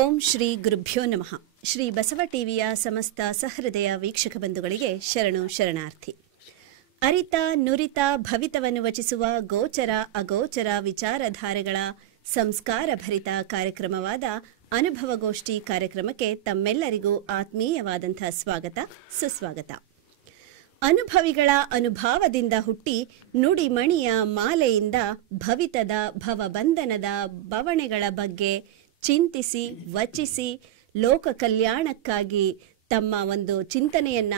ಓಂ ಶ್ರೀ ಗುರುಭ್ಯೋ ನಮಃ. ಶ್ರೀ ಬಸವ ಟಿವಿಯ ಸಮಸ್ತ ಸಹೃದಯ ವೀಕ್ಷಕ ಬಂಧುಗಳಿಗೆ ಶರಣು ಶರಣಾರ್ಥಿ. ಅರಿತ ನುರಿತ ಭವಿತವನ್ನು ವಚಿಸುವ ಗೋಚರ ಅಗೋಚರ ವಿಚಾರಧಾರೆಗಳ ಸಂಸ್ಕಾರ ಭರಿತ ಕಾರ್ಯಕ್ರಮವಾದ ಅನುಭವಗೋಷ್ಠಿ ಕಾರ್ಯಕ್ರಮಕ್ಕೆ ತಮ್ಮೆಲ್ಲರಿಗೂ ಆತ್ಮೀಯವಾದಂಥ ಸ್ವಾಗತ ಸುಸ್ವಾಗತ. ಅನುಭವಿಗಳ ಅನುಭಾವದಿಂದ ಹುಟ್ಟಿ ನುಡಿಮಣಿಯ ಮಾಲೆಯಿಂದ ಭವಿತದ ಭವಬಂಧನದ ಬವಣೆಗಳ ಬಗ್ಗೆ ಚಿಂತಿಸಿ ವಚಿಸಿ ಲೋಕ ಕಲ್ಯಾಣಕ್ಕಾಗಿ ತಮ್ಮ ಒಂದು ಚಿಂತನೆಯನ್ನ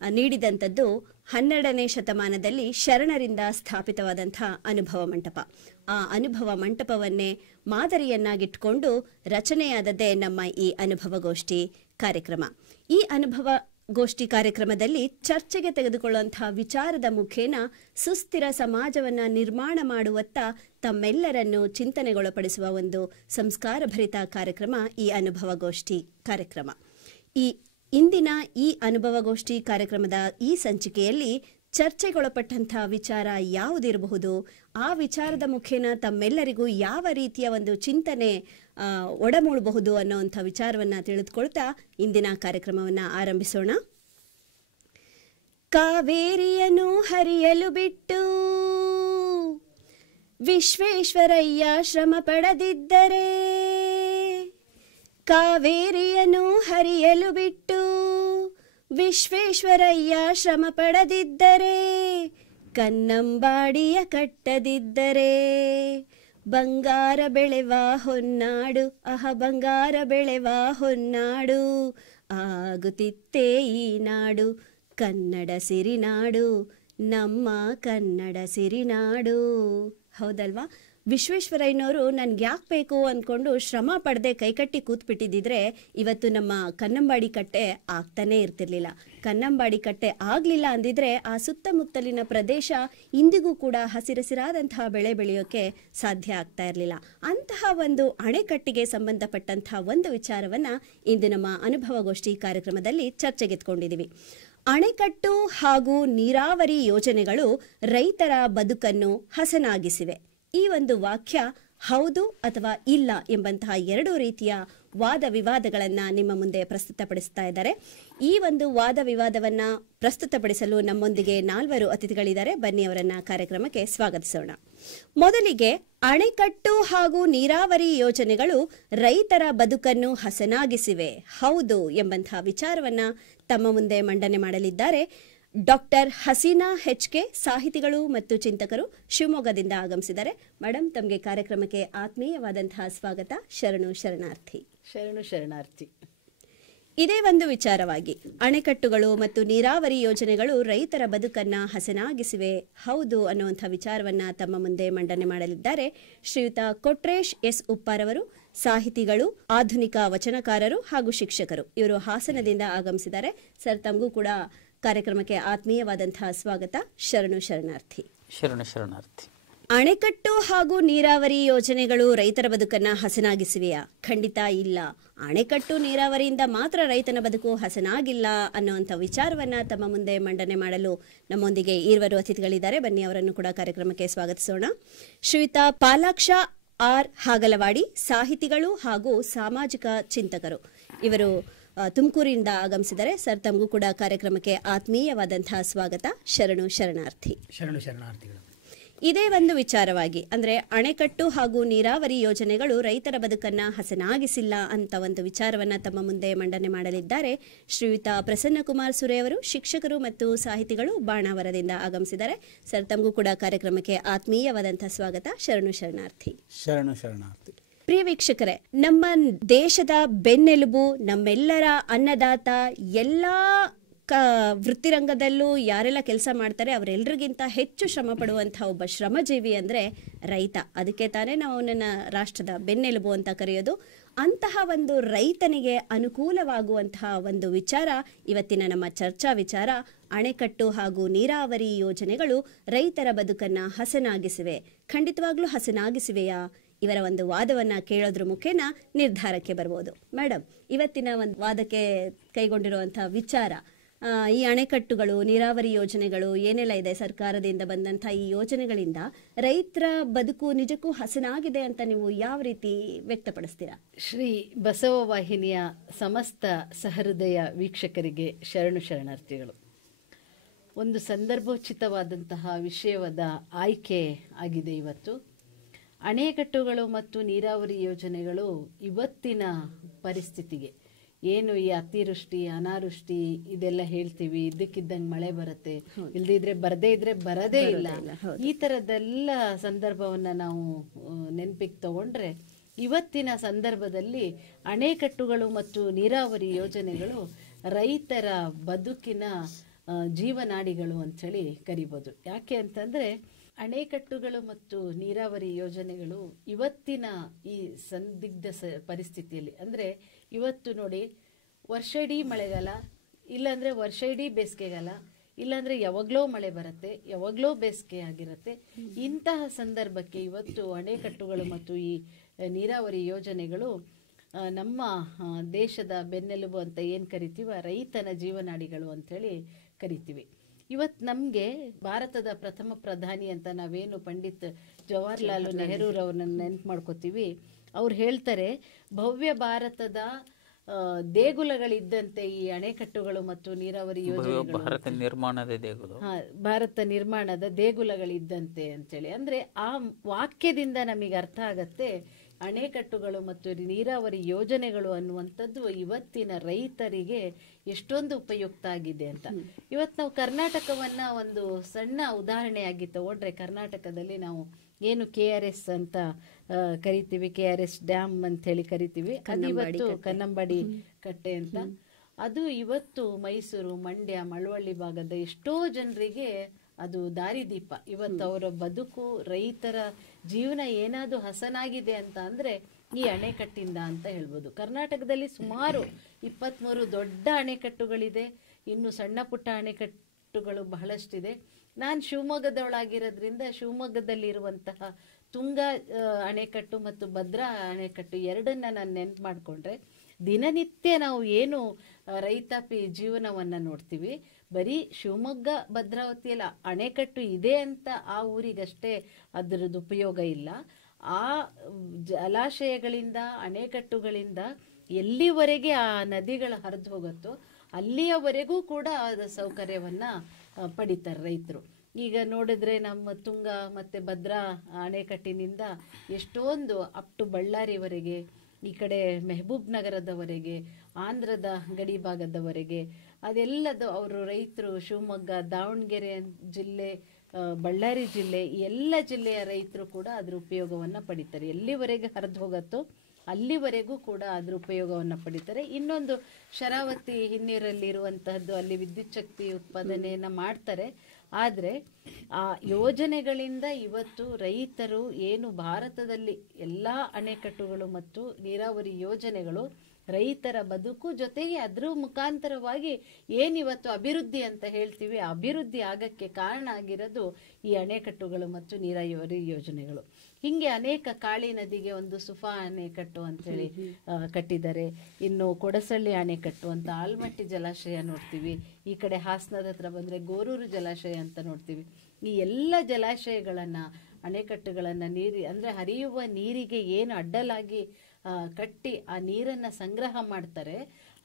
ನೀಡಿದಂಥದ್ದು 12ನೇ ಶತಮಾನದಲ್ಲಿ ಶರಣರಿಂದ ಸ್ಥಾಪಿತವಾದಂಥ ಅನುಭವ ಮಂಟಪ. ಆ ಅನುಭವ ಮಂಟಪವನ್ನೇ ಮಾದರಿಯನ್ನಾಗಿಟ್ಕೊಂಡು ರಚನೆಯಾದದ್ದೇ ನಮ್ಮ ಈ ಅನುಭವಗೋಷ್ಠಿ ಕಾರ್ಯಕ್ರಮ. ಈ ಅನುಭವಗೋಷ್ಠಿ ಕಾರ್ಯಕ್ರಮದಲ್ಲಿ ಚರ್ಚೆಗೆ ತೆಗೆದುಕೊಳ್ಳುವಂತಹ ವಿಚಾರದ ಮುಖೇನ ಸುಸ್ಥಿರ ಸಮಾಜವನ್ನು ನಿರ್ಮಾಣ ಮಾಡುವತ್ತ ತಮ್ಮೆಲ್ಲರನ್ನು ಚಿಂತನೆಗೊಳಪಡಿಸುವ ಒಂದು ಸಂಸ್ಕಾರ ಭರಿತ ಕಾರ್ಯಕ್ರಮ ಈ ಅನುಭವಗೋಷ್ಠಿ ಕಾರ್ಯಕ್ರಮ. ಇಂದಿನ ಈ ಅನುಭವಗೋಷ್ಠಿ ಕಾರ್ಯಕ್ರಮದ ಈ ಸಂಚಿಕೆಯಲ್ಲಿ ಚರ್ಚೆಗೊಳಪಟ್ಟಂಥ ವಿಚಾರ ಯಾವುದಿರಬಹುದು, ಆ ವಿಚಾರದ ಮುಖೇನ ತಮ್ಮೆಲ್ಲರಿಗೂ ಯಾವ ರೀತಿಯ ಒಂದು ಚಿಂತನೆ ಒಡಮೂಡಬಹುದು ಅನ್ನೋಂಥ ವಿಚಾರವನ್ನು ತಿಳಿದುಕೊಳ್ತಾ ಇಂದಿನ ಕಾರ್ಯಕ್ರಮವನ್ನು ಆರಂಭಿಸೋಣ. ಕಾವೇರಿಯನ್ನು ಹರಿಯಲು ಬಿಟ್ಟು ವಿಶ್ವೇಶ್ವರಯ್ಯ ಶ್ರಮ ಪಡದಿದ್ದರೆ, ಕಾವೇರಿಯನ್ನು ಹರಿಯಲು ಬಿಟ್ಟು ವಿಶ್ವೇಶ್ವರಯ್ಯ ಶ್ರಮ ಪಡದಿದ್ದರೆ, ಕನ್ನಂಬಾಡಿಯ ಕಟ್ಟದಿದ್ದರೆ, ಬಂಗಾರ ಬೆಳೆವ ಹೊನ್ನಾಡು ಬಂಗಾರ ಬೆಳೆವ ಹೊನ್ನಾಡು ಆಗುತ್ತಿತ್ತೇ ಈ ನಾಡು, ಕನ್ನಡ ಸಿರಿನಾಡು ನಮ್ಮ ಕನ್ನಡ ಸಿರಿನಾಡು. ಹೌದಲ್ವಾ? ವಿಶ್ವೇಶ್ವರಯ್ಯನವರು ನನ್ಗೆ ಯಾಕೆ ಬೇಕು ಅಂದ್ಕೊಂಡು ಶ್ರಮ ಪಡೆದೆ ಕೈಕಟ್ಟಿ ಕೂತ್ಬಿಟ್ಟಿದ್ದಿದ್ರೆ ಇವತ್ತು ನಮ್ಮ ಕನ್ನಂಬಾಡಿ ಕಟ್ಟೆ ಆಗ್ತಾನೇ ಇರ್ತಿರ್ಲಿಲ್ಲ. ಕನ್ನಂಬಾಡಿ ಕಟ್ಟೆ ಆಗಲಿಲ್ಲ ಅಂದಿದ್ರೆ ಆ ಸುತ್ತಮುತ್ತಲಿನ ಪ್ರದೇಶ ಇಂದಿಗೂ ಕೂಡ ಹಸಿರಸಿರಾದಂತಹ ಬೆಳೆ ಬೆಳೆಯೋಕೆ ಸಾಧ್ಯ ಆಗ್ತಾ ಇರಲಿಲ್ಲ. ಅಂತಹ ಒಂದು ಅಣೆಕಟ್ಟಿಗೆ ಸಂಬಂಧಪಟ್ಟಂತಹ ಒಂದು ವಿಚಾರವನ್ನು ಇಂದು ನಮ್ಮ ಅನುಭವಗೋಷ್ಠಿ ಕಾರ್ಯಕ್ರಮದಲ್ಲಿ ಚರ್ಚೆಗೆತ್ಕೊಂಡಿದ್ದೀವಿ. ಅಣೆಕಟ್ಟು ಹಾಗೂ ನೀರಾವರಿ ಯೋಜನೆಗಳು ರೈತರ ಬದುಕನ್ನು ಹಸನಾಗಿಸಿವೆ. ಈ ಒಂದು ವಾಕ್ಯ ಹೌದು ಅಥವಾ ಇಲ್ಲ ಎಂಬಂತಹ ಎರಡು ರೀತಿಯ ವಾದ ವಿವಾದಗಳನ್ನು ನಿಮ್ಮ ಮುಂದೆ ಪ್ರಸ್ತುತಪಡಿಸ್ತಾ ಇದ್ದಾರೆ. ಈ ಒಂದು ವಾದ ವಿವಾದವನ್ನು ಪ್ರಸ್ತುತಪಡಿಸಲು ನಮ್ಮೊಂದಿಗೆ 4 ಅತಿಥಿಗಳಿದ್ದಾರೆ. ಬನ್ನಿ ಅವರನ್ನ ಕಾರ್ಯಕ್ರಮಕ್ಕೆ ಸ್ವಾಗತಿಸೋಣ. ಮೊದಲಿಗೆ ಅಣೆಕಟ್ಟು ಹಾಗೂ ನೀರಾವರಿ ಯೋಜನೆಗಳು ರೈತರ ಬದುಕನ್ನು ಹಸನಾಗಿಸಿವೆ, ಹೌದು ಎಂಬಂತಹ ವಿಚಾರವನ್ನ ತಮ್ಮ ಮುಂದೆ ಮಂಡನೆ ಮಾಡಲಿದ್ದಾರೆ ಡಾಕ್ಟರ್ ಹಸೀನಾ ಹೆಚ್ಕೆ, ಸಾಹಿತಿಗಳು ಮತ್ತು ಚಿಂತಕರು, ಶಿವಮೊಗ್ಗದಿಂದ ಆಗಮಿಸಿದ್ದಾರೆ. ಮೇಡಮ್, ತಮಗೆ ಕಾರ್ಯಕ್ರಮಕ್ಕೆ ಆತ್ಮೀಯವಾದಂತಹ ಸ್ವಾಗತ. ಶರಣು ಶರಣಾರ್ಥಿ. ಶರಣು ಶರಣಾರ್ಥಿ. ಇದೇ ಒಂದು ವಿಚಾರವಾಗಿ ಅಣೆಕಟ್ಟುಗಳು ಮತ್ತು ನೀರಾವರಿ ಯೋಜನೆಗಳು ರೈತರ ಬದುಕನ್ನ ಹಸನಾಗಿಸಿವೆ, ಹೌದು ಅನ್ನುವಂಥ ವಿಚಾರವನ್ನ ತಮ್ಮ ಮುಂದೆ ಮಂಡನೆ ಮಾಡಲಿದ್ದಾರೆ ಶ್ರೀಯುತ ಕೊಟ್ರೇಶ್ ಎಸ್ ಉಪ್ಪಾರವರು, ಸಾಹಿತಿಗಳು, ಆಧುನಿಕ ವಚನಕಾರರು ಹಾಗೂ ಶಿಕ್ಷಕರು. ಇವರು ಹಾಸನದಿಂದ ಆಗಮಿಸಿದ್ದಾರೆ. ಸರ್, ತಮಗೂ ಕೂಡ ಕಾರ್ಯಕ್ರಮಕ್ಕೆ ಆತ್ಮೀಯವಾದಂತಹ ಸ್ವಾಗತ. ಶರಣು ಶರಣಾರ್ಥಿ. ಶರಣು ಶರಣಾರ್ಥಿ. ಅಣೆಕಟ್ಟು ಹಾಗೂ ನೀರಾವರಿ ಯೋಜನೆಗಳು ರೈತರ ಬದುಕನ್ನ ಹಸನಾಗಿಸಿವೆಯಾ? ಖಂಡಿತ ಇಲ್ಲ. ಅಣೆಕಟ್ಟು ನೀರಾವರಿಯಿಂದ ಮಾತ್ರ ರೈತನ ಬದುಕು ಹಸನಾಗಿಲ್ಲ ಅನ್ನುವಂಥ ವಿಚಾರವನ್ನ ತಮ್ಮ ಮುಂದೆ ಮಂಡನೆ ಮಾಡಲು ನಮ್ಮೊಂದಿಗೆ 2 ಅತಿಥಿಗಳಿದ್ದಾರೆ. ಬನ್ನಿ ಅವರನ್ನು ಕೂಡ ಕಾರ್ಯಕ್ರಮಕ್ಕೆ ಸ್ವಾಗತಿಸೋಣ. ಶ್ರೀಯುತ ಪಾಲಾಕ್ಷ ಆರ್ ಹಾಗಲವಾಡಿ, ಸಾಹಿತಿಗಳು ಹಾಗೂ ಸಾಮಾಜಿಕ ಚಿಂತಕರು. ಇವರು ತುಮಕೂರಿನಿಂದ ಆಗಮಿಸಿದ್ದಾರೆ. ಸರ್, ತಮಗೂ ಕೂಡ ಕಾರ್ಯಕ್ರಮಕ್ಕೆ ಆತ್ಮೀಯವಾದಂತಹ ಸ್ವಾಗತ. ಶರಣು ಶರಣಾರ್ಥಿ. ಶರಣು ಶರಣಾರ್ಥಿಗಳು. ಇದೇ ಒಂದು ವಿಚಾರವಾಗಿ ಅಂದರೆ ಅಣೆಕಟ್ಟು ಹಾಗೂ ನೀರಾವರಿ ಯೋಜನೆಗಳು ರೈತರ ಬದುಕನ್ನ ಹಸನಾಗಿಸಿಲ್ಲ ಅಂತ ಒಂದು ವಿಚಾರವನ್ನ ತಮ್ಮ ಮುಂದೆ ಮಂಡನೆ ಮಾಡಲಿದ್ದಾರೆ ಶ್ರೀಯುತ ಪ್ರಸನ್ನಕುಮಾರ್ ಸುರೇ ಅವರು, ಶಿಕ್ಷಕರು ಮತ್ತು ಸಾಹಿತಿಗಳು, ಬಾಣಾವರದಿಂದ ಆಗಮಿಸಿದ್ದಾರೆ. ಸರ್, ತಮಗೂ ಕೂಡ ಕಾರ್ಯಕ್ರಮಕ್ಕೆ ಆತ್ಮೀಯವಾದಂತಹ ಸ್ವಾಗತ. ಶರಣು ಶರಣಾರ್ಥಿ. ಶರಣು ಶರಣಾರ್ಥಿ. ಪ್ರಿಯ ವೀಕ್ಷಕರೇ, ನಮ್ಮ ದೇಶದ ಬೆನ್ನೆಲುಬು, ನಮ್ಮೆಲ್ಲರ ಅನ್ನದಾತ, ಎಲ್ಲ ವೃತ್ತಿರಂಗದಲ್ಲೂ ಯಾರೆಲ್ಲ ಕೆಲಸ ಮಾಡ್ತಾರೆ ಅವರೆಲ್ಲರಿಗಿಂತ ಹೆಚ್ಚು ಶ್ರಮ ಪಡುವಂತಹ ಒಬ್ಬ ಶ್ರಮಜೀವಿ ಅಂದರೆ ರೈತ. ಅದಕ್ಕೆ ತಾನೇ ನಾವು ಅವನನ್ನು ರಾಷ್ಟ್ರದ ಬೆನ್ನೆಲುಬು ಅಂತ ಕರೆಯೋದು. ಅಂತಹ ಒಂದು ರೈತನಿಗೆ ಅನುಕೂಲವಾಗುವಂತಹ ಒಂದು ವಿಚಾರ ಇವತ್ತಿನ ನಮ್ಮ ಚರ್ಚಾ ವಿಚಾರ. ಅಣೆಕಟ್ಟು ಹಾಗೂ ನೀರಾವರಿ ಯೋಜನೆಗಳು ರೈತರ ಬದುಕನ್ನು ಹಸನಾಗಿಸಿವೆ. ಖಂಡಿತವಾಗ್ಲೂ ಹಸನಾಗಿಸಿವೆಯಾ? ಇವರ ಒಂದು ವಾದವನ್ನ ಕೇಳೋದ್ರ ಮುಖೇನ ನಿರ್ಧಾರಕ್ಕೆ ಬರ್ಬೋದು. ಮೇಡಮ್, ಇವತ್ತಿನ ಒಂದು ವಾದಕ್ಕೆ ಕೈಗೊಂಡಿರುವಂತಹ ವಿಚಾರ ಈ ಅಣೆಕಟ್ಟುಗಳು, ನೀರಾವರಿ ಯೋಜನೆಗಳು ಏನೆಲ್ಲ ಇದೆ ಸರ್ಕಾರದಿಂದ ಬಂದಂಥ ಈ ಯೋಜನೆಗಳಿಂದ ರೈತರ ಬದುಕು ನಿಜಕ್ಕೂ ಹಸನಾಗಿದೆ ಅಂತ ನೀವು ಯಾವ ರೀತಿ ವ್ಯಕ್ತಪಡಿಸ್ತೀರಾ? ಶ್ರೀ ಬಸವ ವಾಹಿನಿಯ ಸಮಸ್ತ ಸಹೃದಯ ವೀಕ್ಷಕರಿಗೆ ಶರಣಾರ್ಥಿಗಳು. ಒಂದು ಸಂದರ್ಭೋಚಿತವಾದಂತಹ ವಿಷಯವಾದ ಆಯ್ಕೆ ಆಗಿದೆ ಇವತ್ತು. ಅಣೆಕಟ್ಟುಗಳು ಮತ್ತು ನೀರಾವರಿ ಯೋಜನೆಗಳು ಇವತ್ತಿನ ಪರಿಸ್ಥಿತಿಗೆ ಏನು ಈ ಅತಿವೃಷ್ಟಿ ಅನಾವೃಷ್ಟಿ ಇದೆಲ್ಲ ಹೇಳ್ತೀವಿ, ಇದ್ದಕ್ಕಿದ್ದಂಗೆ ಮಳೆ ಬರುತ್ತೆ, ಇಲ್ದಿದ್ರೆ ಬರದೇ ಇದ್ರೆ ಬರದೇ ಇಲ್ಲ, ಈ ತರದೆಲ್ಲ ಸಂದರ್ಭವನ್ನ ನಾವು ನೆನಪಿಗೆ ತಗೊಂಡ್ರೆ ಇವತ್ತಿನ ಸಂದರ್ಭದಲ್ಲಿ ಅಣೆಕಟ್ಟುಗಳು ಮತ್ತು ನೀರಾವರಿ ಯೋಜನೆಗಳು ರೈತರ ಬದುಕಿನ ಜೀವನಾಡಿಗಳು ಅಂಥೇಳಿ ಕರಿಬೋದು. ಯಾಕೆ ಅಂತಂದ್ರೆ ಅಣೆಕಟ್ಟುಗಳು ಮತ್ತು ನೀರಾವರಿ ಯೋಜನೆಗಳು ಇವತ್ತಿನ ಈ ಸಂದಿಗ್ಧ ಪರಿಸ್ಥಿತಿಯಲ್ಲಿ, ಅಂದರೆ ಇವತ್ತು ನೋಡಿ, ವರ್ಷ ಇಡೀ ಮಳೆಗಾಲ, ಇಲ್ಲಾಂದರೆ ವರ್ಷ ಇಡೀ ಬೇಸಿಗೆಗಾಲ, ಇಲ್ಲಾಂದರೆ ಯಾವಾಗಲೂ ಮಳೆ ಬರುತ್ತೆ, ಯಾವಾಗಲೂ ಬೇಸಿಗೆ ಆಗಿರುತ್ತೆ. ಇಂತಹ ಸಂದರ್ಭಕ್ಕೆ ಇವತ್ತು ಅಣೆಕಟ್ಟುಗಳು ಮತ್ತು ಈ ನೀರಾವರಿ ಯೋಜನೆಗಳು ನಮ್ಮ ದೇಶದ ಬೆನ್ನೆಲುಬು ಅಂತ ಏನು ಕರಿತೀವಿ, ರೈತನ ಜೀವನಾಡಿಗಳು ಅಂಥೇಳಿ ಕರಿತೀವಿ. ಇವತ್ತು ನಮಗೆ ಭಾರತದ ಪ್ರಥಮ ಪ್ರಧಾನಿ ಅಂತ ನಾವೇನು ಪಂಡಿತ್ ಜವಾಹರ್ಲಾಲ್ ನೆಹರೂರವ್ರನ್ನ ನೆನಪು ಮಾಡ್ಕೋತೀವಿ. ಅವ್ರು ಹೇಳ್ತಾರೆ, ಭವ್ಯ ಭಾರತದ ದೇಗುಲಗಳಿದ್ದಂತೆ ಈ ಅಣೆಕಟ್ಟುಗಳು ಮತ್ತು ನೀರಾವರಿ ಯೋಜನೆಗಳು ಭಾರತ ನಿರ್ಮಾಣದ ದೇಗುಲಗಳಿದ್ದಂತೆ ಅಂತೇಳಿ. ಅಂದ್ರೆ ಆ ವಾಕ್ಯದಿಂದ ನಮಗೆ ಅರ್ಥ ಆಗತ್ತೆ ಅಣೆಕಟ್ಟುಗಳು ಮತ್ತು ನೀರಾವರಿ ಯೋಜನೆಗಳು ಅನ್ನುವಂಥದ್ದು ಇವತ್ತಿನ ರೈತರಿಗೆ ಎಷ್ಟೊಂದು ಉಪಯುಕ್ತ ಆಗಿದೆ ಅಂತ. ಇವತ್ತು ನಾವು ಕರ್ನಾಟಕವನ್ನ ಒಂದು ಸಣ್ಣ ಉದಾಹರಣೆಯಾಗಿ ತಗೊಂಡ್ರೆ, ಕರ್ನಾಟಕದಲ್ಲಿ ನಾವು ಏನು KRS ಅಂತ ಕರಿತೀವಿ, KRS ಡ್ಯಾಮ್ ಅಂತ ಹೇಳಿ ಕರಿತೀವಿ, ಅದು ಇವತ್ತು ಕನ್ನಂಬಾಡಿ ಕಟ್ಟೆ ಅಂತ, ಅದು ಇವತ್ತು ಮೈಸೂರು, ಮಂಡ್ಯ, ಮಳವಳ್ಳಿ ಭಾಗದ ಎಷ್ಟೋ ಜನರಿಗೆ ಅದು ದಾರಿದೀಪ. ಇವತ್ತು ಅವರ ಬದುಕು, ರೈತರ ಜೀವನ ಏನಾದ್ರು ಹಸನಾಗಿದೆ ಅಂತ ಅಂದ್ರೆ ಈ ಅಣೆಕಟ್ಟಿಂದ ಅಂತ ಹೇಳ್ಬೋದು. ಕರ್ನಾಟಕದಲ್ಲಿ ಸುಮಾರು 23 ದೊಡ್ಡ ಅಣೆಕಟ್ಟುಗಳಿದೆ, ಇನ್ನು ಸಣ್ಣ ಪುಟ್ಟ ಅಣೆಕಟ್ಟುಗಳು ಬಹಳಷ್ಟಿದೆ. ನಾನು ಶಿವಮೊಗ್ಗದೊಳಗಿರೋದ್ರಿಂದ ಶಿವಮೊಗ್ಗದಲ್ಲಿರುವಂತಹ ತುಂಗಾ ಅಣೆಕಟ್ಟು ಮತ್ತು ಭದ್ರಾ ಅಣೆಕಟ್ಟು ಎರಡನ್ನ ನಾನು ನೆನ್ಪು ಮಾಡಿಕೊಂಡ್ರೆ, ದಿನನಿತ್ಯ ನಾವು ಏನು ರೈತಾಪಿ ಜೀವನವನ್ನ ನೋಡ್ತೀವಿ, ಬರೀ ಶಿವಮೊಗ್ಗ ಭದ್ರಾವತಿಯಲ್ಲಿ ಅಣೆಕಟ್ಟು ಇದೆ ಅಂತ ಆ ಊರಿಗಷ್ಟೇ ಅದರದ್ದು ಉಪಯೋಗ ಇಲ್ಲ. ಆ ಜಲಾಶಯಗಳಿಂದ, ಅಣೆಕಟ್ಟುಗಳಿಂದ ಎಲ್ಲಿವರೆಗೆ ಆ ನದಿಗಳು ಹರಿದು ಹೋಗುತ್ತೋ ಅಲ್ಲಿಯವರೆಗೂ ಕೂಡ ಅದ ಸೌಕರ್ಯವನ್ನ ಪಡಿತಾರೆ ರೈತರು. ಈಗ ನೋಡಿದ್ರೆ ನಮ್ಮ ತುಂಗಾ ಮತ್ತೆ ಭದ್ರಾ ಅಣೆಕಟ್ಟಿನಿಂದ ಎಷ್ಟೊಂದು ಅಪ್ ಟು ಬಳ್ಳಾರಿವರೆಗೆ, ಈ ಕಡೆ ಮೆಹಬೂಬ್ ನಗರದವರೆಗೆ, ಆಂಧ್ರದ ಗಡಿ ಭಾಗದವರೆಗೆ ಅದೆಲ್ಲದು ಅವರು ರೈತರು, ಶಿವಮೊಗ್ಗ, ದಾವಣಗೆರೆ ಜಿಲ್ಲೆ, ಬಳ್ಳಾರಿ ಜಿಲ್ಲೆ, ಈ ಎಲ್ಲ ಜಿಲ್ಲೆಯ ರೈತರು ಕೂಡ ಅದ್ರ ಉಪಯೋಗವನ್ನ ಪಡಿತಾರೆ. ಎಲ್ಲಿವರೆಗೆ ಹರಿದು ಹೋಗತ್ತೋ ಅಲ್ಲಿವರೆಗೂ ಕೂಡ ಅದ್ರ ಉಪಯೋಗವನ್ನ ಪಡಿತಾರೆ. ಇನ್ನೊಂದು ಶರಾವತಿ ಹಿನ್ನೀರಲ್ಲಿ ಇರುವಂತಹದ್ದು, ಅಲ್ಲಿ ವಿದ್ಯುತ್ ಶಕ್ತಿ ಉತ್ಪಾದನೆಯನ್ನ ಮಾಡ್ತಾರೆ. ಆದರೆ ಆ ಯೋಜನೆಗಳಿಂದ ಇವತ್ತು ರೈತರು ಏನು ಭಾರತದಲ್ಲಿ ಎಲ್ಲ ಅಣೆಕಟ್ಟುಗಳು ಮತ್ತು ನೀರಾವರಿ ಯೋಜನೆಗಳು ರೈತರ ಬದುಕು ಜೊತೆಗೆ ಅದ್ರ ಮುಖಾಂತರವಾಗಿ ಏನಿವತ್ತು ಅಭಿವೃದ್ಧಿ ಅಂತ ಹೇಳ್ತೀವಿ, ಅಭಿವೃದ್ಧಿ ಆಗಕ್ಕೆ ಕಾರಣ ಆಗಿರೋದು ಈ ಅಣೆಕಟ್ಟುಗಳು ಮತ್ತು ನೀರಾವರಿ ಯೋಜನೆಗಳು. ಹಿಂಗೆ ಅನೇಕ, ಕಾಳಿ ನದಿಗೆ ಒಂದು ಸುಫಾ ಅಣೆಕಟ್ಟು ಅಂತೇಳಿ ಕಟ್ಟಿದ್ದಾರೆ. ಇನ್ನು ಕೊಡಸಳ್ಳಿ ಅಣೆಕಟ್ಟು ಅಂತ ಆಲ್ಮಟ್ಟಿ ಜಲಾಶಯ ನೋಡ್ತೀವಿ. ಈ ಕಡೆ ಹಾಸನದ ಹತ್ರ ಬಂದ್ರೆ ಗೋರೂರು ಜಲಾಶಯ ಅಂತ ನೋಡ್ತೀವಿ. ಈ ಎಲ್ಲ ಜಲಾಶಯಗಳನ್ನ, ಅಣೆಕಟ್ಟುಗಳನ್ನ ಅಂದ್ರೆ ಹರಿಯುವ ನೀರಿಗೆ ಏನು ಅಡ್ಡಲಾಗಿ ಕಟ್ಟಿ ಆ ನೀರನ್ನ ಸಂಗ್ರಹ ಮಾಡ್ತಾರೆ.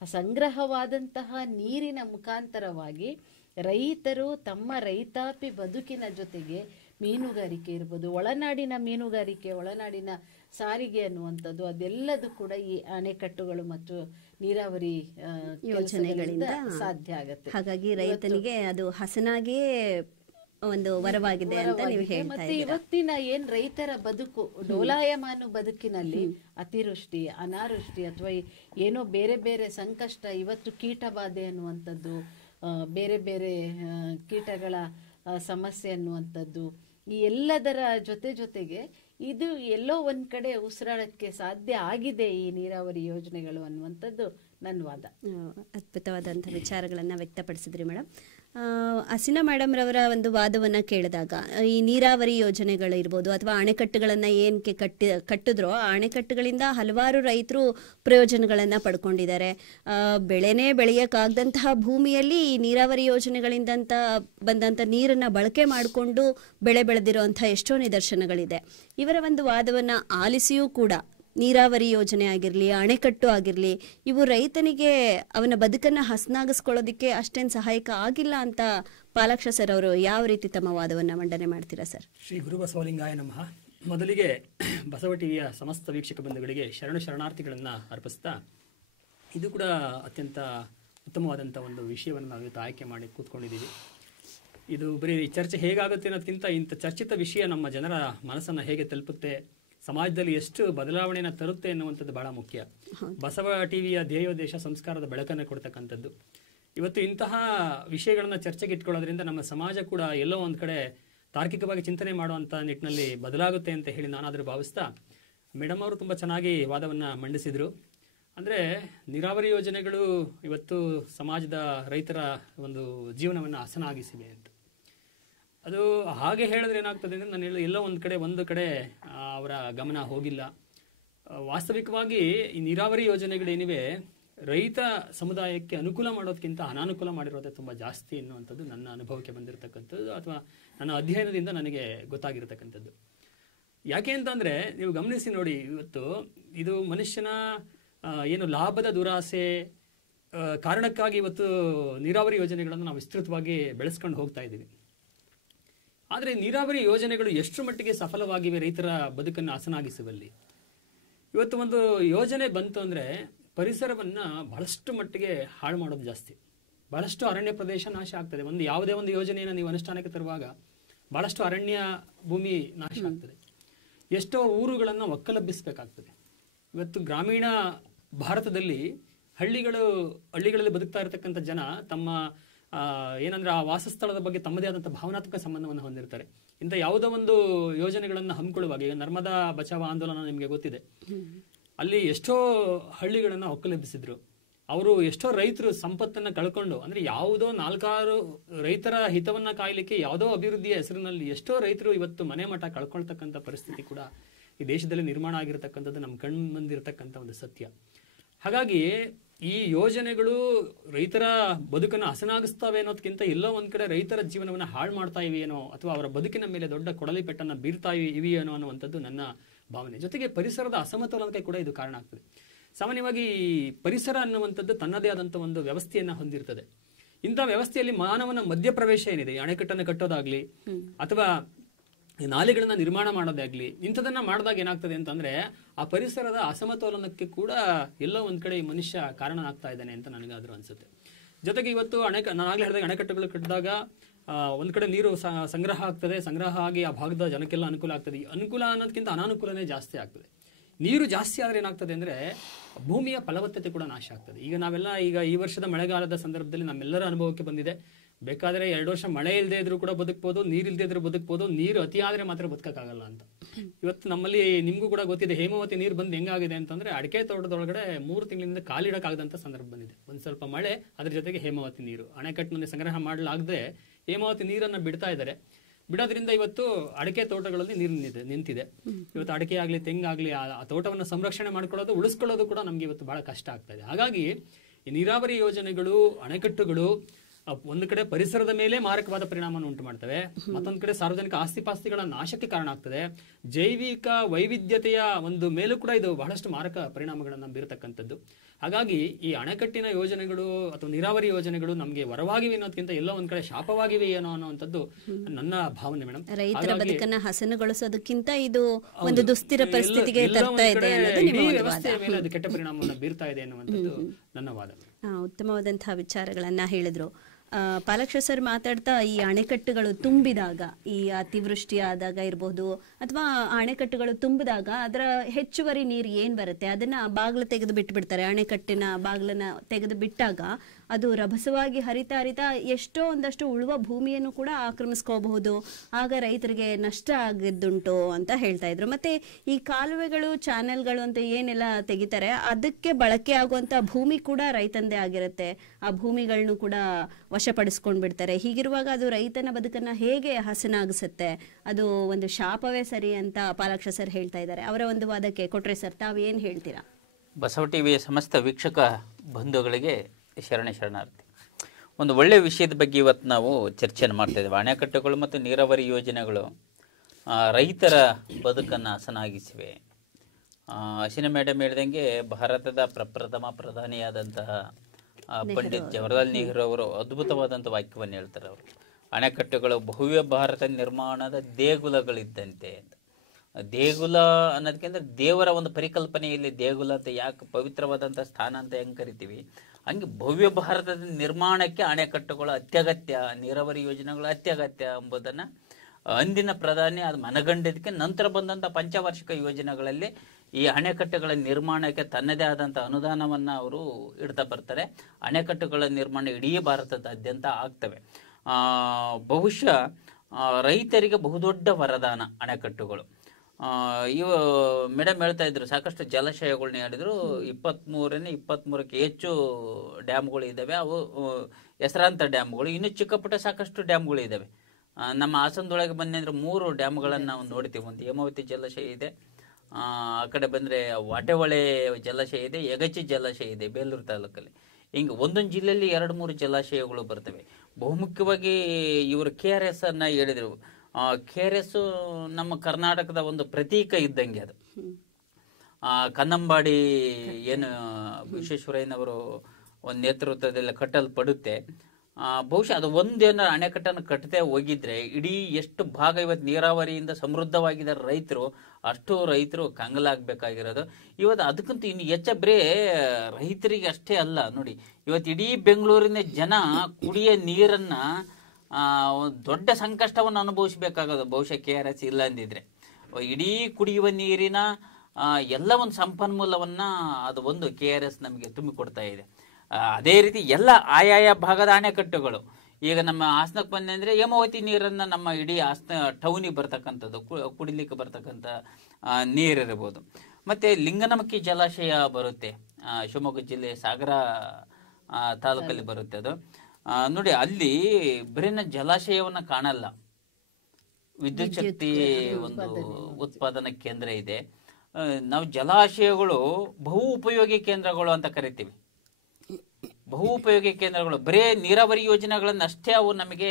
ಆ ಸಂಗ್ರಹವಾದಂತಹ ನೀರಿನ ಮುಖಾಂತರವಾಗಿ ರೈತರು ತಮ್ಮ ರೈತಾಪಿ ಬದುಕಿನ ಜೊತೆಗೆ ಮೀನುಗಾರಿಕೆ ಇರ್ಬೋದು, ಒಳನಾಡಿನ ಮೀನುಗಾರಿಕೆ, ಒಳನಾಡಿನ ಸಾರಿಗೆ ಅನ್ನುವಂಥದ್ದು, ಅದೆಲ್ಲದೂ ಕೂಡ ಈ ಅಣೆಕಟ್ಟುಗಳು ಮತ್ತು ನೀರಾವರಿ ಯೋಜನೆಗಳಿಂದ ಸಾಧ್ಯ ಆಗತ್ತೆ. ಹಾಗಾಗಿ ರೈತನಿಗೆ ಅದು ಹಸನಾಗಿಯೇ ಒಂದು ವರವಾಗಿದೆ ಅಂತ ನೀವು ಹೇಳ್ತಾ ಮತ್ತೆ ಇವತ್ತಿನ ಏನ್ ರೈತರ ಬದುಕು, ಡೋಲಾಯಮಾನ ಬದುಕಿನಲ್ಲಿ ಅತಿವೃಷ್ಟಿ, ಅನಾವೃಷ್ಟಿ ಅಥವಾ ಏನೋ ಬೇರೆ ಬೇರೆ ಸಂಕಷ್ಟ, ಇವತ್ತು ಕೀಟ ಬಾಧೆ ಅನ್ನುವಂಥದ್ದು, ಬೇರೆ ಬೇರೆ ಕೀಟಗಳ ಸಮಸ್ಯೆ ಅನ್ನುವಂಥದ್ದು, ಈ ಎಲ್ಲದರ ಜೊತೆಗೆ ಇದು ಎಲ್ಲೋ ಒಂದ್ ಕಡೆ ಉಸಿರಾಡಕ್ಕೆ ಸಾಧ್ಯ ಆಗಿದೆ ಈ ನೀರಾವರಿ ಯೋಜನೆಗಳು ಅನ್ನುವಂಥದ್ದು ನನ್ನ ವಾದ. ಅದ್ಭುತವಾದಂಥ ವಿಚಾರಗಳನ್ನ ವ್ಯಕ್ತಪಡಿಸಿದ್ರಿ ಮೇಡಮ್. ಹಸೀನಾ ಮೇಡಮ್ ರವರ ಒಂದು ವಾದವನ್ನು ಕೇಳಿದಾಗ ಈ ನೀರಾವರಿ ಯೋಜನೆಗಳಿರ್ಬೋದು ಅಥವಾ ಅಣೆಕಟ್ಟುಗಳನ್ನು ಏನಕ್ಕೆ ಕಟ್ಟಿದ್ರೋ ಆ ಅಣೆಕಟ್ಟುಗಳಿಂದ ಹಲವಾರು ರೈತರು ಪ್ರಯೋಜನಗಳನ್ನು ಪಡ್ಕೊಂಡಿದ್ದಾರೆ. ಬೆಳೆನೇ ಬೆಳೆಯೋಕ್ಕಾಗದಂತಹ ಭೂಮಿಯಲ್ಲಿ ಈ ನೀರಾವರಿ ಯೋಜನೆಗಳಿಂದ ಬಂದಂಥ ನೀರನ್ನು ಬಳಕೆ ಮಾಡಿಕೊಂಡು ಬೆಳೆ ಬೆಳೆದಿರುವಂಥ ಎಷ್ಟೋ ನಿದರ್ಶನಗಳಿದೆ. ಇವರ ಒಂದು ವಾದವನ್ನು ಆಲಿಸಿಯೂ ಕೂಡ ನೀರಾವರಿ ಯೋಜನೆ ಆಗಿರಲಿ, ಅಣೆಕಟ್ಟು ಆಗಿರಲಿ, ಇವು ರೈತನಿಗೆ ಅವನ ಬದುಕನ್ನು ಹಸನಾಗಿಸ್ಕೊಳ್ಳೋದಕ್ಕೆ ಅಷ್ಟೇನು ಸಹಾಯಕ ಆಗಿಲ್ಲ ಅಂತ ಪಾಲಾಕ್ಷ ಸರ್ ಅವರು ಯಾವ ರೀತಿ ತಮ್ಮ ವಾದವನ್ನು ಮಂಡನೆ ಮಾಡ್ತೀರಾ ಸರ್? ಶ್ರೀ ಗುರು ಬಸವಲಿಂಗಾಯ ನಮಃ. ಮೊದಲಿಗೆ ಬಸವ ಟಿವಿಯ ಸಮಸ್ತ ವೀಕ್ಷಕ ಬಂಧುಗಳಿಗೆ ಶರಣಾರ್ಥಿಗಳನ್ನು ಅರ್ಪಿಸ್ತಾ, ಇದು ಕೂಡ ಅತ್ಯಂತ ಉತ್ತಮವಾದಂಥ ಒಂದು ವಿಷಯವನ್ನು ನಾವು ಇವತ್ತು ಆಯ್ಕೆ ಮಾಡಿ ಕೂತ್ಕೊಂಡಿದ್ದೀವಿ. ಇದು ಬರೀ ಚರ್ಚೆ ಹೇಗಾಗುತ್ತೆ ಅನ್ನೋದಕ್ಕಿಂತ ಇಂಥ ಚರ್ಚಿತ ವಿಷಯ ನಮ್ಮ ಜನರ ಮನಸ್ಸನ್ನು ಹೇಗೆ ತಲುಪುತ್ತೆ, ಸಮಾಜದಲ್ಲಿ ಎಷ್ಟು ಬದಲಾವಣೆಯನ್ನು ತರುತ್ತೆ ಎನ್ನುವಂಥದ್ದು ಬಹಳ ಮುಖ್ಯ. ಬಸವ ಟಿವಿಯ ಧ್ಯೇಯೋದ್ದೇಶ ಸಂಸ್ಕಾರದ ಬೆಳಕನ್ನು ಕೊಡ್ತಕ್ಕಂಥದ್ದು. ಇವತ್ತು ಇಂತಹ ವಿಷಯಗಳನ್ನ ಚರ್ಚೆಗೆ ಇಟ್ಕೊಳ್ಳೋದ್ರಿಂದ ನಮ್ಮ ಸಮಾಜ ಕೂಡ ಎಲ್ಲೋ ಒಂದು ಕಡೆ ತಾರ್ಕಿಕವಾಗಿ ಚಿಂತನೆ ಮಾಡುವಂಥ ನಿಟ್ಟಿನಲ್ಲಿ ಬದಲಾಗುತ್ತೆ ಅಂತ ಹೇಳಿ ನಾನಾದರೂ ಭಾವಿಸ್ತಾ, ಮೇಡಮ್ ಅವರು ತುಂಬ ಚೆನ್ನಾಗಿ ವಾದವನ್ನು ಮಂಡಿಸಿದರು. ಅಂದರೆ ನೀರಾವರಿ ಯೋಜನೆಗಳು ಇವತ್ತು ಸಮಾಜದ ರೈತರ ಒಂದು ಜೀವನವನ್ನು ಹಸನಾಗಿಸಿವೆ ಅಂತ. ಅದು ಹಾಗೆ ಹೇಳಿದ್ರೆ ಏನಾಗ್ತದೆ ಅಂದರೆ, ನಾನು ಎಲ್ಲೋ ಒಂದು ಕಡೆ ಅವರ ಗಮನ ಹೋಗಿಲ್ಲ. ವಾಸ್ತವಿಕವಾಗಿ ಈ ನೀರಾವರಿ ಯೋಜನೆಗಳೇನಿವೆ ರೈತ ಸಮುದಾಯಕ್ಕೆ ಅನುಕೂಲ ಮಾಡೋದಕ್ಕಿಂತ ಅನಾನುಕೂಲ ಮಾಡಿರೋದೇ ತುಂಬ ಜಾಸ್ತಿ ಎನ್ನುವಂಥದ್ದು ನನ್ನ ಅನುಭವಕ್ಕೆ ಬಂದಿರತಕ್ಕಂಥದ್ದು ಅಥವಾ ನನ್ನ ಅಧ್ಯಯನದಿಂದ ನನಗೆ ಗೊತ್ತಾಗಿರತಕ್ಕಂಥದ್ದು. ಯಾಕೆ ಅಂತಂದರೆ, ನೀವು ಗಮನಿಸಿ ನೋಡಿ, ಇವತ್ತು ಇದು ಮನುಷ್ಯನ ಏನು ಲಾಭದ ದುರಾಸೆ ಕಾರಣಕ್ಕಾಗಿ ಇವತ್ತು ನೀರಾವರಿ ಯೋಜನೆಗಳನ್ನು ನಾವು ವಿಸ್ತೃತವಾಗಿ ಬೆಳೆಸ್ಕೊಂಡು ಹೋಗ್ತಾ ಇದ್ದೀವಿ. ಆದರೆ ನೀರಾವರಿ ಯೋಜನೆಗಳು ಎಷ್ಟು ಮಟ್ಟಿಗೆ ಸಫಲವಾಗಿವೆ ರೈತರ ಬದುಕನ್ನು ಹಸನಾಗಿಸುವಲ್ಲಿ? ಇವತ್ತು ಒಂದು ಯೋಜನೆ ಬಂತು ಅಂದರೆ ಪರಿಸರವನ್ನು ಬಹಳಷ್ಟು ಮಟ್ಟಿಗೆ ಹಾಳು ಮಾಡೋದು ಜಾಸ್ತಿ. ಬಹಳಷ್ಟು ಅರಣ್ಯ ಪ್ರದೇಶ ನಾಶ ಆಗ್ತದೆ. ಯಾವುದೇ ಒಂದು ಯೋಜನೆಯನ್ನು ನೀವು ಅನುಷ್ಠಾನಕ್ಕೆ ತರುವಾಗ ಬಹಳಷ್ಟು ಅರಣ್ಯ ಭೂಮಿ ನಾಶ ಆಗ್ತದೆ. ಎಷ್ಟೋ ಊರುಗಳನ್ನು ಒಕ್ಕಲೆಬ್ಬಿಸಬೇಕಾಗ್ತದೆ. ಇವತ್ತು ಗ್ರಾಮೀಣ ಭಾರತದಲ್ಲಿ ಹಳ್ಳಿಗಳಲ್ಲಿ ಬದುಕ್ತಾ ಇರತಕ್ಕಂಥ ಜನ ತಮ್ಮ ಏನಂದ್ರೆ ಆ ವಾಸಸ್ಥಳದ ಬಗ್ಗೆ ತಮ್ಮದೇ ಆದಂಥ ಭಾವನಾತ್ಮಕ ಸಂಬಂಧವನ್ನು ಹೊಂದಿರ್ತಾರೆ. ಇಂಥ ಯಾವುದೋ ಒಂದು ಯೋಜನೆಗಳನ್ನು ಹಮ್ಮಿಕೊಳ್ಳುವಾಗ, ಈಗ ನರ್ಮದಾ ಬಚಾವ ಆಂದೋಲನ ನಿಮಗೆ ಗೊತ್ತಿದೆ, ಅಲ್ಲಿ ಎಷ್ಟೋ ಹಳ್ಳಿಗಳನ್ನು ಒಕ್ಕಲೆಬ್ಬಿಸಿದ್ರು. ಅವರು ಎಷ್ಟೋ ರೈತರು ಸಂಪತ್ತನ್ನು ಕಳ್ಕೊಂಡು, ಅಂದ್ರೆ ಯಾವುದೋ 4-6 ರೈತರ ಹಿತವನ್ನ ಕಾಯಲಿಕ್ಕೆ ಯಾವುದೋ ಅಭಿವೃದ್ಧಿಯ ಹೆಸರಿನಲ್ಲಿ ಎಷ್ಟೋ ರೈತರು ಇವತ್ತು ಮನೆ ಮಠ ಕಳ್ಕೊಳ್ತಕ್ಕಂಥ ಪರಿಸ್ಥಿತಿ ಕೂಡ ಈ ದೇಶದಲ್ಲಿ ನಿರ್ಮಾಣ ಆಗಿರತಕ್ಕಂಥದ್ದು ನಮ್ಮ ಕಣ್ಣು ಬಂದಿರತಕ್ಕಂಥ ಒಂದು ಸತ್ಯ. ಹಾಗಾಗಿ ಈ ಯೋಜನೆಗಳು ರೈತರ ಬದುಕನ್ನು ಹಸನಾಗಿಸ್ತವೆ ಅನ್ನೋದಕ್ಕಿಂತ ಎಲ್ಲೋ ಒಂದ್ ಕಡೆ ರೈತರ ಜೀವನವನ್ನು ಹಾಳು ಮಾಡ್ತಾ ಇವೆಯೇನೋ ಅಥವಾ ಅವರ ಬದುಕಿನ ಮೇಲೆ ದೊಡ್ಡ ಕೊಡಲಿ ಪೆಟ್ಟನ್ನು ಬೀರ್ತಾ ಇವೆಯೇನೋ ಅನ್ನುವಂಥದ್ದು ನನ್ನ ಭಾವನೆ. ಜೊತೆಗೆ ಪರಿಸರದ ಅಸಮತೋಲನಕ್ಕೆ ಕೂಡ ಇದು ಕಾರಣ ಆಗ್ತದೆ. ಸಾಮಾನ್ಯವಾಗಿ ಪರಿಸರ ಅನ್ನುವಂಥದ್ದು ತನ್ನದೇ ಆದಂಥ ಒಂದು ವ್ಯವಸ್ಥೆಯನ್ನ ಹೊಂದಿರ್ತದೆ. ಇಂಥ ವ್ಯವಸ್ಥೆಯಲ್ಲಿ ಮಾನವನ ಮಧ್ಯಪ್ರವೇಶ ಏನಿದೆ, ಅಣೆಕಟ್ಟನ್ನು ಕಟ್ಟೋದಾಗ್ಲಿ ಅಥವಾ ನಾಲೆಗಳನ್ನ ನಿರ್ಮಾಣ ಮಾಡೋದಾಗ್ಲಿ, ಇಂಥದನ್ನ ಮಾಡಿದಾಗ ಏನಾಗ್ತದೆ ಅಂತಂದ್ರೆ ಆ ಪರಿಸರದ ಅಸಮತೋಲನಕ್ಕೆ ಕೂಡ ಎಲ್ಲೋ ಒಂದ್ ಕಡೆ ಈ ಮನುಷ್ಯ ಕಾರಣ ಆಗ್ತಾ ಇದ್ದಾನೆ ಅಂತ ನನಗಾದ್ರೂ ಅನ್ಸುತ್ತೆ. ಜೊತೆಗೆ ಇವತ್ತು ನಾನು ಆಗ್ಲೇ ಹೇಳಿದಾಗ ಅಣೆಕಟ್ಟುಗಳು ಕಟ್ಟಿದಾಗ ಒಂದ್ ಕಡೆ ನೀರು ಸಂಗ್ರಹ ಆಗ್ತದೆ. ಸಂಗ್ರಹ ಆಗಿ ಆ ಭಾಗದ ಜನಕ್ಕೆಲ್ಲ ಅನುಕೂಲ ಆಗ್ತದೆ. ಅನುಕೂಲ ಅನ್ನೋದಕ್ಕಿಂತ ಅನಾನುಕೂಲನೇ ಜಾಸ್ತಿ ಆಗ್ತದೆ. ನೀರು ಜಾಸ್ತಿ ಆದ್ರೆ ಏನಾಗ್ತದೆ ಅಂದ್ರೆ ಭೂಮಿಯ ಫಲವತ್ತತೆ ಕೂಡ ನಾಶ ಆಗ್ತದೆ. ಈಗ ಈ ವರ್ಷದ ಮಳೆಗಾಲದ ಸಂದರ್ಭದಲ್ಲಿ ನಮ್ಮೆಲ್ಲರ ಅನುಭವಕ್ಕೆ ಬಂದಿದೆ. ಬೇಕಾದ್ರೆ 2 ವರ್ಷ ಮಳೆ ಇಲ್ಲದೆ ಇದ್ರೂ ಕೂಡ ಬದುಕ್ಬೋದು, ನೀರು ಇಲ್ಲದೆ ಇದ್ರೂ ಬದುಕ್ಬೋದು, ನೀರು ಅತಿ ಆದ್ರೆ ಮಾತ್ರ ಬದುಕಕ್ಕಾಗಲ್ಲ ಅಂತ. ಇವತ್ತು ನಮ್ಮಲ್ಲಿ ನಿಮ್ಗೂ ಕೂಡ ಗೊತ್ತಿದೆ, ಹೇಮಾವತಿ ನೀರು ಬಂದು ಹೆಂಗಾಗಿದೆ ಅಂತಂದ್ರೆ ಅಡಿಕೆ ತೋಟದೊಳಗಡೆ 3 ತಿಂಗಳಿಂದ ಕಾಲಿಡಕ್ಕಾಗದಂತ ಸಂದರ್ಭ ಬಂದಿದೆ. ಒಂದ್ ಸ್ವಲ್ಪ ಮಳೆ, ಅದ್ರ ಜೊತೆಗೆ ಹೇಮಾವತಿ ನೀರು ಅಣೆಕಟ್ಟಿನಲ್ಲಿ ಸಂಗ್ರಹ ಮಾಡಲಾಗದೆ ಹೇಮಾವತಿ ನೀರನ್ನ ಬಿಡ್ತಾ ಇದ್ದಾರೆ. ಬಿಡೋದ್ರಿಂದ ಇವತ್ತು ಅಡಿಕೆ ತೋಟಗಳಲ್ಲಿ ನೀರು ನಿಂತಿದೆ. ಇವತ್ತು ಅಡಿಕೆ ಆಗ್ಲಿ ತೆಂಗಾಗ್ಲಿ ಆ ತೋಟವನ್ನು ಸಂರಕ್ಷಣೆ ಮಾಡ್ಕೊಳ್ಳೋದು, ಉಳಿಸ್ಕೊಳ್ಳೋದು ಕೂಡ ನಮ್ಗೆ ಇವತ್ತು ಬಹಳ ಕಷ್ಟ ಆಗ್ತಾ ಇದೆ. ಹಾಗಾಗಿ ಈ ನೀರಾವರಿ ಯೋಜನೆಗಳು, ಅಣೆಕಟ್ಟುಗಳು ಒಂದು ಕಡೆ ಪರಿಸರದ ಮೇಲೆ ಮಾರಕವಾದ ಪರಿಣಾಮವನ್ನು ಉಂಟು ಮಾಡ್ತವೆ, ಮತ್ತೊಂದು ಕಡೆ ಸಾರ್ವಜನಿಕ ಆಸ್ತಿಪಾಸ್ತಿಗಳ ನಾಶಕ್ಕೆ ಕಾರಣ ಆಗ್ತದೆ. ಜೈವಿಕ ವೈವಿಧ್ಯತೆಯ ಒಂದು ಮೇಲೂ ಕೂಡ ಇದು ಬಹಳಷ್ಟು ಮಾರಕ ಪರಿಣಾಮಗಳನ್ನು ಬೀರತಕ್ಕಂಥದ್ದು. ಹಾಗಾಗಿ ಈ ಅಣೆಕಟ್ಟಿನ ಯೋಜನೆಗಳು ಅಥವಾ ನೀರಾವರಿ ಯೋಜನೆಗಳು ನಮಗೆ ವರವಾಗಿವೆ ಅನ್ನೋದಕ್ಕಿಂತ ಎಲ್ಲೋ ಒಂದ್ ಕಡೆ ಶಾಪವಾಗಿವೆ ಏನೋ ಅನ್ನುವಂಥದ್ದು ನನ್ನ ಭಾವನೆ ಮೇಡಮ್. ರೈತರ ಬದುಕನ್ನ ಹಸನುಗೊಳಿಸೋದಕ್ಕಿಂತ ಇದು ಒಂದು ದುಸ್ಥಿರ ಪರಿಸ್ಥಿತಿಗೆ ತರ್ತಾ ಇದೆ ಅನ್ನೋದು ನಿಮ್ಮ ವಾದ. ವ್ಯವಸ್ಥೆಯ ಮೇಲೆ ಅದು ಕೆಟ್ಟ ಪರಿಣಾಮವನ್ನು ಬೀರ್ತಾ ಇದೆ ಅನ್ನುವಂಥದ್ದು ನನ್ನ ವಾದ. ಉತ್ತಮವಾದಂತಹ ವಿಚಾರಗಳನ್ನ ಹೇಳಿದ್ರು. ಪಾಲಾಕ್ಷ ಸರ್ ಮಾತಾಡ್ತಾ ಈ ಅಣೆಕಟ್ಟುಗಳು ತುಂಬಿದಾಗ, ಈ ಅತಿವೃಷ್ಟಿ ಆದಾಗ ಇರಬಹುದು ಅಥವಾ ಅಣೆಕಟ್ಟುಗಳು ತುಂಬಿದಾಗ ಅದರ ಹೆಚ್ಚುವರಿ ನೀರು ಏನ್ ಬರುತ್ತೆ ಅದನ್ನ ಬಾಗಿಲು ತೆಗೆದು ಬಿಟ್ಬಿಡ್ತಾರೆ. ಅಣೆಕಟ್ಟಿನ ಬಾಗಿಲನ್ನ ತೆಗೆದು ಬಿಟ್ಟಾಗ ಅದು ರಭಸವಾಗಿ ಹರಿತಾ ಎಷ್ಟೋ ಒಂದಷ್ಟು ಉಳುವ ಭೂಮಿಯನ್ನು ಕೂಡ ಆಕ್ರಮಿಸ್ಕೋಬಹುದು. ಆಗ ರೈತರಿಗೆ ನಷ್ಟ ಆಗಿದ್ದುಂಟು ಅಂತ ಹೇಳ್ತಾ ಇದ್ರು. ಮತ್ತೆ ಈ ಕಾಲುವೆಗಳು, ಚಾನೆಲ್ಗಳು ಅಂತ ಏನೆಲ್ಲ ತೆಗಿತಾರೆ ಅದಕ್ಕೆ ಬಳಕೆ ಆಗುವಂತ ಭೂಮಿ ಕೂಡ ರೈತಂದೇ ಆಗಿರುತ್ತೆ. ಆ ಭೂಮಿಗಳನ್ನು ಕೂಡ ವಶಪಡಿಸ್ಕೊಂಡು ಬಿಡ್ತಾರೆ. ಹೀಗಿರುವಾಗ ಅದು ರೈತನ ಬದುಕನ್ನು ಹೇಗೆ ಹಸನಾಗಿಸುತ್ತೆ? ಅದು ಒಂದು ಶಾಪವೇ ಸರಿ ಅಂತ ಪಾಲಾಕ್ಷ ಸರ್ ಹೇಳ್ತಾ ಇದ್ದಾರೆ. ಅವರ ಒಂದು ವಾದಕ್ಕೆ ಕೊಟ್ರೆ ಸರ್ ತಾವು ಏನು ಹೇಳ್ತೀರಾ? ಬಸವ ಟಿವಿಯ ಸಮಸ್ತ ವೀಕ್ಷಕ ಬಂಧುಗಳಿಗೆ ಶರಣಾರ್ಥಿ. ಒಂದು ಒಳ್ಳೆಯ ವಿಷಯದ ಬಗ್ಗೆ ಇವತ್ತು ನಾವು ಚರ್ಚೆಯನ್ನು ಮಾಡ್ತಾ ಇದ್ದೇವೆ. ಅಣೆಕಟ್ಟುಗಳು ಮತ್ತು ನೀರಾವರಿ ಯೋಜನೆಗಳು ರೈತರ ಬದುಕನ್ನು ಹಸನಾಗಿಸಿವೆ. ಅಶಿನ ಮೇಡಮ್ ಹೇಳ್ದಂಗೆ ಭಾರತದ ಪ್ರಪ್ರಥಮ ಪ್ರಧಾನಿಯಾದಂತಹ ಪಂಡಿತ್ ಜವಾಹರ್ಲಾಲ್ ನೆಹರು ಅವರು ಅದ್ಭುತವಾದಂಥ ವಾಕ್ಯವನ್ನು ಹೇಳ್ತಾರೆ. ಅವರು ಅಣೆಕಟ್ಟುಗಳು ಭವ್ಯ ಭಾರತ ನಿರ್ಮಾಣದ ದೇಗುಲಗಳಿದ್ದಂತೆ ಅಂತ. ದೇಗುಲ ಅನ್ನೋದಕ್ಕಿಂತ ದೇವರ ಒಂದು ಪರಿಕಲ್ಪನೆಯಲ್ಲಿ ದೇಗುಲ ಅಂತ ಯಾಕೆ ಪವಿತ್ರವಾದಂಥ ಸ್ಥಾನ ಅಂತ ಹೆಂಗೆ ಕರಿತೀವಿ, ಹಂಗೆ ಭವ್ಯ ಭಾರತದ ನಿರ್ಮಾಣಕ್ಕೆ ಅಣೆಕಟ್ಟುಗಳು ಅತ್ಯಗತ್ಯ, ನೀರಾವರಿ ಯೋಜನೆಗಳು ಅತ್ಯಗತ್ಯ ಎಂಬುದನ್ನು ಅಂದಿನ ಪ್ರಧಾನಿ ಅದು ಮನಗಂಡಿದ್ದಕ್ಕೆ ನಂತರ ಬಂದಂಥ ಪಂಚವಾರ್ಷಿಕ ಯೋಜನೆಗಳಲ್ಲಿ ಈ ಅಣೆಕಟ್ಟುಗಳ ನಿರ್ಮಾಣಕ್ಕೆ ತನ್ನದೇ ಆದಂಥ ಅನುದಾನವನ್ನು ಅವರು ಇಡ್ತಾ ಬರ್ತಾರೆ. ಅಣೆಕಟ್ಟುಗಳ ನಿರ್ಮಾಣ ಇಡೀ ಭಾರತದಾದ್ಯಂತ ಆಗ್ತವೆ. ಬಹುಶಃ ರೈತರಿಗೆ ಬಹುದೊಡ್ಡ ವರದಾನ ಅಣೆಕಟ್ಟುಗಳು. ಇವು ಮೇಡಮ್ ಹೇಳ್ತಾ ಇದ್ರು, ಸಾಕಷ್ಟು ಜಲಾಶಯಗಳನ್ನ ಹೇಳಿದ್ರು. 23ಕ್ಕೆ ಹೆಚ್ಚು ಡ್ಯಾಮ್ಗಳು ಇದ್ದಾವೆ. ಅವು ಹೆಸರಾಂತ ಡ್ಯಾಮ್ಗಳು. ಇನ್ನು ಚಿಕ್ಕ ಪುಟ್ಟ ಸಾಕಷ್ಟು ಡ್ಯಾಮ್ಗಳು ಇದ್ದಾವೆ. ನಮ್ಮ ಹಾಸನದೊಳಗೆ ಬಂದ್ರೆ 3 ಡ್ಯಾಮ್ಗಳನ್ನು ನಾವು ನೋಡ್ತೀವಿ. ಒಂದು ಹೇಮಾವತಿ ಜಲಾಶಯ ಇದೆ, ಆ ಕಡೆ ಬಂದರೆ ವಾಟೆಹೊಳೆ ಜಲಾಶಯ ಇದೆ, ಯಗಚಿ ಜಲಾಶಯ ಇದೆ ಬೇಲೂರು ತಾಲೂಕಲ್ಲಿ. ಹಿಂಗೆ ಒಂದೊಂದು ಜಿಲ್ಲೆಯಲ್ಲಿ 2-3 ಜಲಾಶಯಗಳು ಬರ್ತವೆ. ಬಹುಮುಖ್ಯವಾಗಿ ಇವರು KRS ಅನ್ನ ಹೇಳಿದರು. KRS ನಮ್ಮ ಕರ್ನಾಟಕದ ಒಂದು ಪ್ರತೀಕ ಇದ್ದಂಗೆ. ಅದು ಕನ್ನಂಬಾಡಿ ಏನು ವಿಶ್ವೇಶ್ವರಯ್ಯನವರು ಒಂದು ನೇತೃತ್ವದಲ್ಲಿ ಕಟ್ಟಲ್ಪಡುತ್ತೆ. ಬಹುಶಃ ಅದು ಒಂದೇನೋ ಅಣೆಕಟ್ಟನ್ನು ಕಟ್ಟದೆ ಹೋಗಿದ್ರೆ ಇಡೀ ಎಷ್ಟು ಭಾಗ ಇವತ್ತು ನೀರಾವರಿಯಿಂದ ಸಮೃದ್ಧವಾಗಿದ್ದಾರೆ ರೈತರು, ಅಷ್ಟು ರೈತರು ಕಂಗಲಾಗಬೇಕಾಗಿರೋದು. ಇವತ್ತು ಅದಕ್ಕಂತೂ ಇನ್ನು ಬರೇ ರೈತರಿಗೆ ಅಷ್ಟೇ ಅಲ್ಲ ನೋಡಿ, ಇವತ್ತು ಇಡೀ ಬೆಂಗಳೂರಿನ ಜನ ಕುಡಿಯೋ ನೀರನ್ನ ದೊಡ್ಡ ಸಂಕಷ್ಟವನ್ನು ಅನುಭವಿಸಬೇಕಾಗೋದು. ಬಹುಶಃ KRS ಇಲ್ಲ ಅಂದಿದ್ರೆ ಇಡೀ ಕುಡಿಯುವ ನೀರಿನ ಎಲ್ಲ ಒಂದು ಸಂಪನ್ಮೂಲವನ್ನ ಅದು ಒಂದು KRS ನಮಗೆ ತುಂಬಿಕೊಡ್ತಾ ಇದೆ. ಅದೇ ರೀತಿ ಎಲ್ಲ ಆಯಾಯ ಭಾಗದ ಅಣೆಕಟ್ಟುಗಳು. ಈಗ ನಮ್ಮ ಹಾಸನಕ್ಕೆ ಬಂದೆ ಅಂದರೆ ಹೇಮಾವತಿ ನೀರನ್ನು ನಮ್ಮ ಇಡೀ ಹಾಸನ ಟೌನಿಗೆ ಬರ್ತಕ್ಕಂಥದ್ದು, ಕುಡಿಲಿಕ್ಕೆ ಬರ್ತಕ್ಕಂಥ ನೀರಿರ್ಬೋದು. ಮತ್ತು ಲಿಂಗನಮಕ್ಕಿ ಜಲಾಶಯ ಬರುತ್ತೆ, ಶಿವಮೊಗ್ಗ ಜಿಲ್ಲೆ ಸಾಗರ ತಾಲೂಕಲ್ಲಿ ಬರುತ್ತೆ. ಅದು ನೋಡಿ, ಅಲ್ಲಿ ಬರೀನ ಜಲಾಶಯವನ್ನು ಕಾಣಲ್ಲ, ವಿದ್ಯುತ್ ಶಕ್ತಿ ಒಂದು ಉತ್ಪಾದನಾ ಕೇಂದ್ರ ಇದೆ. ನಾವು ಜಲಾಶಯಗಳು ಬಹು ಉಪಯೋಗಿ ಕೇಂದ್ರಗಳು ಅಂತ ಕರಿತೀವಿ. ಬಹು ಉಪಯೋಗಿ ಕೇಂದ್ರಗಳು ಬರೇ ನೀರಾವರಿ ಯೋಜನೆಗಳನ್ನ ಅಷ್ಟೇ ಅವು ನಮಗೆ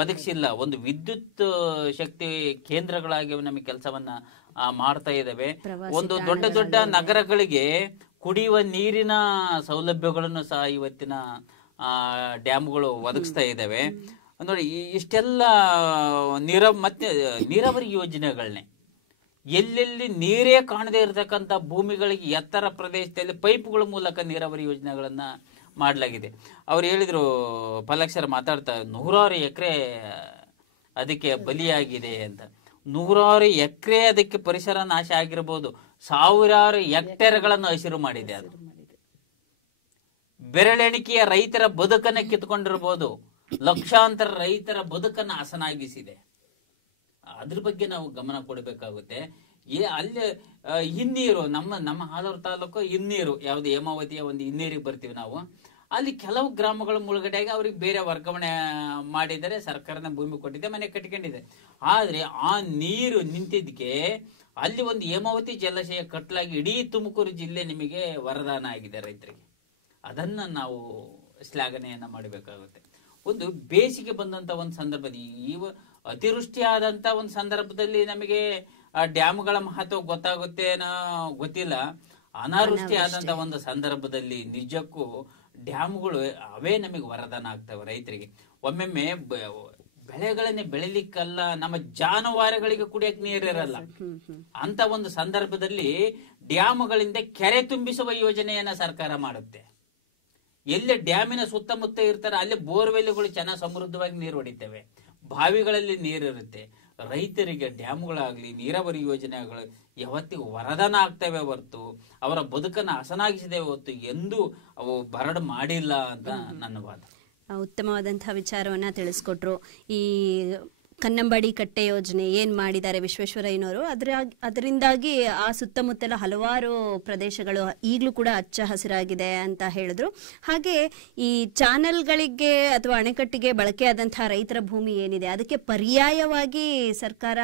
ಒದಗಿಸಿಲ್ಲ, ಒಂದು ವಿದ್ಯುತ್ ಶಕ್ತಿ ಕೇಂದ್ರಗಳಾಗಿ ನಮಗೆ ಕೆಲಸವನ್ನ ಮಾಡ್ತಾ ಇದ್ದಾವೆ. ಒಂದು ದೊಡ್ಡ ದೊಡ್ಡ ನಗರಗಳಿಗೆ ಕುಡಿಯುವ ನೀರಿನ ಸೌಲಭ್ಯಗಳನ್ನು ಸಹ ಇವತ್ತಿನ ಡ್ಯಾಮ್ಗಳು ಒದಗಿಸ್ತಾ ಇದ್ದಾವೆ. ನೋಡಿ, ಇಷ್ಟೆಲ್ಲ ಮತ್ತೆ ನೀರಾವರಿ ಯೋಜನೆಗಳನ್ನೇ ಎಲ್ಲೆಲ್ಲಿ ನೀರೇ ಕಾಣದೇ ಇರತಕ್ಕಂಥ ಭೂಮಿಗಳಿಗೆ ಎತ್ತರ ಪ್ರದೇಶದಲ್ಲಿ ಪೈಪ್ಗಳ ಮೂಲಕ ನೀರಾವರಿ ಯೋಜನೆಗಳನ್ನ ಮಾಡಲಾಗಿದೆ. ಅವ್ರು ಹೇಳಿದ್ರು, ಪಾಲಾಕ್ಷರ ಮಾತಾಡ್ತಾ, 100 ಎಕರೆ ಅದಕ್ಕೆ ಬಲಿಯಾಗಿದೆ ಅಂತ. 100 ಎಕರೆ ಅದಕ್ಕೆ ಪರಿಸರ ನಾಶ ಆಗಿರ್ಬೋದು, 1000 ಹೆಕ್ಟೇರ್ಗಳನ್ನು ಹಸಿರು ಮಾಡಿದೆ. ಅದು ಬೆರಳೆಣಿಕೆಯ ರೈತರ ಬದುಕನ್ನ ಕಿತ್ಕೊಂಡಿರ್ಬೋದು, ಲಕ್ಷಾಂತರ ರೈತರ ಬದುಕನ್ನ ಹಸನಾಗಿಸಿದೆ. ಅದ್ರ ಬಗ್ಗೆ ನಾವು ಗಮನ ಕೊಡಬೇಕಾಗುತ್ತೆ. ಅಲ್ಲಿ ಹಿನ್ನೀರು, ನಮ್ಮ ಹಾಲೂರು ತಾಲೂಕು ಹಿನ್ನೀರು, ಯಾವ್ದು ಹೇಮಾವತಿಯ ಒಂದು ಹಿನ್ನೀರಿಗೆ ಬರ್ತೀವಿ ನಾವು. ಅಲ್ಲಿ ಕೆಲವು ಗ್ರಾಮಗಳ ಮುಳುಗಡೆಯಾಗಿ ಅವ್ರಿಗೆ ಬೇರೆ ವರ್ಗಾವಣೆ ಮಾಡಿದರೆ, ಸರ್ಕಾರನ ಭೂಮಿ ಕೊಟ್ಟಿದೆ, ಮನೆ ಕಟ್ಕೊಂಡಿದೆ. ಆದ್ರೆ ಆ ನೀರು ನಿಂತಿದ್ದಕ್ಕೆ ಅಲ್ಲಿ ಒಂದು ಹೇಮಾವತಿ ಜಲಾಶಯ ಕಟ್ಟಲಾಗಿ ಇಡೀ ತುಮಕೂರು ಜಿಲ್ಲೆ ನಿಮಗೆ ವರದಾನ ಆಗಿದೆ ರೈತರಿಗೆ. ಅದನ್ನ ನಾವು ಶ್ಲಾಘನೆಯನ್ನ ಮಾಡಬೇಕಾಗುತ್ತೆ. ಒಂದು ಬೇಸಿಗೆ ಬಂದಂತ ಒಂದು ಸಂದರ್ಭದಲ್ಲಿ, ಅತಿವೃಷ್ಟಿ ಆದಂತ ಒಂದು ಸಂದರ್ಭದಲ್ಲಿ ನಮಗೆ ಆ ಡ್ಯಾಮ್ಗಳ ಮಹತ್ವ ಗೊತ್ತಾಗುತ್ತೆ ಗೊತ್ತಿಲ್ಲ. ಅನಾವೃಷ್ಟಿ ಆದಂತ ಒಂದು ಸಂದರ್ಭದಲ್ಲಿ ನಿಜಕ್ಕೂ ಡ್ಯಾಮ್ಗಳು ಅವೇ ನಮಗೆ ವರದಾನ ಆಗ್ತವೆ ರೈತರಿಗೆ. ಒಮ್ಮೊಮ್ಮೆ ಬೆಳೆಗಳನ್ನೇ ಬೆಳಿಲಿಕ್ಕಲ್ಲ, ನಮ್ಮ ಜಾನುವಾರುಗಳಿಗೆ ಕುಡಿಯಕ್ಕೆ ನೀರಿರಲ್ಲ. ಅಂತ ಒಂದು ಸಂದರ್ಭದಲ್ಲಿ ಡ್ಯಾಮ್ಗಳಿಂದ ಕೆರೆ ತುಂಬಿಸುವ ಯೋಜನೆಯನ್ನ ಸರ್ಕಾರ ಮಾಡುತ್ತೆ. ಎಲ್ಲಿ ಡ್ಯಾಮಿನ ಸುತ್ತಮುತ್ತ ಇರ್ತಾರೆ ಅಲ್ಲಿ ಬೋರ್ವೆಲ್ಗಳು ಚೆನ್ನಾಗಿ ಸಮೃದ್ಧವಾಗಿ ನೀರು ಹೊಡಿತೇವೆ, ಬಾವಿಗಳಲ್ಲಿ ನೀರಿರುತ್ತೆ. ರೈತರಿಗೆ ಡ್ಯಾಮ್ಗಳಾಗ್ಲಿ ನೀರಾವರಿ ಯೋಜನೆಗಳು ಯಾವತ್ತಿಗೂ ವರದಾನ ಆಗ್ತವೆ ಹೊರತು ಅವರ ಬದುಕನ್ನು ಹಸನಾಗಿಸಿದೆ ಹೊರತು ಎಂದೂ ಅವು ಬರಡು ಮಾಡಿಲ್ಲ ಅಂತ ನನ್ನ ವಾದ. ಉತ್ತಮವಾದಂತಹ ವಿಚಾರವನ್ನ ತಿಳಿಸ್ಕೊಟ್ರು. ಈ ಕನ್ನಂಬಾಡಿ ಕಟ್ಟೆ ಯೋಜನೆ ಏನು ಮಾಡಿದ್ದಾರೆ ವಿಶ್ವೇಶ್ವರಯ್ಯನವರು, ಅದರಿಂದಾಗಿ ಆ ಸುತ್ತಮುತ್ತಲ ಹಲವಾರು ಪ್ರದೇಶಗಳು ಈಗಲೂ ಕೂಡ ಹಚ್ಚ ಹಸಿರಾಗಿದೆ ಅಂತ ಹೇಳಿದ್ರು. ಹಾಗೆ ಈ ಚಾನೆಲ್ಗಳಿಗೆ ಅಥವಾ ಅಣೆಕಟ್ಟಿಗೆ ಬಳಕೆಯಾದಂತಹ ರೈತರ ಭೂಮಿ ಏನಿದೆ ಅದಕ್ಕೆ ಪರ್ಯಾಯವಾಗಿ ಸರ್ಕಾರ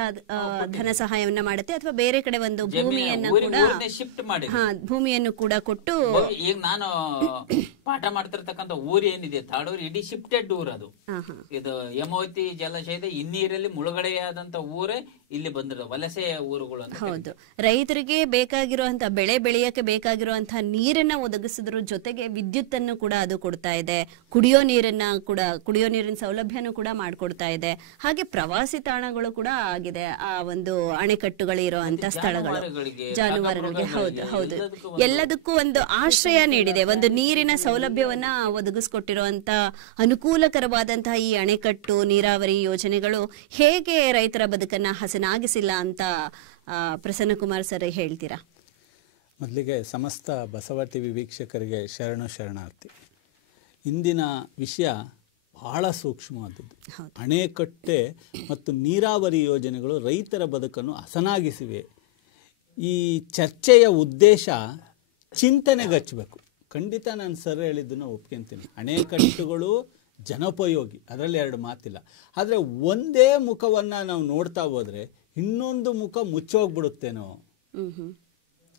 ಧನ ಸಹಾಯವನ್ನ ಮಾಡುತ್ತೆ ಅಥವಾ ಬೇರೆ ಕಡೆ ಒಂದು ಭೂಮಿಯನ್ನು ಕೂಡ ಶಿಫ್ಟ್ ಮಾಡಿ ಭೂಮಿಯನ್ನು ಕೂಡ ಕೊಟ್ಟು. ಈಗ ನಾನು ಪಾಠ ಮಾಡ್ತಿರ್ತಕ್ಕಂಥ ಊರು ಏನಿದೆ ತಾಡೂರು, ಇಡೀ ಶಿಫ್ಟೆಡ್ ಊರು ಅದು. ಇದು ಹೇಮಾವತಿ ಜಲಾಶಯದ ಹಿನ್ನೀರಲ್ಲಿ ಮುಳುಗಡೆಯಾದಂತ ಊರೇ ಇಲ್ಲಿ ಬಂದಿರೋ ವಲಸೆ ಊರುಗಳು ಅಂತ. ಹೌದು, ರೈತರಿಗೆ ಬೇಕಾಗಿರುವಂತಹ ಬೆಳೆ ಬೆಳೆಯಕ್ಕೆ ಬೇಕಾಗಿರುವಂತಹ ನೀರನ್ನ ಒದಗಿಸೋದ್ರ ಜೊತೆಗೆ ವಿದ್ಯುತ್ ಅನ್ನು ಕೂಡ ಅದು ಕೊಡ್ತಾ ಇದೆ, ಕುಡಿಯೋ ನೀರಿನ ಸೌಲಭ್ಯನೂ ಕೂಡ ಮಾಡಿಕೊಡ್ತಾ ಇದೆ. ಹಾಗೆ ಪ್ರವಾಸಿ ತಾಣಗಳು ಕೂಡ ಆಗಿದೆ ಆ ಒಂದು ಅಣೆಕಟ್ಟುಗಳು ಇರುವಂತ ಸ್ಥಳಗಳು, ಜಾನುವಾರುಗಳಿಗೆ. ಹೌದು, ಎಲ್ಲದಕ್ಕೂ ಒಂದು ಆಶ್ರಯ ನೀಡಿದೆ, ಒಂದು ನೀರಿನ ಸೌಲಭ್ಯವನ್ನ ಒದಗಿಸ್ಕೊಟ್ಟಿರುವಂತ ಅನುಕೂಲಕರವಾದಂತಹ ಈ ಅಣೆಕಟ್ಟು ನೀರಾವರಿ ಯೋಜನೆಗಳು ಹೇಗೆ ರೈತರ ಬದುಕನ್ನ ಹಸನಾಗಿಸಿಲ್ಲ ಅಂತ ಪ್ರಸನ್ನಕುಮಾರ್ ಸರ್ ಹೇಳ್ತೀರಾ? ಮೊದಲಿಗೆ ಸಮಸ್ತ ಬಸವ ಟಿವಿ ವೀಕ್ಷಕರಿಗೆ ಶರಣಾರ್ಥಿ. ಇಂದಿನ ವಿಷಯ ಬಹಳ ಸೂಕ್ಷ್ಮವಾದದ್ದು. ಅಣೆಕಟ್ಟೆ ಮತ್ತು ನೀರಾವರಿ ಯೋಜನೆಗಳು ರೈತರ ಬದುಕನ್ನು ಹಸನಾಗಿಸಿವೆ. ಈ ಚರ್ಚೆಯ ಉದ್ದೇಶ ಚಿಂತನೆಗಚ್ಚಬೇಕು. ಖಂಡಿತ ನಾನು ಸರ್ ಹೇಳಿದ್ದನ್ನು ಒಪ್ಕೊಂತೀನಿ. ಅಣೆಕಟ್ಟುಗಳು ಜನೋಪಯೋಗಿ, ಅದರಲ್ಲಿ ಎರಡು ಮಾತಿಲ್ಲ. ಆದರೆ ಒಂದೇ ಮುಖವನ್ನು ನಾವು ನೋಡ್ತಾ ಹೋದರೆ ಇನ್ನೊಂದು ಮುಖ ಮುಚ್ಚೋಗ್ಬಿಡುತ್ತೇನೋ.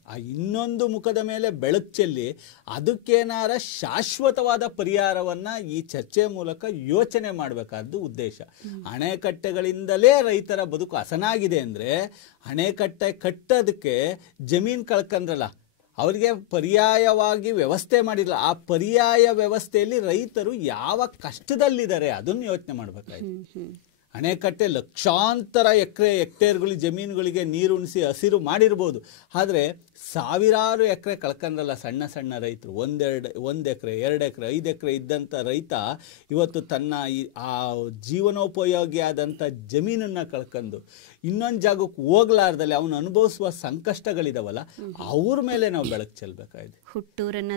ಆ ಇನ್ನೊಂದು ಮುಖದ ಮೇಲೆ ಬೆಳಕು ಚೆಲ್ಲಿ ಅದಕ್ಕೇನಾರ ಶಾಶ್ವತವಾದ ಪರಿಹಾರವನ್ನು ಈ ಚರ್ಚೆ ಮೂಲಕ ಯೋಚನೆ ಮಾಡಬೇಕಾದ್ದು ಉದ್ದೇಶ. ಅಣೆಕಟ್ಟೆಗಳಿಂದಲೇ ರೈತರ ಬದುಕು ಹಸನಾಗಿದೆ ಅಂದರೆ ಅಣೆಕಟ್ಟೆ ಕಟ್ಟೋದಕ್ಕೆ ಜಮೀನು ಕಳ್ಕೊಂಡ್ರಲ್ಲ, ಅವರಿಗೆ ಪರ್ಯಾಯವಾಗಿ ವ್ಯವಸ್ಥೆ ಮಾಡಿಲ್ಲ. ಆ ಪರ್ಯಾಯ ವ್ಯವಸ್ಥೆಯಲ್ಲಿ ರೈತರು ಯಾವ ಕಷ್ಟದಲ್ಲಿದ್ದಾರೆ ಅದನ್ನು ಯೋಚನೆ ಮಾಡಬೇಕಾಯ್ತು. ಅಣೆಕಟ್ಟೆ ಲಕ್ಷಾಂತರ ಹೆಕ್ಟೇರ್ಗಳು ಜಮೀನುಗಳಿಗೆ ನೀರು ಉಣಿಸಿ ಹಸಿರು ಮಾಡಿರ್ಬೋದು, ಆದರೆ ಸಾವಿರಾರು ಎಕರೆ ಕಳ್ಕೊಂಡ್ರಲ್ಲ ಸಣ್ಣ ಸಣ್ಣ ರೈತರು. 1 ಎಕರೆ 2 ಎಕರೆ 5 ಎಕರೆ ಇದ್ದಂಥ ರೈತ ಇವತ್ತು ತನ್ನ ಆ ಜೀವನೋಪಯೋಗಿಯಾದಂಥ ಜಮೀನನ್ನು ಕಳ್ಕೊಂಡು ಇನ್ನೊಂದು ಜಾಗಕ್ಕೆ ಹೋಗ್ಲಾರ್ದಲ್ಲಿ ಅವನು ಅನುಭವಿಸುವ ಸಂಕಷ್ಟಗಳಿದಾವಲ್ಲ, ಅವ್ರ ಮೇಲೆ ನಾವು ಬೆಳಕು ಚೆಲ್ಲಬೇಕಾಗಿದೆ. ಹುಟ್ಟೂರನ್ನ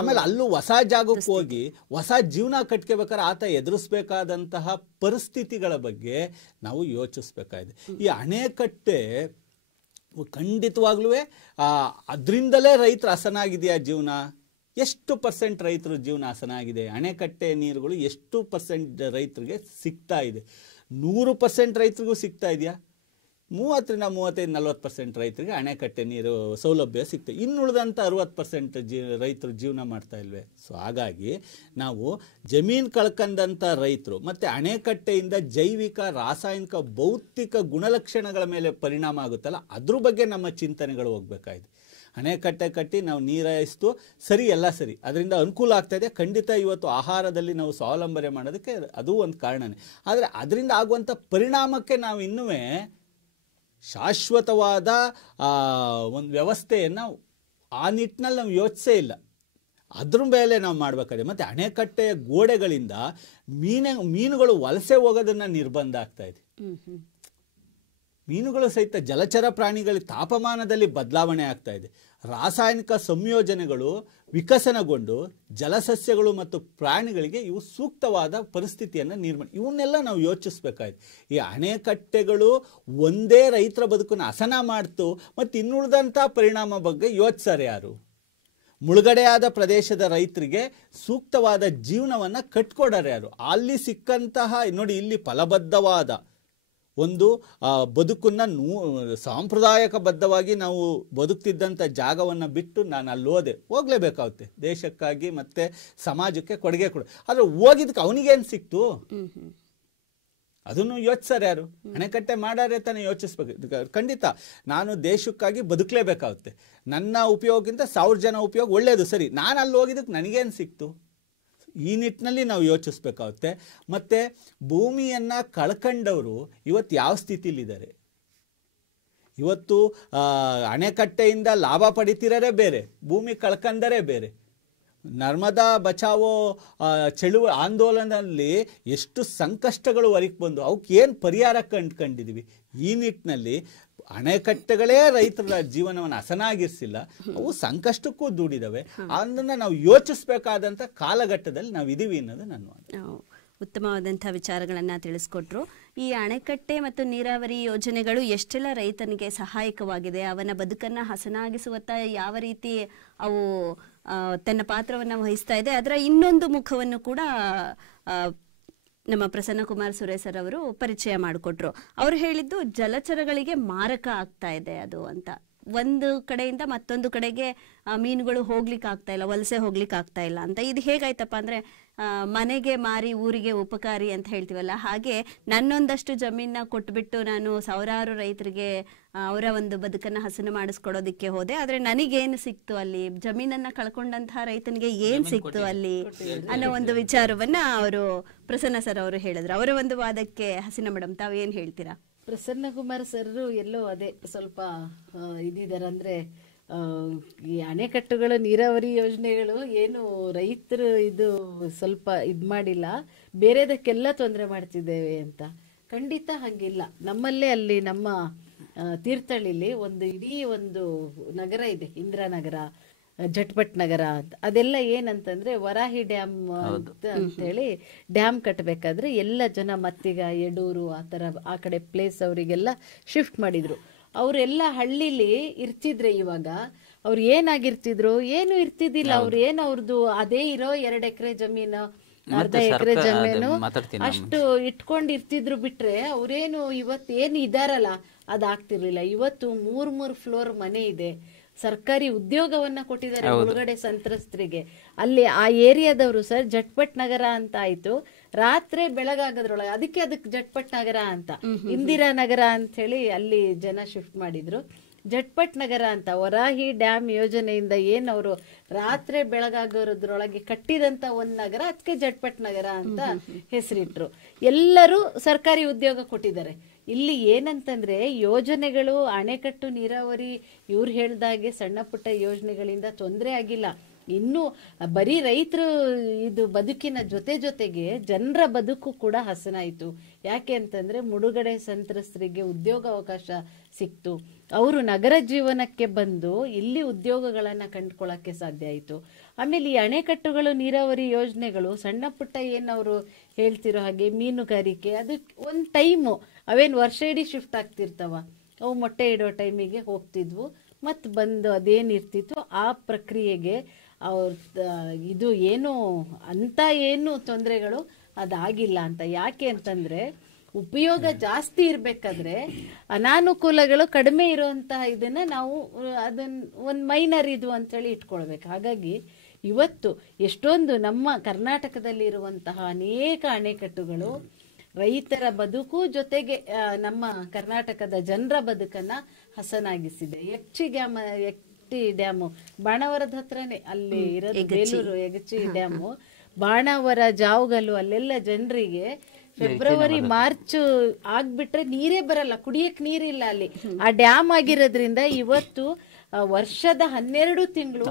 ಆಮೇಲೆ ಅಲ್ಲೂ ಹೊಸ ಜಾಗಕ್ಕೆ ಹೋಗಿ ಹೊಸ ಜೀವನ ಕಟ್ಕೋಬೇಕಾದ್ರೆ ಆತ ಎದುರಿಸ್ಬೇಕಾದಂತಹ ಪರಿಸ್ಥಿತಿಗಳ ಬಗ್ಗೆ ನಾವು ಯೋಚಿಸ್ಬೇಕಾಗಿದೆ. ಈ ಅಣೆಕಟ್ಟೆ ಖಂಡಿತವಾಗ್ಲೂ ಅದರಿಂದಲೇ ರೈತರು ಹಸನಾಗಿದೆಯಾ ಜೀವನ? ಎಷ್ಟು % ರೈತರ ಜೀವನ ಹಸನಾಗಿದೆ? ಅಣೆಕಟ್ಟೆ ನೀರುಗಳು ಎಷ್ಟು % ರೈತರಿಗೆ ಸಿಗ್ತಾ ಇದೆ? 100% ರೈತರಿಗೂ ಸಿಗ್ತಾ ಇದೆಯಾ? 30 - 35 - 40% ರೈತರಿಗೆ ಅಣೆಕಟ್ಟೆ ನೀರು ಸೌಲಭ್ಯ ಸಿಗ್ತದೆ. ಇನ್ನುಳಿದಂಥ 60% ರೈತರು ಜೀವನ ಮಾಡ್ತಾ ಇಲ್ವೇ? ಸೊ ಹಾಗಾಗಿ ನಾವು ಜಮೀನು ಕಳ್ಕೊಂಡಂಥ ರೈತರು ಮತ್ತು ಅಣೆಕಟ್ಟೆಯಿಂದ ಜೈವಿಕ, ರಾಸಾಯನಿಕ, ಭೌತಿಕ ಗುಣಲಕ್ಷಣಗಳ ಮೇಲೆ ಪರಿಣಾಮ ಆಗುತ್ತಲ್ಲ, ಅದ್ರ ಬಗ್ಗೆ ನಮ್ಮ ಚಿಂತನೆಗಳು ಹೋಗ್ಬೇಕಾಗಿದೆ. ಅಣೆಕಟ್ಟೆ ಕಟ್ಟಿ ನಾವು ನೀರಾಯಿಸ್ತು ಸರಿ, ಎಲ್ಲ ಸರಿ, ಅದರಿಂದ ಅನುಕೂಲ ಆಗ್ತಾಯಿದೆ. ಖಂಡಿತ ಇವತ್ತು ಆಹಾರದಲ್ಲಿ ನಾವು ಸ್ವಾವಲಂಬನೆ ಮಾಡೋದಕ್ಕೆ ಅದು ಒಂದು ಕಾರಣನೇ. ಆದರೆ ಅದರಿಂದ ಆಗುವಂಥ ಪರಿಣಾಮಕ್ಕೆ ನಾವು ಇನ್ನೂ ಶಾಶ್ವತವಾದ ಒಂದು ವ್ಯವಸ್ಥೆಯನ್ನು ಆ ನಿಟ್ಟಿನಲ್ಲಿ ನಾವು ಯೋಚಿಸೇ ಇಲ್ಲ. ಅದ್ರ ಮೇಲೆ ನಾವು ಮಾಡಬೇಕಾಗಿದೆ. ಮತ್ತು ಅಣೆಕಟ್ಟೆಯ ಗೋಡೆಗಳಿಂದ ಮೀನುಗಳು ವಲಸೆ ಹೋಗೋದನ್ನು ನಿರ್ಬಂಧ ಆಗ್ತಾ ಇದೆ. ಮೀನುಗಳು ಸಹಿತ ಜಲಚರ ಪ್ರಾಣಿಗಳ ತಾಪಮಾನದಲ್ಲಿ ಬದಲಾವಣೆ ಆಗ್ತಾ ಇದೆ. ರಾಸಾಯನಿಕ ಸಂಯೋಜನೆಗಳು ವಿಕಸನಗೊಂಡು ಜಲಸಸ್ಯಗಳು ಮತ್ತು ಪ್ರಾಣಿಗಳಿಗೆ ಇವು ಸೂಕ್ತವಾದ ಪರಿಸ್ಥಿತಿಯನ್ನು ಇವನ್ನೆಲ್ಲ ನಾವು ಯೋಚಿಸ್ಬೇಕಾಯ್ತು. ಈ ಅಣೆಕಟ್ಟೆಗಳು ಒಂದೇ ರೈತರ ಬದುಕನ್ನು ಹಸನ ಮಾಡ್ತು, ಮತ್ತು ಇನ್ನುಳಿದಂಥ ಪರಿಣಾಮ ಬಗ್ಗೆ ಯೋಚಿಸ್ತಾರೆ ಯಾರು? ಮುಳುಗಡೆಯಾದ ಪ್ರದೇಶದ ರೈತರಿಗೆ ಸೂಕ್ತವಾದ ಜೀವನವನ್ನು ಕಟ್ಕೊಡೋರು ಯಾರು? ಅಲ್ಲಿ ಸಿಕ್ಕಂತಹ ನೋಡಿ, ಇಲ್ಲಿ ಫಲಬದ್ಧವಾದ ಒಂದು ಬದುಕನ್ನು ಸಾಂಪ್ರದಾಯಿಕಬದ್ಧವಾಗಿ ನಾವು ಬದುಕ್ತಿದ್ದಂಥ ಜಾಗವನ್ನು ಬಿಟ್ಟು ನಾನು ಅಲ್ಲಿ ಹೋಗಲೇಬೇಕಾಗುತ್ತೆ ದೇಶಕ್ಕಾಗಿ ಮತ್ತು ಸಮಾಜಕ್ಕೆ ಕೊಡುಗೆ ಕೊಡು. ಆದರೆ ಹೋಗಿದ್ದಕ್ಕೆ ಅವನಿಗೇನು ಸಿಕ್ತು? ಅದನ್ನು ಯೋಚಿಸ್ತಾರೆ ಯಾರು? ಅಣೆಕಟ್ಟೆ ಮಾಡಾರೆ ತಾನೇ ಯೋಚಿಸ್ಬೇಕು. ಖಂಡಿತ ನಾನು ದೇಶಕ್ಕಾಗಿ ಬದುಕಲೇಬೇಕಾಗುತ್ತೆ. ನನ್ನ ಉಪಯೋಗಕ್ಕಿಂತ 1000 ಜನ ಉಪಯೋಗ ಒಳ್ಳೆಯದು, ಸರಿ. ನಾನು ಅಲ್ಲಿ ಹೋಗಿದ್ದಕ್ಕೆ ನನಗೇನು ಸಿಕ್ತು? ಈ ನಿಟ್ಟಿನಲ್ಲಿ ನಾವು ಯೋಚಿಸ್ಬೇಕಾಗುತ್ತೆ. ಮತ್ತು ಭೂಮಿಯನ್ನು ಕಳ್ಕೊಂಡವರು ಇವತ್ತು ಯಾವ ಸ್ಥಿತಿಲಿದ್ದಾರೆ? ಇವತ್ತು ಅಣೆಕಟ್ಟೆಯಿಂದ ಲಾಭ ಪಡಿತಿರೇ ಬೇರೆ, ಭೂಮಿ ಕಳ್ಕೊಂಡರೆ ಬೇರೆ. ನರ್ಮದಾ ಬಚಾವೋ ಆಂದೋಲನದಲ್ಲಿ ಎಷ್ಟು ಸಂಕಷ್ಟಗಳು ಹೊರಗೆ ಬಂದು ಅವಕ್ಕೆ ಏನು ಪರಿಹಾರ ಕಂಡಿದ್ದೀವಿ? ಈ ನಿಟ್ಟಿನಲ್ಲಿ ಅಣೆಕಟ್ಟೆಗಳೇ ರೈತರ ಜೀವನವನ್ನು ಹಸನಾಗಿರಿಸಿಲ್ಲ, ಅವು ಸಂಕಷ್ಟಕ್ಕೂ ದೂಡಿದವೆ. ಅದನ್ನು ನಾವು ಯೋಚಿಸಬೇಕಾದಂಥ ಕಾಲಘಟ್ಟದಲ್ಲಿ ನಾವು ಇದೀವಿ ಅನ್ನೋದು ನನ್ನ ಉತ್ತಮವಾದಂಥ ವಿಚಾರಗಳನ್ನು ತಿಳಿಸ್ಕೊಟ್ರು. ಈ ಅಣೆಕಟ್ಟೆ ಮತ್ತು ನೀರಾವರಿ ಯೋಜನೆಗಳು ಎಷ್ಟೆಲ್ಲ ರೈತನಿಗೆ ಸಹಾಯಕವಾಗಿದೆ, ಅವನ ಬದುಕನ್ನು ಹಸನಾಗಿಸುವತ್ತ ಯಾವ ರೀತಿ ಅವು ತನ್ನ ಪಾತ್ರವನ್ನು ವಹಿಸ್ತಾ ಇದೆ, ಅದರ ಇನ್ನೊಂದು ಮುಖವನ್ನು ಕೂಡ ನಮ್ಮ ಪ್ರಸನ್ನ ಕುಮಾರ್ ಸುರೇಸರ್ ಅವರು ಪರಿಚಯ ಮಾಡಿಕೊಟ್ರು. ಅವರು ಹೇಳಿದ್ದು ಜಲಚರಗಳಿಗೆ ಮಾರಕ ಆಗ್ತಾ ಇದೆ ಅದು ಅಂತ. ಒಂದು ಕಡೆಯಿಂದ ಮತ್ತೊಂದು ಕಡೆಗೆ ಮೀನುಗಳು ಹೋಗ್ಲಿಕ್ಕೆ ಆಗ್ತಾ ಇಲ್ಲ, ವಲಸೆ ಹೋಗ್ಲಿಕ್ಕೆ ಆಗ್ತಾ ಇಲ್ಲ ಅಂತ. ಇದು ಹೇಗಾಯ್ತಪ್ಪ ಅಂದರೆ, ಮನೆಗೆ ಮಾರಿ ಊರಿಗೆ ಉಪಕಾರಿ ಅಂತ ಹೇಳ್ತೀವಲ್ಲ, ಹಾಗೆ ನನ್ನೊಂದಷ್ಟು ಜಮೀನ ಕೊಟ್ಬಿಟ್ಟು ನಾನು ಸಾವಿರಾರು ರೈತರಿಗೆ ಅವರ ಒಂದು ಬದುಕನ್ನು ಹಸನು ಮಾಡಿಸ್ಕೊಡೋದಕ್ಕೆ ಹೋದೆ. ಆದರೆ ನನಗೇನು ಸಿಕ್ತು ಅಲ್ಲಿ, ಜಮೀನನ್ನು ಕಳ್ಕೊಂಡಂತಹ ರೈತನಿಗೆ ಏನು ಸಿಕ್ತು ಅಲ್ಲಿ ಅನ್ನೋ ಒಂದು ವಿಚಾರವನ್ನ ಅವರು ಪ್ರಸನ್ನ ಸರ್ ಅವರು ಹೇಳಿದ್ರು. ಅವರ ಒಂದು ವಾದಕ್ಕೆ ಹಸೀನಾ ಮೇಡಮ್ ತಾವು ಏನು ಹೇಳ್ತೀರಾ? ಪ್ರಸನ್ನ ಕುಮಾರ್ ಸರ್ ಎಲ್ಲೋ ಅದೇ ಸ್ವಲ್ಪ ಇದಿದ್ದಾರೆ, ಅಂದ್ರೆ ಈ ಅಣೆಕಟ್ಟುಗಳು, ನೀರಾವರಿ ಯೋಜನೆಗಳು ಏನು ರೈತರು ಇದು ಸ್ವಲ್ಪ ಮಾಡಿಲ್ಲ, ಬೇರೆದಕ್ಕೆಲ್ಲ ತೊಂದರೆ ಮಾಡ್ತಿದ್ದೇವೆ ಅಂತ. ಖಂಡಿತ ಹಾಗಿಲ್ಲ. ನಮ್ಮಲ್ಲೇ ಅಲ್ಲಿ ನಮ್ಮ ತೀರ್ಥಹಳ್ಳಿಲಿ ಒಂದು ಇಡೀ ಒಂದು ನಗರ ಇದೆ, ಇಂದಿರಾನಗರ, ಜಟ್ಪಟ್ ನಗರ ಅಂತ. ಅದೆಲ್ಲ ಏನಂತಂದ್ರೆ ವರಾಹಿ ಡ್ಯಾಮ್ ಅಂತೇಳಿ ಡ್ಯಾಮ್ ಕಟ್ಟಬೇಕಾದ್ರೆ ಎಲ್ಲ ಜನ ಮತ್ತಿಗ, ಯಡೂರು, ಆ ಕಡೆ ಪ್ಲೇಸ್ ಅವರಿಗೆಲ್ಲ ಶಿಫ್ಟ್ ಮಾಡಿದ್ರು. ಅವರೆಲ್ಲ ಹಳ್ಳಿಲಿ ಇರ್ತಿದ್ರೆ, ಇವಾಗ ಅವ್ರು ಏನಾಗಿರ್ತಿದ್ರು, ಏನು ಇರ್ತಿದ್ದಿಲ್ಲ. ಅವ್ರು ಏನು ಅವ್ರದ್ದು ಅದೇ ಇರೋ 2 ಎಕರೆ ಜಮೀನು, ಅರ್ಧ ಎಕರೆ ಜಮೀನು ಅಷ್ಟು ಇಟ್ಕೊಂಡಿರ್ತಿದ್ರು. ಬಿಟ್ರೆ ಅವ್ರೇನು ಇವತ್ತು ಏನು ಇದಾರಲ್ಲ ಅದಾಗ್ತಿರ್ಲಿಲ್ಲ. ಇವತ್ತು 3 ಫ್ಲೋರ್ ಮನೆ ಇದೆ, ಸರ್ಕಾರಿ ಉದ್ಯೋಗವನ್ನ ಕೊಟ್ಟಿದ್ದಾರೆ ಒಳಗಡೆ ಸಂತ್ರಸ್ತರಿಗೆ. ಅಲ್ಲಿ ಆ ಏರಿಯಾದವರು ಸರ್ ಜಟ್ಪಟ್ ನಗರ ಅಂತ ಆಯ್ತು, ರಾತ್ರಿ ಬೆಳಗಾಗದ್ರೊಳಗೆ ಅದಕ್ಕೆ ಜಟ್ಪಟ್ ನಗರ ಅಂತ, ಇಂದಿರಾ ನಗರ ಅಂತ ಹೇಳಿ ಅಲ್ಲಿ ಜನ ಶಿಫ್ಟ್ ಮಾಡಿದ್ರು. ಜಟ್ಪಟ್ ನಗರ ಅಂತ ವರಾಹಿ ಡ್ಯಾಮ್ ಯೋಜನೆಯಿಂದ ಏನವರು ರಾತ್ರಿ ಬೆಳಗಾಗೋದ್ರೊಳಗೆ ಕಟ್ಟಿದಂತ ಒಂದ್ ನಗರ, ಅದಕ್ಕೆ ಜಟ್ಪಟ್ ನಗರ ಅಂತ ಹೆಸರಿಟ್ರು. ಎಲ್ಲರೂ ಸರ್ಕಾರಿ ಉದ್ಯೋಗ ಕೊಟ್ಟಿದ್ದಾರೆ. ಇಲ್ಲಿ ಏನಂತಂದ್ರೆ ಯೋಜನೆಗಳು, ಅಣೆಕಟ್ಟು, ನೀರಾವರಿ ಇವ್ರು ಹೇಳ್ದಾಗೆ ಸಣ್ಣ ಪುಟ್ಟ ಯೋಜನೆಗಳಿಂದ ತೊಂದರೆ ಆಗಿಲ್ಲ. ಇನ್ನು ಬರೀ ರೈತರು ಇದು ಬದುಕಿನ ಜೊತೆಗೆ ಜನರ ಬದುಕು ಕೂಡ ಹಸನಾಯಿತು. ಯಾಕೆ ಅಂತಂದ್ರೆ ಮುಳುಗಡೆ ಸಂತ್ರಸ್ತರಿಗೆ ಉದ್ಯೋಗ ಅವಕಾಶ ಸಿಕ್ತು. ಅವರು ನಗರ ಜೀವನಕ್ಕೆ ಬಂದು ಇಲ್ಲಿ ಉದ್ಯೋಗಗಳನ್ನ ಕಂಡುಕೊಳ್ಳಕ್ಕೆ ಸಾಧ್ಯ ಆಯಿತು. ಆಮೇಲೆ ಈ ಅಣೆಕಟ್ಟುಗಳು, ನೀರಾವರಿ ಯೋಜನೆಗಳು ಸಣ್ಣ ಪುಟ್ಟ ಏನವರು ಹೇಳ್ತಿರೋ ಹಾಗೆ ಮೀನುಗಾರಿಕೆ, ಅದು ಒಂದು ಟೈಮು, ಅವೇನು ವರ್ಷ ಇಡೀ ಶಿಫ್ಟ್ ಆಗ್ತಿರ್ತಾವ. ಅವು ಮೊಟ್ಟೆ ಇಡೋ ಟೈಮಿಗೆ ಹೋಗ್ತಿದ್ವು, ಮತ್ತು ಬಂದು ಅದೇನಿರ್ತಿತ್ತು ಆ ಪ್ರಕ್ರಿಯೆಗೆ ಅವ್ರ ಇದು ಏನು ಅಂತ ಏನು ತೊಂದರೆಗಳು ಅದಾಗಿಲ್ಲ ಅಂತ. ಯಾಕೆ ಅಂತಂದ್ರೆ ಉಪಯೋಗ ಜಾಸ್ತಿ ಇರ್ಬೇಕಾದ್ರೆ ಅನಾನುಕೂಲಗಳು ಕಡಿಮೆ ಇರುವಂತಹ ಇದನ್ನ ನಾವು ಅದನ್ನ ಒಂದು ಮೈನರ್ ಇದು ಅಂತೇಳಿ ಇಟ್ಕೊಳ್ಬೇಕು. ಹಾಗಾಗಿ ಇವತ್ತು ಎಷ್ಟೊಂದು ನಮ್ಮ ಕರ್ನಾಟಕದಲ್ಲಿ ಇರುವಂತಹ ಅನೇಕ ಅಣೆಕಟ್ಟುಗಳು ರೈತರ ಬದುಕು ಜೊತೆಗೆ ನಮ್ಮ ಕರ್ನಾಟಕದ ಜನರ ಬದುಕನ್ನ ಹಸನಾಗಿಸಿದೆ. ಯಗಚಿ ಡ್ಯಾಮು ಬಾಣಾವರದ ಹತ್ರನೇ ಅಲ್ಲಿ ಇರೋದು, ಬೇಲೂರು ಯಗಚಿ ಡ್ಯಾಮು, ಬಾಣಾವರ, ಜಾವಗಲ್ಲು, ಅಲ್ಲೆಲ್ಲ ಜನರಿಗೆ ಫೆಬ್ರವರಿ ಮಾರ್ಚ್ ಆಗ್ಬಿಟ್ರೆ ನೀರೇ ಬರಲ್ಲ, ಕುಡಿಯಕ್ ನೀರಿಲ್ಲ ಅಲ್ಲಿ. ಆ ಡ್ಯಾಮ್ ಆಗಿರೋದ್ರಿಂದ ಇವತ್ತು ವರ್ಷದ 12 ತಿಂಗಳು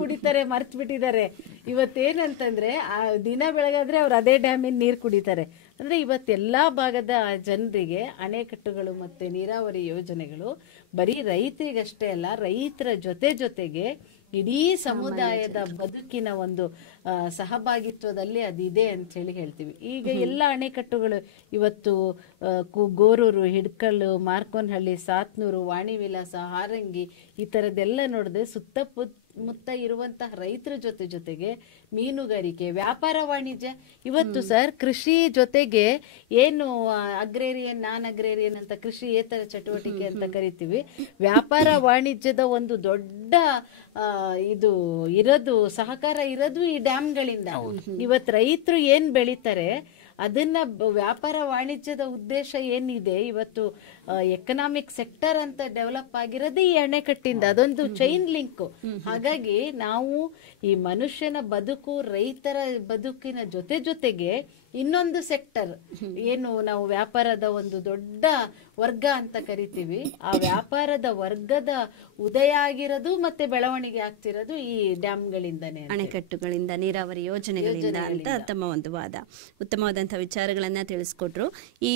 ಕುಡಿತಾರೆ, ಮರ್ತ್ ಬಿಟ್ಟಿದ್ದಾರೆ. ಇವತ್ತೇನಂತಂದ್ರೆ ಆ ದಿನ ಬೆಳಗಾದ್ರೆ ಅವ್ರು ಅದೇ ಡ್ಯಾಮಿನ ನೀರ್ ಕುಡಿತಾರೆ. ಅಂದ್ರೆ ಇವತ್ತೆಲ್ಲಾ ಭಾಗದ ಜನರಿಗೆ ಅಣೆಕಟ್ಟುಗಳು ಮತ್ತೆ ನೀರಾವರಿ ಯೋಜನೆಗಳು ಬರೀ ರೈತರಿಗಷ್ಟೇ ಅಲ್ಲ, ರೈತರ ಜೊತೆಗೆ ಇಡೀ ಸಮುದಾಯದ ಬದುಕಿನ ಒಂದು ಸಹಭಾಗಿತ್ವದಲ್ಲಿ ಅದಿದೆ ಅಂತ ಹೇಳಿ ಹೇಳ್ತೀವಿ. ಈಗ ಎಲ್ಲ ಅಣೆಕಟ್ಟುಗಳು ಇವತ್ತು ಗೋರೂರು, ಹಿಡ್ಕಲ್ಲು, ಮಾರ್ಕೋನಹಳ್ಳಿ, ಸಾತ್ನೂರು, ವಾಣಿವಿಲಾಸ, ಹಾರಂಗಿ ಈ ತರದೆಲ್ಲ ನೋಡಿದ್ರೆ ಸುತ್ತಮುತ್ತ ಇರುವಂತಹ ರೈತರ ಜೊತೆಗೆ ಮೀನುಗಾರಿಕೆ, ವ್ಯಾಪಾರ, ವಾಣಿಜ್ಯ. ಇವತ್ತು ಸರ್ ಕೃಷಿ ಜೊತೆಗೆ ಏನು ಅಗ್ರೇರಿಯನ್, ನಾನ್ ಅಗ್ರೇರಿಯನ್ ಅಂತ ಕೃಷಿಯೇತರ ಚಟುವಟಿಕೆ ಅಂತ ಕರಿತೀವಿ, ವ್ಯಾಪಾರ ವಾಣಿಜ್ಯದ ಒಂದು ದೊಡ್ಡ ಇದು ಇರೋದು, ಸಹಕಾರ ಇರೋದು ಈ ಡ್ಯಾಮ್ಗಳಿಂದ. ಇವತ್ತು ರೈತರು ಏನ್ ಬೆಳಿತಾರೆ ಅದನ್ನ ವ್ಯಾಪಾರ ವಾಣಿಜ್ಯದ ಉದ್ದೇಶ ಏನಿದೆ, ಇವತ್ತು ಎಕನಾಮಿಕ್ ಸೆಕ್ಟರ್ ಅಂತ ಡೆವಲಪ್ ಆಗಿರೋದೇ ಈ ಅಣೆಕಟ್ಟಿಂದ. ಅದೊಂದು ಚೈನ್ ಲಿಂಕ್. ಹಾಗಾಗಿ ನಾವು ಈ ಮನುಷ್ಯನ ಬದುಕು, ರೈತರ ಬದುಕಿನ ಜೊತೆಗೆ ಇನ್ನೊಂದು ಸೆಕ್ಟರ್ ಏನು ನಾವು ವ್ಯಾಪಾರದ ಒಂದು ದೊಡ್ಡ ವರ್ಗ ಅಂತ ಕರಿತೀವಿ, ಆ ವ್ಯಾಪಾರದ ವರ್ಗದ ಉದಯ ಆಗಿರೋದು ಮತ್ತೆ ಬೆಳವಣಿಗೆ ಆಗ್ತಿರೋದು ಈ ಡ್ಯಾಮ್ಗಳಿಂದಾನೆ, ಅಣೆಕಟ್ಟುಗಳಿಂದ, ನೀರಾವರಿ ಯೋಜನೆಗಳಿಂದ ಅಂತ ತಮ್ಮ ಒಂದು ವಾದ. ಉತ್ತಮವಾದಂತಹ ವಿಚಾರಗಳನ್ನ ತಿಳಿಸ್ಕೊಟ್ರು. ಈ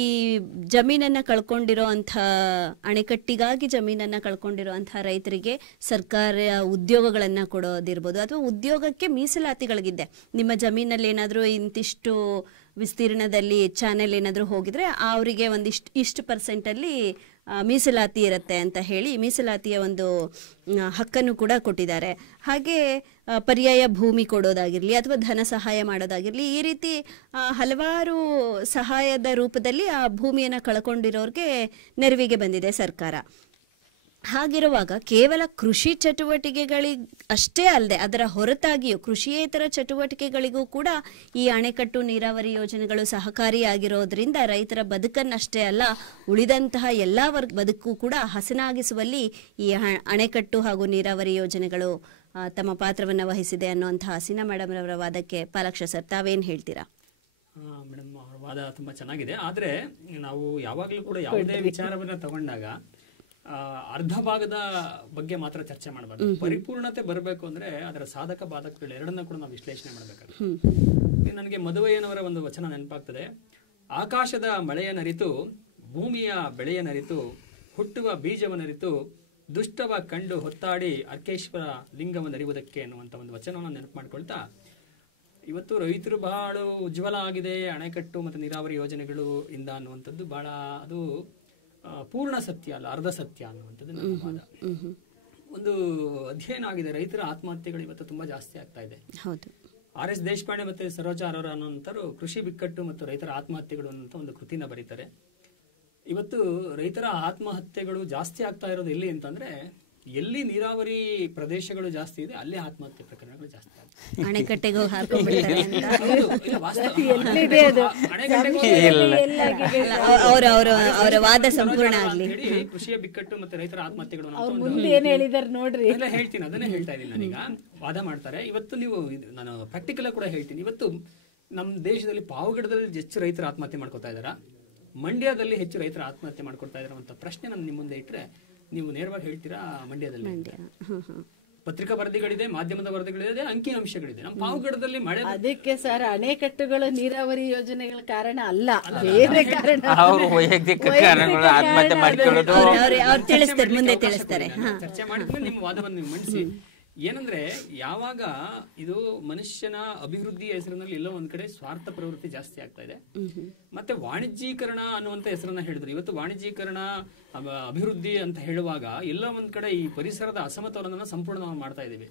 ಜಮೀನನ್ನ ಕಳ್ಕೊಂಡಿರೋ ಕಳ್ಕೊಂಡಿರುವಂಥ ಅಣೆಕಟ್ಟಿಗಾಗಿ ಜಮೀನನ್ನು ಕಳ್ಕೊಂಡಿರುವಂಥ ರೈತರಿಗೆ ಸರ್ಕಾರ ಉದ್ಯೋಗಗಳನ್ನು ಕೊಡೋದಿರ್ಬೋದು, ಅಥವಾ ಉದ್ಯೋಗಕ್ಕೆ ಮೀಸಲಾತಿಗಳಿಗಿದೆ. ನಿಮ್ಮ ಜಮೀನಲ್ಲಿ ಏನಾದರೂ ಇಂತಿಷ್ಟು ವಿಸ್ತೀರ್ಣದಲ್ಲಿ ಚಾನೆಲ್ ಏನಾದರೂ ಹೋಗಿದ್ರೆ ಅವರಿಗೆ ಇಷ್ಟು ಪರ್ಸೆಂಟಲ್ಲಿ ಮೀಸಲಾತಿ ಇರುತ್ತೆ ಅಂತ ಹೇಳಿ ಮೀಸಲಾತಿಯ ಒಂದು ಹಕ್ಕನ್ನು ಕೂಡ ಕೊಟ್ಟಿದ್ದಾರೆ. ಹಾಗೆ ಪರ್ಯಾಯ ಭೂಮಿ ಕೊಡೋದಾಗಿರಲಿ ಅಥವಾ ಧನ ಸಹಾಯ ಮಾಡೋದಾಗಿರಲಿ, ಈ ರೀತಿ ಹಲವಾರು ಸಹಾಯದ ರೂಪದಲ್ಲಿ ಆ ಭೂಮಿಯನ್ನು ಕಳ್ಕೊಂಡಿರೋರಿಗೆ ನೆರವಿಗೆ ಬಂದಿದೆ ಸರ್ಕಾರ. ಹಾಗಿರುವಾಗ ಕೇವಲ ಕೃಷಿ ಚಟುವಟಿಕೆಗಳಿಗೆ ಅಷ್ಟೇ ಅಲ್ಲದೆ ಅದರ ಹೊರತಾಗಿಯೂ ಕೃಷಿಯೇತರ ಚಟುವಟಿಕೆಗಳಿಗೂ ಕೂಡ ಈ ಅಣೆಕಟ್ಟು ನೀರಾವರಿ ಯೋಜನೆಗಳು ಸಹಕಾರಿಯಾಗಿರೋದ್ರಿಂದ ರೈತರ ಬದುಕನ್ನಷ್ಟೇ ಅಲ್ಲ, ಉಳಿದಂತಹ ಎಲ್ಲ ಬದುಕು ಕೂಡ ಹಸನಾಗಿಸುವಲ್ಲಿ ಈ ಅಣೆಕಟ್ಟು ಹಾಗೂ ನೀರಾವರಿ ಯೋಜನೆಗಳು ತಮ್ಮ ಪಾತ್ರವನ್ನು ವಹಿಸಿದೆ ಅನ್ನುವಂತಹ ಹಸೀನಾ ಮೇಡಮ್ ರವರ ವಾದಕ್ಕೆ ಪಾಲಾಕ್ಷ ಸರ್ ತಾವೇನು ಹೇಳ್ತೀರಾ? ಮೇಡಮ್ ಅವರ ವಾದ ತುಂಬಾ ಚೆನ್ನಾಗಿದೆ. ಆದ್ರೆ ನಾವು ಯಾವಾಗಲೂ ಕೂಡ ಯಾವುದೇ ವಿಚಾರವನ್ನ ತಗೊಂಡಾಗ ಅರ್ಧ ಭಾಗದ ಬಗ್ಗೆ ಮಾತ್ರ ಚರ್ಚೆ ಮಾಡಬಾರ್ದು. ಪರಿಪೂರ್ಣತೆ ಬರಬೇಕು ಅಂದ್ರೆ ಅದರ ಸಾಧಕ ಬಾಧಕಗಳು ಎರಡನ್ನ ಕೂಡ ನಾವು ವಿಶ್ಲೇಷಣೆ ಮಾಡಬೇಕಾಗುತ್ತೆ. ನನಗೆ ಮದುವೆಯನವರ ಒಂದು ವಚನ ನೆನಪಾಗ್ತದೆ. ಆಕಾಶದ ಮಳೆಯನರಿತು, ಭೂಮಿಯ ಬೆಳೆಯನರಿತು, ಹುಟ್ಟುವ ಬೀಜವನರಿತು, ದುಷ್ಟವ ಕಂಡು ಹೊತ್ತಾಡಿ ಅರ್ಕೇಶ್ವರ ಲಿಂಗವನ್ನರಿಯುವುದಕ್ಕೆ ಅನ್ನುವಂಥ ಒಂದು ವಚನವನ್ನು ನೆನಪು ಮಾಡ್ಕೊಳ್ತಾ, ಇವತ್ತು ರೈತರು ಬಹಳ ಉಜ್ವಲ ಆಗಿದೆ ಅಣೆಕಟ್ಟು ಮತ್ತು ನೀರಾವರಿ ಯೋಜನೆಗಳು ಇಂದ ಅನ್ನುವಂಥದ್ದು ಬಹಳ ಅದು ಪೂರ್ಣ ಸತ್ಯ ಅಲ್ಲ, ಅರ್ಧ ಸತ್ಯ ಅನ್ನುವಂಥದ್ದು ನನ್ನ ವಾದ. ಒಂದು ಅಧ್ಯಯನ ಆಗಿದೆ, ರೈತರ ಆತ್ಮಹತ್ಯೆಗಳು ಇವತ್ತು ತುಂಬಾ ಜಾಸ್ತಿ ಆಗ್ತಾ ಇದೆ. RS ದೇಶಪಾಂಡೆ ಮತ್ತೆ ಸರೋಜಾ ಅರೋರಾ ಅನ್ನೋಂಥರು ಕೃಷಿ ಬಿಕ್ಕಟ್ಟು ಮತ್ತು ರೈತರ ಆತ್ಮಹತ್ಯೆಗಳು ಅನ್ನೋಂಥ ಒಂದು ಕೃತಿನ ಬರೀತಾರೆ. ಇವತ್ತು ರೈತರ ಆತ್ಮಹತ್ಯೆಗಳು ಜಾಸ್ತಿ ಆಗ್ತಾ ಇರೋದು ಎಲ್ಲಿ ಅಂತಂದ್ರೆ, ಎಲ್ಲಿ ನೀರಾವರಿ ಪ್ರದೇಶಗಳು ಜಾಸ್ತಿ ಇದೆ ಅಲ್ಲಿ ಆತ್ಮಹತ್ಯೆ ಪ್ರಕರಣಗಳು ಜಾಸ್ತಿ ಆಗ್ತದೆ. ಅಣೆಕಟ್ಟೆಗೂ ಅವರ ವಾದ ಸಂಪೂರ್ಣ ಆಗಲಿ. ಕೃಷಿಯ ಬಿಕ್ಕಟ್ಟು ಮತ್ತೆ ರೈತರ ಆತ್ಮಹತ್ಯೆಗಳು ನೋಡ್ರಿ ಹೇಳ್ತೀನಿ, ಅದನ್ನೇ ಹೇಳ್ತಾ ಇದ್ದೀನಿ ನಾನೀಗ. ವಾದ ಮಾಡ್ತಾರೆ. ಇವತ್ತು ನೀವು ನಾನು ಪ್ರಾಕ್ಟಿಕಲ್ ಕೂಡ ಹೇಳ್ತೀನಿ. ಇವತ್ತು ನಮ್ಮ ದೇಶದಲ್ಲಿ ಪಾವಗಡದಲ್ಲಿ ಹೆಚ್ಚು ರೈತರ ಆತ್ಮಹತ್ಯೆ ಮಾಡ್ಕೊತಾ ಇದಾರಾ, ಮಂಡ್ಯದಲ್ಲಿ ಹೆಚ್ಚು ರೈತರ ಆತ್ಮಹತ್ಯೆ ಮಾಡ್ಕೊಳ್ತಾ ಇದಾರ ಅಂತ ಪ್ರಶ್ನೆ ನಾನು ನಿಮ್ಮ ಮುಂದೆ ಇಟ್ರೆ ನೀವು ನೇರವಾಗಿ ಹೇಳ್ತೀರಾ ಮಂಡ್ಯದಲ್ಲಿ. ಪತ್ರಿಕಾ ವರದಿಗಳಿದೆ, ಮಾಧ್ಯಮದ ವರದಿಗಳಿದೆ, ಅಂಕಿಅಂಶಗಳಿದೆ. ನಮ್ಮ ಪಾವಗಡದಲ್ಲಿ ಮಳೆ, ಅದಕ್ಕೆ ಸರ್ ಅಣೆಕಟ್ಟುಗಳು ನೀರಾವರಿ ಯೋಜನೆಗಳ ಕಾರಣ ಅಲ್ಲ, ಬೇರೆ ಕಾರಣ, ಅವರು ವೈಯಕ್ತಿಕ ಕಾರಣಗಳು ಆತ್ಮಹತ್ಯೆ ಮಾಡಿಕೊಳ್ಳೋದು. ಚರ್ಚೆ ಮಾಡಿದ್ಮೇಲೆ ನಿಮ್ಮ ವಾದವನ್ನು ನೀವು ಮಂಡಿಸಿ. ಏನಂದ್ರೆ ಯಾವಾಗ ಇದು ಮನುಷ್ಯನ ಅಭಿವೃದ್ಧಿ ಹೆಸರಿನಲ್ಲಿ ಎಲ್ಲೋ ಒಂದ್ ಕಡೆ ಸ್ವಾರ್ಥ ಪ್ರವೃತ್ತಿ ಜಾಸ್ತಿ ಆಗ್ತಾ ಇದೆ, ಮತ್ತೆ ವಾಣಿಜ್ಯೀಕರಣ ಅನ್ನುವಂತ ಹೆಸರನ್ನ ಹೇಳಿದ್ರು. ಇವತ್ತು ವಾಣಿಜ್ಯೀಕರಣ ಅಭಿವೃದ್ಧಿ ಅಂತ ಹೇಳುವಾಗ ಎಲ್ಲ ಒಂದ್ ಕಡೆ ಈ ಪರಿಸರದ ಅಸಮತೋಲನ ಸಂಪೂರ್ಣ ನಾವು ಮಾಡ್ತಾ ಇದೀವಿ.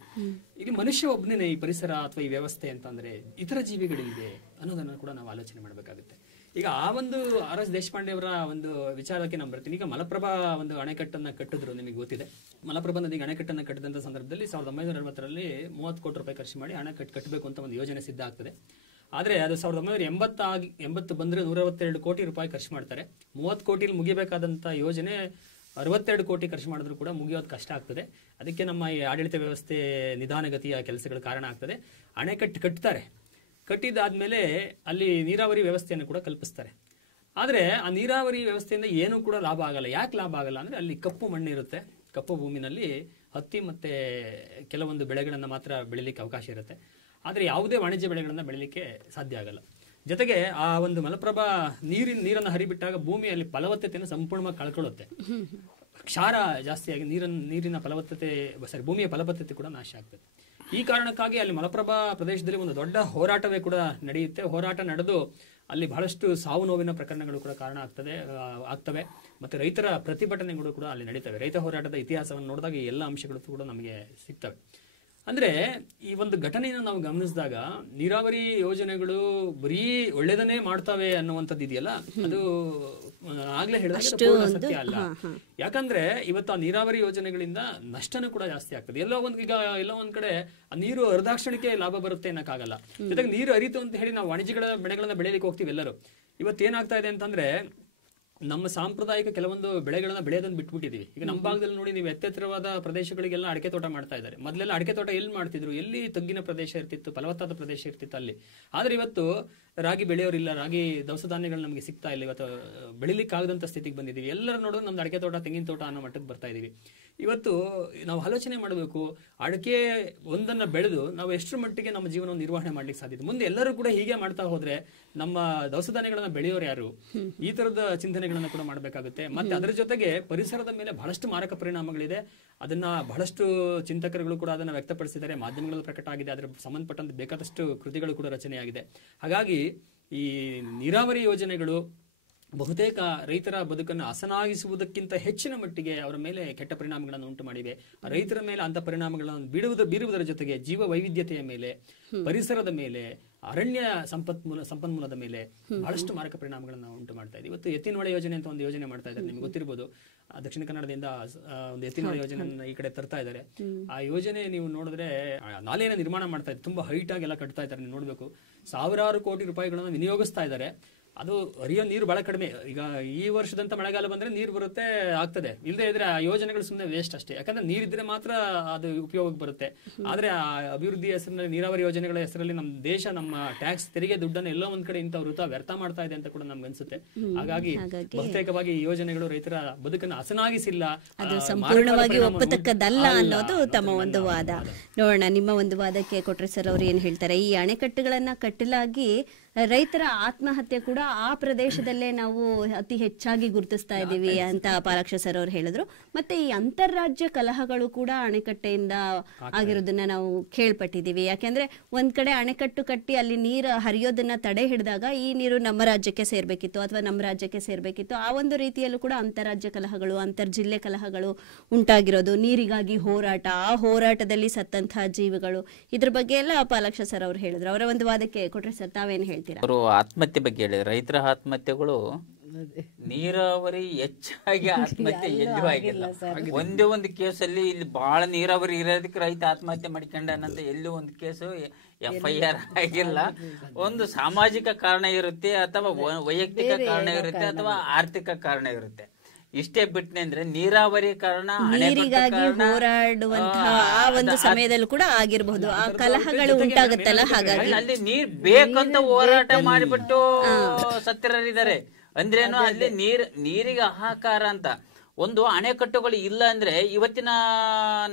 ಇಲ್ಲಿ ಮನುಷ್ಯ ಒಬ್ಬನೇ ಈ ಪರಿಸರ ಅಥವಾ ಈ ವ್ಯವಸ್ಥೆ ಅಂತಂದ್ರೆ ಇತರ ಜೀವಿಗಳಿದೆ ಅನ್ನೋದನ್ನ ಕೂಡ ನಾವು ಆಲೋಚನೆ ಮಾಡ್ಬೇಕಾಗುತ್ತೆ. ಈಗ ಆ ಒಂದು RS ದೇಶಪಾಂಡೆ ಅವರ ಒಂದು ವಿಚಾರಕ್ಕೆ ನಾನು ಬರ್ತೀನಿ. ಈಗ ಮಲಪ್ರಭಾ ಒಂದು ಅಣೆಕಟ್ಟನ್ನ ಕಟ್ಟಿದ್ರು, ನಿಮಗೆ ಗೊತ್ತಿದೆ. ಮಲಪ್ರಭಾ ನದಿಗೆ ಅಣೆಕಟ್ಟನ್ನ ಕಟ್ಟಿದಂತ ಸಂದರ್ಭದಲ್ಲಿ 1960ರಲ್ಲಿ 30 ಕೋಟಿ ರೂಪಾಯಿ ಖರ್ಚು ಮಾಡಿ ಅಣೆಕಟ್ಟು ಕಟ್ಟಬೇಕು ಅಂತ ಒಂದು ಯೋಜನೆ ಸಿದ್ಧ ಆಗ್ತದೆ. ಆದ್ರೆ ಅದು 1980 ಬಂದ್ರೆ 162 ಕೋಟಿ ರೂಪಾಯಿ ಖರ್ಚು ಮಾಡ್ತಾರೆ. 30 ಕೋಟಿಲಿ ಮುಗಿಬೇಕಾದಂತ ಯೋಜನೆ 62 ಕೋಟಿ ಖರ್ಚು ಮಾಡಿದ್ರು ಕೂಡ ಮುಗಿಯೋದು ಕಷ್ಟ ಆಗ್ತದೆ. ಅದಕ್ಕೆ ನಮ್ಮ ಈ ಆಡಳಿತ ವ್ಯವಸ್ಥೆ ನಿಧಾನಗತಿಯ ಕೆಲಸಗಳು ಕಾರಣ ಆಗ್ತದೆ. ಅಣೆಕಟ್ಟು ಕಟ್ತಾರೆ, ಕಟ್ಟಿದಾದ್ಮೇಲೆ ಅಲ್ಲಿ ನೀರಾವರಿ ವ್ಯವಸ್ಥೆಯನ್ನು ಕೂಡ ಕಲ್ಪಿಸ್ತಾರೆ. ಆದ್ರೆ ಆ ನೀರಾವರಿ ವ್ಯವಸ್ಥೆಯಿಂದ ಏನೂ ಕೂಡ ಲಾಭ ಆಗಲ್ಲ. ಯಾಕೆ ಲಾಭ ಆಗಲ್ಲ ಅಂದ್ರೆ ಅಲ್ಲಿ ಕಪ್ಪು ಮಣ್ಣಿರುತ್ತೆ, ಕಪ್ಪು ಭೂಮಿನಲ್ಲಿ ಹತ್ತಿ ಮತ್ತೆ ಕೆಲವೊಂದು ಬೆಳೆಗಳನ್ನ ಮಾತ್ರ ಬೆಳಿಲಿಕ್ಕೆ ಅವಕಾಶ ಇರುತ್ತೆ. ಆದ್ರೆ ಯಾವುದೇ ವಾಣಿಜ್ಯ ಬೆಳೆಗಳನ್ನ ಬೆಳಿಲಿಕ್ಕೆ ಸಾಧ್ಯ ಆಗಲ್ಲ. ಜೊತೆಗೆ ಆ ಒಂದು ಮಲಪ್ರಭಾ ನೀರನ್ನು ಹರಿಬಿಟ್ಟಾಗ ಭೂಮಿಯಲ್ಲಿ ಫಲವತ್ತತೆಯನ್ನು ಸಂಪೂರ್ಣವಾಗಿ ಕಳ್ಕೊಳ್ಳುತ್ತೆ. ಕ್ಷಾರ ಜಾಸ್ತಿಯಾಗಿ ನೀರಿನ ಫಲವತ್ತತೆ ಭೂಮಿಯ ಫಲವತ್ತತೆ ಕೂಡ ನಾಶ ಆಗ್ತದೆ. ಈ ಕಾರಣಕ್ಕಾಗಿ ಅಲ್ಲಿ ಮಲಪ್ರಭಾ ಪ್ರದೇಶದಲ್ಲಿ ಒಂದು ದೊಡ್ಡ ಹೋರಾಟವೇ ಕೂಡ ನಡೆಯುತ್ತೆ. ಹೋರಾಟ ನಡೆದು ಅಲ್ಲಿ ಬಹಳಷ್ಟು ಸಾವು ನೋವಿನ ಪ್ರಕರಣಗಳು ಕೂಡ ಕಾರಣ ಆಗ್ತವೆ. ಮತ್ತೆ ರೈತರ ಪ್ರತಿಭಟನೆಗಳು ಕೂಡ ಅಲ್ಲಿ ನಡೀತವೆ. ರೈತ ಹೋರಾಟದ ಇತಿಹಾಸವನ್ನು ನೋಡಿದಾಗ ಈ ಎಲ್ಲ ಅಂಶಗಳು ಕೂಡ ನಮಗೆ ಸಿಗ್ತವೆ. ಅಂದ್ರೆ ಈ ಒಂದು ಘಟನೆಯನ್ನು ನಾವು ಗಮನಿಸಿದಾಗ ನೀರಾವರಿ ಯೋಜನೆಗಳು ಬರೀ ಒಳ್ಳೇದನ್ನೇ ಮಾಡ್ತವೆ ಅನ್ನುವಂಥದ್ದು ಇದೆಯಲ್ಲ, ಅದು ಆಗ್ಲೇ ಹೇಳಿದಾಗ ಸತ್ಯ ಅಲ್ಲ. ಯಾಕಂದ್ರೆ ಇವತ್ತು ಆ ನೀರಾವರಿ ಯೋಜನೆಗಳಿಂದ ನಷ್ಟನೂ ಕೂಡ ಜಾಸ್ತಿ ಆಗ್ತದೆ. ಎಲ್ಲೋ ಒಂದ್ ಕಡೆ ಆ ನೀರು ಅರ್ಧಾಕ್ಷಣಕ್ಕೆ ಲಾಭ ಬರುತ್ತೆ ಅನ್ನಕ್ಕಾಗಲ್ಲ. ಜೊತೆಗೆ ನೀರು ಹರಿತು ಅಂತ ಹೇಳಿ ನಾವು ವಾಣಿಜ್ಯಗಳ ಬೆಳೆಗಳನ್ನ ಬೆಳೆಯಲಿಕ್ಕೆ ಹೋಗ್ತೀವಿ ಎಲ್ಲರೂ. ಇವತ್ತೇನಾಗ್ತಾ ಇದೆ ಅಂತಂದ್ರೆ ನಮ್ಮ ಸಾಂಪ್ರದಾಯಿಕ ಕೆಲವೊಂದು ಬೆಳೆಗಳನ್ನ ಬೆಳೆಯೋದನ್ನ ಬಿಟ್ಬಿಟ್ಟಿದೀವಿ. ಈಗ ನಮ್ಮ ಭಾಗದಲ್ಲಿ ನೋಡಿ, ನೀವು ಎತ್ತೆತ್ತರವಾದ ಪ್ರದೇಶಗಳಿಗೆಲ್ಲ ಅಡಿಕೆ ತೋಟ ಮಾಡ್ತಾ ಇದ್ದಾರೆ. ಮೊದಲೆಲ್ಲ ಅಡಿಕೆ ತೋಟ ಎಲ್ಲಿ ಮಾಡ್ತಿದ್ರು, ಎಲ್ಲಿ ತಗ್ಗಿನ ಪ್ರದೇಶ ಇರ್ತಿತ್ತು, ಫಲವತ್ತಾದ ಪ್ರದೇಶ ಇರ್ತಿತ್ತು ಅಲ್ಲಿ. ಆದ್ರೆ ಇವತ್ತು ರಾಗಿ ಬೆಳೆಯೋರಿಲ್ಲ, ರಾಗಿ ದವಸ ಧಾನ್ಯಗಳು ನಮಗೆ ಸಿಗ್ತಾ ಇಲ್ಲ. ಇವತ್ತು ಬೆಳಿಲಿಕ್ಕೆ ಆಗದಂತ ಸ್ಥಿತಿಗೆ ಬಂದಿದೀವಿ. ಎಲ್ಲರೂ ನೋಡೋದು ನಮ್ದು ಅಡಿಕೆ ತೋಟ, ತೆಂಗಿನ ತೋಟ ಅನ್ನೋ ಮಟ್ಟಕ್ಕೆ ಬರ್ತಾ ಇದೀವಿ. ಇವತ್ತು ನಾವು ಆಲೋಚನೆ ಮಾಡಬೇಕು, ಅಡಿಕೆ ಒಂದನ್ನ ಬೆಳೆದು ನಾವು ಎಷ್ಟರ ಮಟ್ಟಿಗೆ ನಮ್ಮ ಜೀವನವನ್ನು ನಿರ್ವಹಣೆ ಮಾಡ್ಲಿಕ್ಕೆ ಸಾಧ್ಯ. ಮುಂದೆ ಎಲ್ಲರೂ ಕೂಡ ಹೀಗೆ ಮಾಡ್ತಾ ಹೋದ್ರೆ ನಮ್ಮ ದವಸ ಧಾನ್ಯಗಳನ್ನ ಬೆಳೆಯೋರು ಯಾರು? ಈ ತರದ ಚಿಂತನೆಗಳನ್ನ ಕೂಡ ಮಾಡಬೇಕಾಗುತ್ತೆ. ಮತ್ತೆ ಅದರ ಜೊತೆಗೆ ಪರಿಸರದ ಮೇಲೆ ಬಹಳಷ್ಟು ಮಾರಕ ಪರಿಣಾಮಗಳಿದೆ. ಅದನ್ನ ಬಹಳಷ್ಟು ಚಿಂತಕರುಗಳು ಕೂಡ ಅದನ್ನ ವ್ಯಕ್ತಪಡಿಸಿದ್ದಾರೆ, ಮಾಧ್ಯಮಗಳಲ್ಲಿ ಪ್ರಕಟ ಆಗಿದೆ, ಅದರ ಸಂಬಂಧಪಟ್ಟಂತೆ ಬೇಕಾದಷ್ಟು ಕೃತಿಗಳು ಕೂಡ ರಚನೆಯಾಗಿದೆ. ಹಾಗಾಗಿ ಈ ನೀರಾವರಿ ಯೋಜನೆಗಳು ಬಹುತೇಕ ರೈತರ ಬದುಕನ್ನು ಹಸನಾಗಿಸುವುದಕ್ಕಿಂತ ಹೆಚ್ಚಿನ ಮಟ್ಟಿಗೆ ಅವರ ಮೇಲೆ ಕೆಟ್ಟ ಪರಿಣಾಮಗಳನ್ನು ಉಂಟು ಮಾಡಿವೆ. ರೈತರ ಮೇಲೆ ಅಂತ ಪರಿಣಾಮಗಳನ್ನು ಬೀರುವುದರ ಜೊತೆಗೆ ಜೀವ ವೈವಿಧ್ಯತೆಯ ಮೇಲೆ, ಪರಿಸರದ ಮೇಲೆ, ಅರಣ್ಯ ಸಂಪನ್ಮೂಲದ ಮೇಲೆ ಬಹಳಷ್ಟು ಮಾರಕ ಪರಿಣಾಮಗಳನ್ನು ಉಂಟು ಮಾಡ್ತಾ ಇದೆ. ಇವತ್ತು ಎತ್ತಿನಹೊಳೆ ಯೋಜನೆ ಅಂತ ಒಂದು ಯೋಜನೆ ಮಾಡ್ತಾ ಇದ್ದಾರೆ, ನಿಮ್ಗೆ ಗೊತ್ತಿರಬಹುದು. ದಕ್ಷಿಣ ಕನ್ನಡದಿಂದ ಒಂದು ಎತ್ತಿನಹೊಳೆ ಯೋಜನೆ ಈ ಕಡೆ ತರ್ತಾ ಇದ್ದಾರೆ. ಆ ಯೋಜನೆ ನೀವು ನೋಡಿದ್ರೆ ನಾಲೆಯನ್ನು ನಿರ್ಮಾಣ ಮಾಡ್ತಾ ಇದ್ದಾರೆ, ತುಂಬಾ ಹೈಟ್ ಆಗಿ ಎಲ್ಲ ಕಟ್ತಾ ಇದ್ದಾರೆ. ನೀವು ನೋಡ್ಬೇಕು, ಸಾವಿರಾರು ಕೋಟಿ ರೂಪಾಯಿಗಳನ್ನು ವಿನಿಯೋಗಿಸ್ತಾ ಇದ್ದಾರೆ. ಅದು ಹರಿಯೋ ನೀರು ಬಹಳ ಕಡಿಮೆ. ಈಗ ಈ ವರ್ಷದಂತ ಮಳೆಗಾಲ ಬಂದ್ರೆ ನೀರು ಬರುತ್ತೆ, ಆಗ್ತದೆ. ಇಲ್ಲದೆ ಇದ್ರೆ ಆ ಯೋಜನೆಗಳು ಸುಮ್ಮನೆ ವೇಸ್ಟ್ ಅಷ್ಟೇ. ಯಾಕಂದ್ರೆ ನೀರಿದ್ರೆ ಮಾತ್ರ ಅದು ಉಪಯೋಗಕ್ಕೆ ಬರುತ್ತೆ. ಆದ್ರೆ ಆ ಅಭಿವೃದ್ಧಿ ಹೆಸರಿನಲ್ಲಿ, ನೀರಾವರಿ ಯೋಜನೆಗಳ ಹೆಸರಲ್ಲಿ ನಮ್ಮ ದೇಶ, ನಮ್ಮ ಟ್ಯಾಕ್ಸ್ ತೆರಿಗೆ ದುಡ್ಡನ್ನು ಎಲ್ಲೋ ಒಂದ್ ಕಡೆ ಇಂಥ ವ್ಯರ್ಥ ಮಾಡ್ತಾ ಇದೆ ಅಂತ ಕೂಡ ನಮ್ಗೆ ಅನ್ಸುತ್ತೆ. ಹಾಗಾಗಿ ಬಹುತೇಕವಾಗಿ ಈ ಯೋಜನೆಗಳು ರೈತರ ಬದುಕನ್ನು ಹಸನಾಗಿಸಿಲ್ಲ, ಅದು ಸಂಪೂರ್ಣವಾಗಿ ಒಪ್ಪತಕ್ಕದ್ದಲ್ಲ ಅನ್ನೋದು ತಮ್ಮ ಒಂದು ವಾದ. ನೋಡೋಣ ನಿಮ್ಮ ಒಂದು ವಾದಕ್ಕೆ ಕೊಟ್ರೆ ಸರ್ ಅವ್ರು ಏನ್ ಹೇಳ್ತಾರೆ. ಈ ಅಣೆಕಟ್ಟುಗಳನ್ನ ಕಟ್ಟಲಾಗಿ ರೈತರ ಆತ್ಮಹತ್ಯೆ ಕೂಡ ಆ ಪ್ರದೇಶದಲ್ಲೇ ನಾವು ಅತಿ ಹೆಚ್ಚಾಗಿ ಗುರುತಿಸ್ತಾ ಇದ್ದೀವಿ ಅಂತ ಪಾಲಾಕ್ಷ ಸರ್ ಅವ್ರು ಹೇಳಿದ್ರು. ಮತ್ತೆ ಈ ಅಂತಾರಾಜ್ಯ ಕಲಹಗಳು ಕೂಡ ಅಣೆಕಟ್ಟೆಯಿಂದ ಆಗಿರೋದನ್ನ ನಾವು ಕೇಳ್ಪಟ್ಟಿದೀವಿ. ಯಾಕೆಂದ್ರೆ ಒಂದ್ ಕಡೆ ಅಣೆಕಟ್ಟು ಕಟ್ಟಿ ಅಲ್ಲಿ ನೀರು ಹರಿಯೋದನ್ನ ತಡೆ ಹಿಡಿದಾಗ ಈ ನೀರು ನಮ್ಮ ರಾಜ್ಯಕ್ಕೆ ಸೇರ್ಬೇಕಿತ್ತು ಅಥವಾ ನಮ್ಮ ರಾಜ್ಯಕ್ಕೆ ಸೇರ್ಬೇಕಿತ್ತು. ಆ ಒಂದು ರೀತಿಯಲ್ಲೂ ಕೂಡ ಅಂತಾರಾಜ್ಯ ಕಲಹಗಳು, ಅಂತರ್ಜಿಲ್ಲೆ ಕಲಹಗಳು ಉಂಟಾಗಿರೋದು, ನೀರಿಗಾಗಿ ಹೋರಾಟ, ಆ ಹೋರಾಟದಲ್ಲಿ ಸತ್ತಂತಹ ಜೀವಿಗಳು, ಇದ್ರ ಬಗ್ಗೆ ಎಲ್ಲ ಪಾಲಾಕ್ಷ ಸರ್ ಅವ್ರು ಹೇಳಿದ್ರು. ಅವರ ಒಂದು ವಾದಕ್ಕೆ ಕೊಟ್ರೆ ಸರ್ ತಾವೇನು ಹೇಳ್ತೀರಾ? ಅವರು ಆತ್ಮಹತ್ಯೆ ಬಗ್ಗೆ ಹೇಳಿದ್ರು. ರೈತರ ಆತ್ಮಹತ್ಯೆಗಳು ನೀರಾವರಿ ಹೆಚ್ಚಾಗಿ ಆತ್ಮಹತ್ಯೆ ಎಲ್ಲೂ ಆಗಿಲ್ಲ. ಒಂದೇ ಒಂದು ಕೇಸಲ್ಲಿ ಇಲ್ಲಿ ಬಹಳ ನೀರಾವರಿ ಇರೋದಕ್ಕೆ ರೈತ ಆತ್ಮಹತ್ಯೆ ಮಾಡ್ಕೊಂಡನಂತ ಎಲ್ಲೂ ಒಂದು ಕೇಸು FIR ಆಗಿಲ್ಲ. ಒಂದು ಸಾಮಾಜಿಕ ಕಾರಣ ಇರುತ್ತೆ, ಅಥವಾ ವೈಯಕ್ತಿಕ ಕಾರಣ ಇರುತ್ತೆ, ಅಥವಾ ಆರ್ಥಿಕ ಕಾರಣ ಇರುತ್ತೆ. ಇಷ್ಟೇ ಬಿಟ್ಟನೆ ಅಂದ್ರೆ ನೀರಾವರಿ ಕಾರಣ, ನೀರಿಗಾಗಿ ಹೋರಾಡುವಂತಹ ಆ ಒಂದು ಸಮಯದಲ್ಲೂ ಕೂಡ ಆಗಿರಬಹುದು ಆ ಕಲಹಗಳು ಉಂಟಾಗುತ್ತಲ್ಲ. ಹಾಗಾಗಿ ಅಲ್ಲಿ ನೀರ್ ಬೇಕಂತ ಹೋರಾಟ ಮಾಡಿಬಿಟ್ಟು ಸತ್ತಿರರಿದ್ದಾರೆ. ಅಂದ್ರೇನು, ಅಲ್ಲಿ ನೀರಿಗೆ ಹಾಹಾಕಾರ ಅಂತ ಒಂದು ಅಣೆಕಟ್ಟುಗಳು ಇಲ್ಲ ಅಂದ್ರೆ ಇವತ್ತಿನ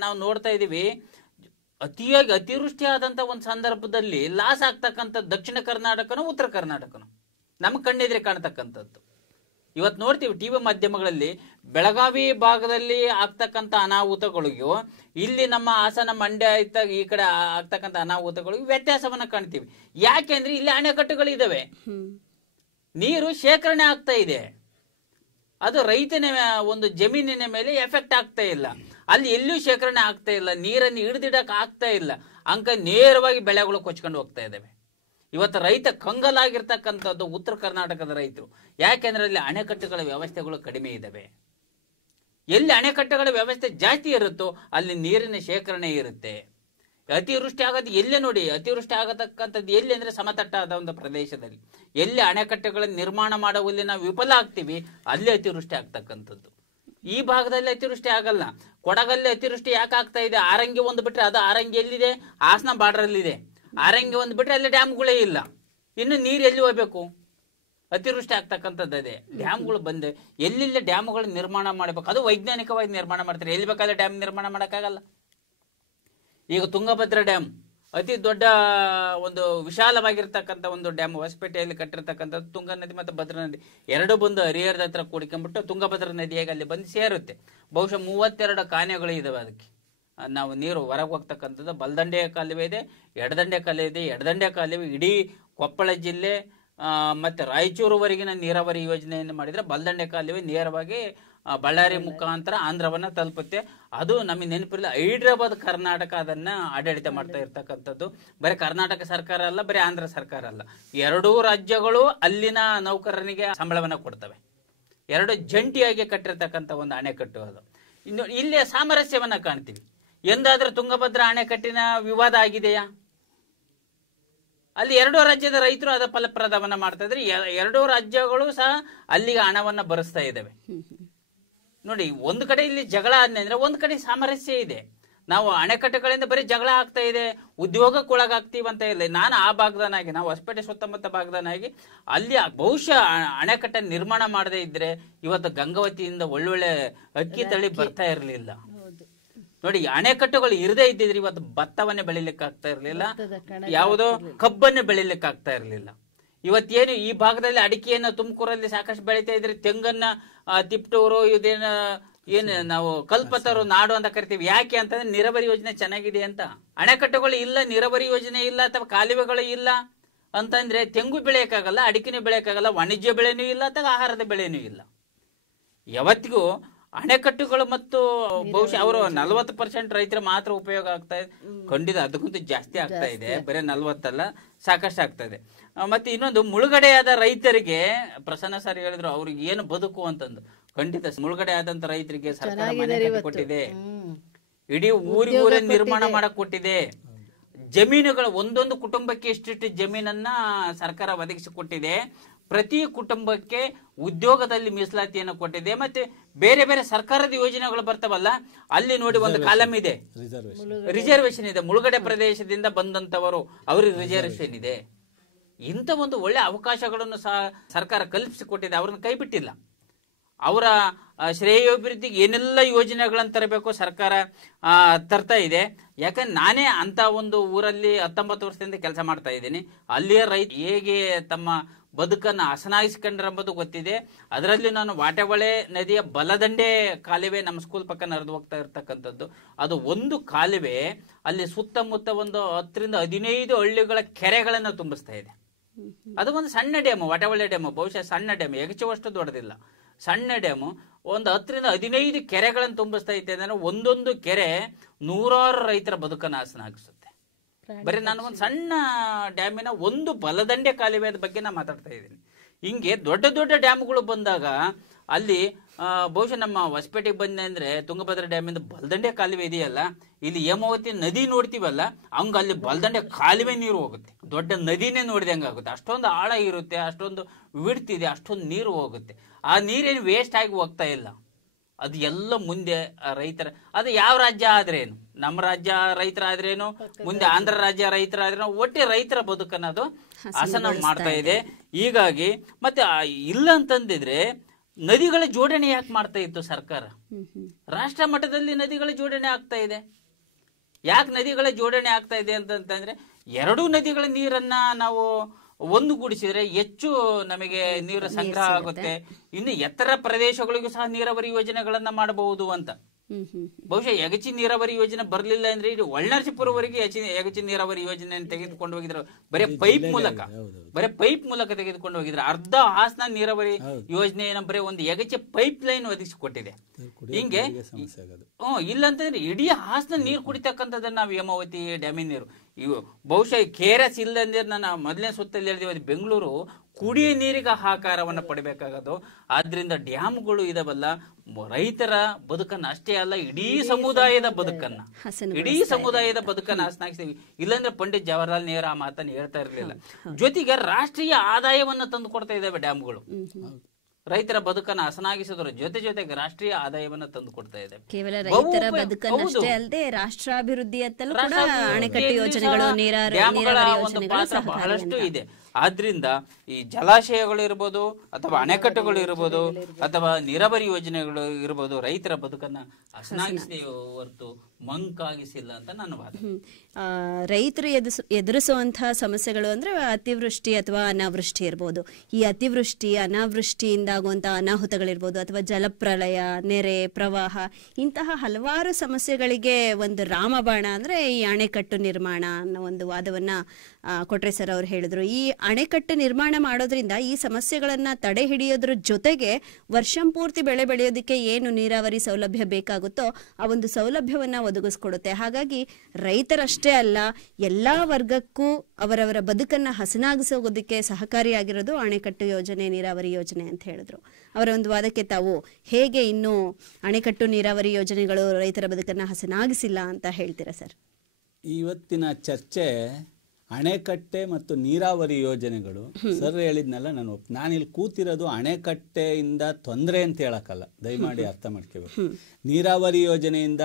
ನಾವು ನೋಡ್ತಾ ಇದೀವಿ. ಅತಿವೃಷ್ಟಿ ಆದಂತ ಒಂದು ಸಂದರ್ಭದಲ್ಲಿ ಲಾಸ್ ಆಗ್ತಕ್ಕಂಥ ದಕ್ಷಿಣ ಕರ್ನಾಟಕನು ಉತ್ತರ ಕರ್ನಾಟಕನು ನಮ್ಮ ಕಣ್ಣೆದ್ರೆ ಕಾಣ್ತಕ್ಕಂಥದ್ದು. ಇವತ್ತು ನೋಡ್ತೀವಿ ಟಿವಿ ಮಾಧ್ಯಮಗಳಲ್ಲಿ ಬೆಳಗಾವಿ ಭಾಗದಲ್ಲಿ ಆಗ್ತಕ್ಕಂಥ ಅನಾಹುತಗಳಿಗೂ ಇಲ್ಲಿ ನಮ್ಮ ಹಾಸನ, ಮಂಡ್ಯ ಈ ಕಡೆ ಆಗ್ತಕ್ಕಂಥ ಅನಾಹುತಗಳಿಗೂ ವ್ಯತ್ಯಾಸವನ್ನ ಕಾಣ್ತೀವಿ. ಯಾಕೆಂದ್ರೆ ಇಲ್ಲಿ ಅಣೆಕಟ್ಟುಗಳು ಇದಾವೆ, ನೀರು ಶೇಖರಣೆ ಆಗ್ತಾ ಇದೆ, ಅದು ರೈತನ ಒಂದು ಜಮೀನಿನ ಮೇಲೆ ಎಫೆಕ್ಟ್ ಆಗ್ತಾ ಇಲ್ಲ. ಅಲ್ಲಿ ಎಲ್ಲೂ ಶೇಖರಣೆ ಆಗ್ತಾ ಇಲ್ಲ, ನೀರನ್ನು ಹಿಡಿದಿಡಕ್ ಆಗ್ತಾ ಇಲ್ಲ. ಅಂಕ ನೇರವಾಗಿ ಬೆಳೆಗಳು ಕೊಚ್ಕೊಂಡು ಹೋಗ್ತಾ ಇದಾವೆ. ಇವತ್ತು ರೈತ ಕಂಗಲಾಗಿರ್ತಕ್ಕಂಥದ್ದು ಉತ್ತರ ಕರ್ನಾಟಕದ ರೈತರು. ಯಾಕೆಂದ್ರೆ ಅಲ್ಲಿ ಅಣೆಕಟ್ಟುಗಳ ವ್ಯವಸ್ಥೆಗಳು ಕಡಿಮೆ ಇದಾವೆ. ಎಲ್ಲಿ ಅಣೆಕಟ್ಟುಗಳ ವ್ಯವಸ್ಥೆ ಜಾಸ್ತಿ ಇರುತ್ತೋ ಅಲ್ಲಿ ನೀರಿನ ಶೇಖರಣೆ ಇರುತ್ತೆ. ಅತಿವೃಷ್ಟಿ ಆಗೋದು ಎಲ್ಲೇ ನೋಡಿ, ಅತಿವೃಷ್ಟಿ ಆಗತಕ್ಕಂಥದ್ದು ಎಲ್ಲಿ ಅಂದ್ರೆ ಸಮತಟ್ಟಾದ ಒಂದು ಪ್ರದೇಶದಲ್ಲಿ. ಎಲ್ಲಿ ಅಣೆಕಟ್ಟುಗಳನ್ನು ನಿರ್ಮಾಣ ಮಾಡುವಲ್ಲಿ ನಾವು ವಿಫಲ ಆಗ್ತೀವಿ ಅಲ್ಲಿ ಅತಿವೃಷ್ಟಿ ಆಗ್ತಕ್ಕಂಥದ್ದು. ಈ ಭಾಗದಲ್ಲಿ ಅತಿವೃಷ್ಟಿ ಆಗಲ್ಲ. ಕೊಡಗಲ್ಲಿ ಅತಿವೃಷ್ಟಿ ಯಾಕೆ ಆಗ್ತಾ ಇದೆ? ಆರಂಗಿ ಒಂದು ಬಿಟ್ರೆ, ಅದು ಆರಂಗಿ ಎಲ್ಲಿದೆ? ಹಾಸನ ಬಾರ್ಡರಲ್ಲಿದೆ. ಆರಂಗಿ ಒಂದು ಬಿಟ್ರೆ ಅಲ್ಲಿ ಡ್ಯಾಮ್ಗಳೇ ಇಲ್ಲ. ಇನ್ನು ನೀರು ಎಲ್ಲಿ ಹೋಗ್ಬೇಕು? ಅತಿವೃಷ್ಟಿ ಆಗ್ತಕ್ಕಂಥದ್ದೇ. ಡ್ಯಾಮ್ಗಳು ಬಂದೆ ಎಲ್ಲೆಲ್ಲಿ ಡ್ಯಾಮ್ಗಳು ನಿರ್ಮಾಣ ಮಾಡಬೇಕು, ಅದು ವೈಜ್ಞಾನಿಕವಾಗಿ ನಿರ್ಮಾಣ ಮಾಡ್ತಾರೆ. ಎಲ್ಲಿ ಬೇಕಾದ್ರೆ ಡ್ಯಾಮ್ ನಿರ್ಮಾಣ ಮಾಡೋಕ್ಕಾಗಲ್ಲ. ಈಗ ತುಂಗಭದ್ರಾ ಡ್ಯಾಮ್ ಅತಿ ದೊಡ್ಡ ಒಂದು ವಿಶಾಲವಾಗಿರ್ತಕ್ಕಂಥ ಒಂದು ಡ್ಯಾಮ್ ಹೊಸಪೇಟೆಯಲ್ಲಿ ಕಟ್ಟಿರ್ತಕ್ಕಂಥದ್ದು. ತುಂಗಾ ನದಿ ಮತ್ತು ಭದ್ರಾ ನದಿ ಎರಡು ಬಂದು ಹರಿಹರದ ಹತ್ರ ಕೂಡಿಕೊಂಡ್ಬಿಟ್ಟು ತುಂಗಭದ್ರಾ ನದಿಯಾಗಿ ಅಲ್ಲಿ ಬಂದು ಸೇರುತ್ತೆ. ಬಹುಶಃ 32 ಕಾನೆಗಳು ಇದಾವೆ. ಅದಕ್ಕೆ ನಾವು ನೀರು ಹೊರಗೆ ಹೋಗ್ತಕ್ಕಂಥದ್ದು. ಬಲದಂಡೆ ಕಾಲುವೆ ಇದೆ, ಎಡದಂಡೆ ಕಾಲುವೆ ಇದೆ. ಎಡದಂಡೆ ಕಾಲುವೆ ಇಡೀ ಕೊಪ್ಪಳ ಜಿಲ್ಲೆ ಮತ್ತೆ ರಾಯಚೂರುವರೆಗಿನ ನೀರಾವರಿ ಯೋಜನೆಯನ್ನು ಮಾಡಿದ್ರೆ, ಬಲದಂಡೆ ಕಾಲುವೆ ನೇರವಾಗಿ ಬಳ್ಳಾರಿ ಮುಖಾಂತರ ಆಂಧ್ರವನ್ನ ತಲುಪುತ್ತೆ. ಅದು ನಮಗೆ ನೆನಪಿಲ್ಲ, ಹೈದರಾಬಾದ್ ಕರ್ನಾಟಕ ಅದನ್ನ ಆಡಳಿತ ಮಾಡ್ತಾ ಇರ್ತಕ್ಕಂಥದ್ದು. ಬರೀ ಕರ್ನಾಟಕ ಸರ್ಕಾರ ಅಲ್ಲ, ಬರೀ ಆಂಧ್ರ ಸರ್ಕಾರ ಅಲ್ಲ, ಎರಡೂ ರಾಜ್ಯಗಳು ಅಲ್ಲಿನ ನೌಕರನಿಗೆ ಸಂಬಳವನ್ನ ಕೊಡ್ತವೆ. ಎರಡು ಜಂಟಿಯಾಗಿ ಕಟ್ಟಿರ್ತಕ್ಕಂಥ ಒಂದು ಅಣೆಕಟ್ಟು ಅದು. ಇನ್ನು ಇಲ್ಲಿ ಸಾಮರಸ್ಯವನ್ನ ಕಾಣ್ತೀವಿ. ಎಂದಾದ್ರೂ ತುಂಗಭದ್ರಾ ಅಣೆಕಟ್ಟಿನ ವಿವಾದ ಆಗಿದೆಯಾ? ಅಲ್ಲಿ ಎರಡೂ ರಾಜ್ಯದ ರೈತರು ಅದ ಫಲಪ್ರದವನ್ನ ಮಾಡ್ತಾ ಇದ್ರೆ, ಎರಡೂ ರಾಜ್ಯಗಳು ಸಹ ಅಲ್ಲಿಗೆ ಹಣವನ್ನ ಬರೆಸ್ತಾ ಇದ್ದಾವೆ. ನೋಡಿ, ಒಂದು ಕಡೆ ಇಲ್ಲಿ ಜಗಳ ಆದ್ಮೇಲೆ ಒಂದು ಕಡೆ ಸಾಮರಸ್ಯ ಇದೆ. ನಾವು ಅಣೆಕಟ್ಟುಗಳಿಂದ ಬರೀ ಜಗಳ ಆಗ್ತಾ ಇದೆ, ಉದ್ಯೋಗಕ್ಕೆ ಒಳಗಾಗ್ತೀವಂತ ಇಲ್ಲ. ನಾನು ಆ ಭಾಗದನಾಗಿ, ನಾವು ಹೊಸಪೇಟೆ ಸುತ್ತಮುತ್ತ ಭಾಗದನಾಗಿ ಅಲ್ಲಿ ಬಹುಶಃ ಅಣೆಕಟ್ಟನ್ನು ನಿರ್ಮಾಣ ಮಾಡದೇ ಇದ್ರೆ ಇವತ್ತು ಗಂಗಾವತಿಯಿಂದ ಒಳ್ಳೊಳ್ಳೆ ಅಕ್ಕಿ ತಳಿ ಬರ್ತಾ ಇರಲಿಲ್ಲ. ನೋಡಿ, ಅಣೆಕಟ್ಟುಗಳು ಇರದೇ ಇದ್ದಿದ್ರೆ ಇವತ್ತು ಭತ್ತವನ್ನೇ ಬೆಳಿಲಿಕ್ಕೆ ಆಗ್ತಾ ಇರ್ಲಿಲ್ಲ, ಯಾವುದೋ ಕಬ್ಬನ್ನೇ ಬೆಳಿಲಿಕ್ಕೆ ಆಗ್ತಾ ಇರ್ಲಿಲ್ಲ. ಇವತ್ತೇನು ಈ ಭಾಗದಲ್ಲಿ ಅಡಿಕೆಯನ್ನ ತುಮಕೂರಲ್ಲಿ ಸಾಕಷ್ಟು ಬೆಳಿತಾ ಇದ್ರೆ, ತೆಂಗನ್ನ ತಿಪ್ಟೂರು ಏನು ನಾವು ಕಲ್ಪತರು ನಾಡು ಅಂತ ಕರಿತೀವಿ. ಯಾಕೆ ಅಂತಂದ್ರೆ ನೀರಾವರಿ ಯೋಜನೆ ಚೆನ್ನಾಗಿದೆ ಅಂತ. ಅಣೆಕಟ್ಟುಗಳು ಇಲ್ಲ, ನೀರಾವರಿ ಯೋಜನೆ ಇಲ್ಲ, ಅಥವಾ ಕಾಲುವೆಗಳು ಇಲ್ಲ ಅಂತಂದ್ರೆ ತೆಂಗು ಬೆಳೆಯಕ್ಕಾಗಲ್ಲ, ಅಡಿಕೆನೂ ಬೆಳೆಯಕ್ಕಾಗಲ್ಲ, ವಾಣಿಜ್ಯ ಬೆಳೆನೂ ಇಲ್ಲ, ಅಥವಾ ಆಹಾರದ ಬೆಳೆನೂ ಇಲ್ಲ. ಯಾವತ್ತಿಗೂ ಅಣೆಕಟ್ಟುಗಳು ಮತ್ತು ಬಹುಶಃ ಅವರು 40% ರೈತರ ಮಾತ್ರ ಉಪಯೋಗ ಆಗ್ತಾ ಇದೆ. ಖಂಡಿತ ಅದಕ್ಕಂತೂ ಜಾಸ್ತಿ ಆಗ್ತಾ ಇದೆ, ಬರೀ 40 ಸಾಕಷ್ಟು ಆಗ್ತಾ ಇದೆ. ಮತ್ತೆ ಇನ್ನೊಂದು, ಮುಳುಗಡೆಯಾದ ರೈತರಿಗೆ ಪ್ರಸನ್ನ ಸರ್ ಹೇಳಿದ್ರು ಅವ್ರಿಗೆ ಏನು ಬದುಕು ಅಂತಂದು. ಖಂಡಿತ ಮುಳುಗಡೆ ಆದಂತ ರೈತರಿಗೆ ಸರ್ಕಾರ ಮನೆ ಕೊಟ್ಟಿದೆ, ಇಡೀ ಊರೇ ನಿರ್ಮಾಣ ಮಾಡಕ್ ಕೊಟ್ಟಿದೆ. ಜಮೀನುಗಳು ಒಂದೊಂದು ಕುಟುಂಬಕ್ಕೆ ಇಷ್ಟಿಷ್ಟು ಜಮೀನನ್ನ ಸರ್ಕಾರ ಒದಗಿಸಿಕೊಟ್ಟಿದೆ. ಪ್ರತಿ ಕುಟುಂಬಕ್ಕೆ ಉದ್ಯೋಗದಲ್ಲಿ ಮೀಸಲಾತಿಯನ್ನು ಕೊಟ್ಟಿದೆ. ಮತ್ತೆ ಬೇರೆ ಬೇರೆ ಸರ್ಕಾರದ ಯೋಜನೆಗಳು ಬರ್ತಾವಲ್ಲ, ಅಲ್ಲಿ ನೋಡಿ ಒಂದು ಕಾಲಮ್ ಇದೆ, ರಿಸರ್ವೇಶನ್ ಇದೆ. ಮುಳುಗಡೆ ಪ್ರದೇಶದಿಂದ ಬಂದಂತವರು ಅವ್ರಿಗೆ ರಿಸರ್ವೇಶನ್ ಇದೆ. ಇಂಥ ಒಂದು ಒಳ್ಳೆ ಅವಕಾಶಗಳನ್ನು ಸಹ ಸರ್ಕಾರ ಕಲ್ಪಿಸಿಕೊಟ್ಟಿದೆ. ಅವ್ರನ್ನ ಕೈ ಬಿಟ್ಟಿಲ್ಲ. ಅವರ ಶ್ರೇಯೋಭಿವೃದ್ಧಿಗೆ ಏನೆಲ್ಲ ಯೋಜನೆಗಳನ್ನು ತರಬೇಕು ಸರ್ಕಾರ ತರ್ತಾ ಇದೆ. ಯಾಕಂದ್ರೆ ನಾನೇ ಅಂತ ಒಂದು ಊರಲ್ಲಿ 19 ವರ್ಷದಿಂದ ಕೆಲಸ ಮಾಡ್ತಾ ಇದ್ದೀನಿ. ಅಲ್ಲಿಯ ರೈತ ಹೇಗೆ ತಮ್ಮ ಬದುಕನ್ನು ಹಸನಾಗಿಸಿಕೊಂಡ್ರೆಂಬುದು ಗೊತ್ತಿದೆ. ಅದರಲ್ಲಿ ನಾನು ವಾಟೆಹೊಳೆ ನದಿಯ ಬಲದಂಡೆ ಕಾಲುವೆ ನಮ್ಮ ಸ್ಕೂಲ್ ಪಕ್ಕ ಹರಿದು ಹೋಗ್ತಾ ಇರ್ತಕ್ಕಂಥದ್ದು. ಅದು ಒಂದು ಕಾಲುವೆ ಅಲ್ಲಿ ಸುತ್ತಮುತ್ತ ಒಂದು 10 ರಿಂದ 15 ಹಳ್ಳಿಗಳ ಕೆರೆಗಳನ್ನು ತುಂಬಿಸ್ತಾ ಇದೆ. ಅದು ಒಂದು ಸಣ್ಣ ಡ್ಯಾಮು, ವಾಟೆಹೊಳೆ ಡ್ಯಾಮು. ಬಹುಶಃ ಸಣ್ಣ ಡ್ಯಾಮ್, ಎಗಚುವಷ್ಟು ದೊಡ್ಡದಿಲ್ಲ, ಸಣ್ಣ ಡ್ಯಾಮು. ಒಂದು 10 ರಿಂದ 15 ಕೆರೆಗಳನ್ನು ತುಂಬಿಸ್ತಾ ಇದ್ದೆ ಅಂದ್ರೆ ಒಂದೊಂದು ಕೆರೆ 100 ರೈತರ ಬದುಕನ್ನು ಹಸನಾಗಿಸುತ್ತೆ. ಬರೀ ನಾನು ಒಂದು ಸಣ್ಣ ಡ್ಯಾಮಿನ ಒಂದು ಬಲದಂಡೆ ಕಾಲುವೆ ಬಗ್ಗೆ ನಾನು ಮಾತಾಡ್ತಾ ಇದ್ದೀನಿ. ಹಿಂಗೆ ದೊಡ್ಡ ದೊಡ್ಡ ಡ್ಯಾಮ್ಗಳು ಬಂದಾಗ ಅಲ್ಲಿ ಬಹುಶಃ ನಮ್ಮ ಹೊಸಪೇಟೆಗೆ ಬಂದೆ ಅಂದ್ರೆ ತುಂಗಭದ್ರಾ ಡ್ಯಾಮಿಂದ ಬಲದಂಡೆ ಕಾಲುವೆ ಇದೆಯಲ್ಲ, ಇಲ್ಲಿ ಹೇಮಾವತಿ ನದಿ ನೋಡ್ತೀವಲ್ಲ, ಹಂಗ ಅಲ್ಲಿ ಬಲದಂಡೆ ಕಾಲುವೆ ನೀರು ಹೋಗುತ್ತೆ. ದೊಡ್ಡ ನದಿನೇ ನೋಡಿದಂಗೆ ಆಗುತ್ತೆ. ಅಷ್ಟೊಂದು ಆಳ ಇರುತ್ತೆ, ಅಷ್ಟೊಂದು ವಿಡ್ತಿದೆ, ಅಷ್ಟೊಂದು ನೀರು ಹೋಗುತ್ತೆ. ಆ ನೀರೇನು ವೇಸ್ಟ್ ಆಗಿ ಹೋಗ್ತಾ ಇಲ್ಲ. ಅದು ಎಲ್ಲ ಮುಂದೆ ರೈತರ, ಅದು ಯಾವ ರಾಜ್ಯ ಆದ್ರೇನು, ನಮ್ಮ ರಾಜ್ಯ ರೈತರಾದ್ರೇನು, ಮುಂದೆ ಆಂಧ್ರ ರಾಜ್ಯ ರೈತರಾದ್ರೇನು, ಒಟ್ಟೆ ರೈತರ ಬದುಕನ್ನು ಅದು ಹಸನ ಮಾಡ್ತಾ ಇದೆ. ಹೀಗಾಗಿ ಮತ್ತೆ ಇಲ್ಲ ಅಂತಂದಿದ್ರೆ ನದಿಗಳ ಜೋಡಣೆ ಯಾಕೆ ಮಾಡ್ತಾ ಇತ್ತು ಸರ್ಕಾರ? ರಾಷ್ಟ್ರ ಮಟ್ಟದಲ್ಲಿ ನದಿಗಳ ಜೋಡಣೆ ಆಗ್ತಾ ಇದೆ. ಯಾಕೆ ನದಿಗಳ ಜೋಡಣೆ ಆಗ್ತಾ ಇದೆ ಅಂತಂದ್ರೆ, 2 ನದಿಗಳ ನೀರನ್ನ ನಾವು ಒಂದುಗೂಡಿಸಿದ್ರೆ ಹೆಚ್ಚು ನಮಗೆ ನೀರು ಸಂಗ್ರಹ ಆಗುತ್ತೆ. ಇನ್ನು ಎತ್ತರ ಪ್ರದೇಶಗಳಿಗೂ ಸಹ ನೀರಾವರಿ ಯೋಜನೆಗಳನ್ನ ಮಾಡಬಹುದು ಅಂತ. ಬಹುಶಃ ಯಗಚಿ ನೀರಾವರಿ ಯೋಜನೆ ಬರಲಿಲ್ಲ ಅಂದ್ರೆ ಇದು ಒಳ್ನರಸೀಪುರವರೆಗೆ ಯಗಚಿ ನೀರಾವರಿ ಯೋಜನೆಯನ್ನು ತೆಗೆದುಕೊಂಡು ಹೋಗಿದ್ರು. ಬರೀ ಪೈಪ್ ಮೂಲಕ ತೆಗೆದುಕೊಂಡು ಹೋಗಿದ್ರು. ಅರ್ಧ ಹಾಸನ ನೀರಾವರಿ ಯೋಜನೆಯನ್ನು ಬರೀ ಒಂದು ಯಗಚಿ ಪೈಪ್ ಲೈನ್ ಒದಗಿಸಿಕೊಟ್ಟಿದೆ. ಹಿಂಗೆ ಇಲ್ಲಂತಂದ್ರೆ ಇಡೀ ಹಾಸನ ನೀರು ಕುಡಿತಕ್ಕಂಥದ್ದನ್ನ ನಾವು ಹೇಮಾವತಿ ಡ್ಯಾಮಿನ ನೀರು. ಇವು ಬಹುಶಃ KRS ಇಲ್ಲ ಅಂದ್ರೆ ನಾನು ಮೊದಲನೇ ಸುತ್ತಲ್ಲಿ ಹೇಳಿದೀವಿ, ಬೆಂಗಳೂರು ಕುಡಿಯ ನೀರಿಗೆ ಹಾಕಾರವನ್ನು ಪಡಿಬೇಕಾಗದು. ಆದ್ರಿಂದ ಡ್ಯಾಮ್ಗಳು ಇದಾವಲ್ಲ, ರೈತರ ಬದುಕನ್ನ ಅಷ್ಟೇ ಅಲ್ಲ, ಇಡೀ ಸಮುದಾಯದ ಬದುಕನ್ನ ಹಸನಾಗಿಸ್ತೀವಿ. ಇಲ್ಲಾಂದ್ರೆ ಪಂಡಿತ್ ಜವಾಹರ್ಲಾಲ್ ನೆಹರು ಆ ಮಾತನ್ನು ಹೇಳ್ತಾ ಇರಲಿಲ್ಲ. ಜೊತೆಗೆ ರಾಷ್ಟ್ರೀಯ ಆದಾಯವನ್ನು ತಂದು ಕೊಡ್ತಾ ಇದ್ದಾವೆ ಡ್ಯಾಮ್ಗಳು. ರೈತರ ಬದುಕನ್ನು ಹಸನಾಗಿಸೋದ್ರ ಜೊತೆಗೆ ರಾಷ್ಟ್ರೀಯ ಆದಾಯವನ್ನು ತಂದು ಕೊಡ್ತಾ ಇದೆ. ಕೇವಲ ರೈತರ ಬದುಕನ್ನಷ್ಟೇ ಅಲ್ಲದೆ ರಾಷ್ಟ್ರಾಭಿವೃದ್ಧಿಯತ್ತಲೂ ಕೂಡ ಅಣೆಕಟ್ಟು ಯೋಜನೆಗಳು, ನೀರಾವರಿ ಯೋಜನೆಗಳು ಬಹಳಷ್ಟು ಇದೆ. ಆದ್ರಿಂದ ಈ ಜಲಾಶಯಗಳು ಇರ್ಬೋದು, ಅಥವಾ ಅಣೆಕಟ್ಟುಗಳು ಇರ್ಬೋದು, ಅಥವಾ ನೀರಾವರಿ ಯೋಜನೆಗಳು ಇರ್ಬೋದು, ರೈತರ ಬದುಕನ್ನ ಹಸನಾಗಿಸಿ ಹೊರತು ಮಂಕಾಗಿಸಿಲ್ಲ ಅಂತ ನನ್ನ ವಾದ. ರೈತರು ಎದುರಿಸುವಂತಹ ಸಮಸ್ಯೆಗಳು ಅಂದ್ರೆ ಅತಿವೃಷ್ಟಿ ಅಥವಾ ಅನಾವೃಷ್ಟಿ ಇರ್ಬೋದು. ಈ ಅತಿವೃಷ್ಟಿ ಅನಾವೃಷ್ಟಿಯಿಂದ ಆಗುವಂತಹ ಅನಾಹುತಗಳಿರ್ಬೋದು, ಅಥವಾ ಜಲಪ್ರಳಯ, ನೆರೆ, ಪ್ರವಾಹ, ಇಂತಹ ಹಲವಾರು ಸಮಸ್ಯೆಗಳಿಗೆ ಒಂದು ರಾಮಬಾಣ ಅಂದ್ರೆ ಈ ಅಣೆಕಟ್ಟು ನಿರ್ಮಾಣ ಅನ್ನೋ ಒಂದು ವಾದವನ್ನ ಕೊಟ್ರೆ ಸರ್ ಅವ್ರು ಹೇಳಿದ್ರು. ಈ ಅಣೆಕಟ್ಟು ನಿರ್ಮಾಣ ಮಾಡೋದ್ರಿಂದ ಈ ಸಮಸ್ಯೆಗಳನ್ನ ತಡೆ ಹಿಡಿಯೋದ್ರ ಜೊತೆಗೆ ವರ್ಷಂಪೂರ್ತಿ ಬೆಳೆ ಬೆಳೆಯೋದಕ್ಕೆ ಏನು ನೀರಾವರಿ ಸೌಲಭ್ಯ ಬೇಕಾಗುತ್ತೋ ಆ ಒಂದು ಸೌಲಭ್ಯವನ್ನ ಒದಗಿಸ್ಕೊಡುತ್ತೆ. ಹಾಗಾಗಿ ರೈತರಷ್ಟೇ ಅಲ್ಲ, ಎಲ್ಲಾ ವರ್ಗಕ್ಕೂ ಅವರವರ ಬದುಕನ್ನ ಹಸನಾಗಿಸೋದಕ್ಕೆ ಸಹಕಾರಿಯಾಗಿರೋದು ಅಣೆಕಟ್ಟು ಯೋಜನೆ, ನೀರಾವರಿ ಯೋಜನೆ ಅಂತ ಹೇಳಿದ್ರು. ಅವರ ಒಂದು ವಾದಕ್ಕೆ ತಾವು ಹೇಗೆ ಇನ್ನು ಅಣೆಕಟ್ಟು ನೀರಾವರಿ ಯೋಜನೆಗಳು ರೈತರ ಬದುಕನ್ನ ಹಸನಾಗಿಸಿಲ್ಲ ಅಂತ ಹೇಳ್ತೀರಾ ಸರ್? ಇವತ್ತಿನ ಚರ್ಚೆ ಅಣೆಕಟ್ಟೆ ಮತ್ತು ನೀರಾವರಿ ಯೋಜನೆಗಳು. ಸರ್ ಹೇಳಿದ್ನಲ್ಲ, ನಾನಿಲ್ಲಿ ಕೂತಿರೋದು ಅಣೆಕಟ್ಟೆಯಿಂದ ತೊಂದರೆ ಅಂತ ಹೇಳಕ್ಕಲ್ಲ, ದಯಮಾಡಿ ಅರ್ಥ ಮಾಡ್ಕೋಬೇಕು. ನೀರಾವರಿ ಯೋಜನೆಯಿಂದ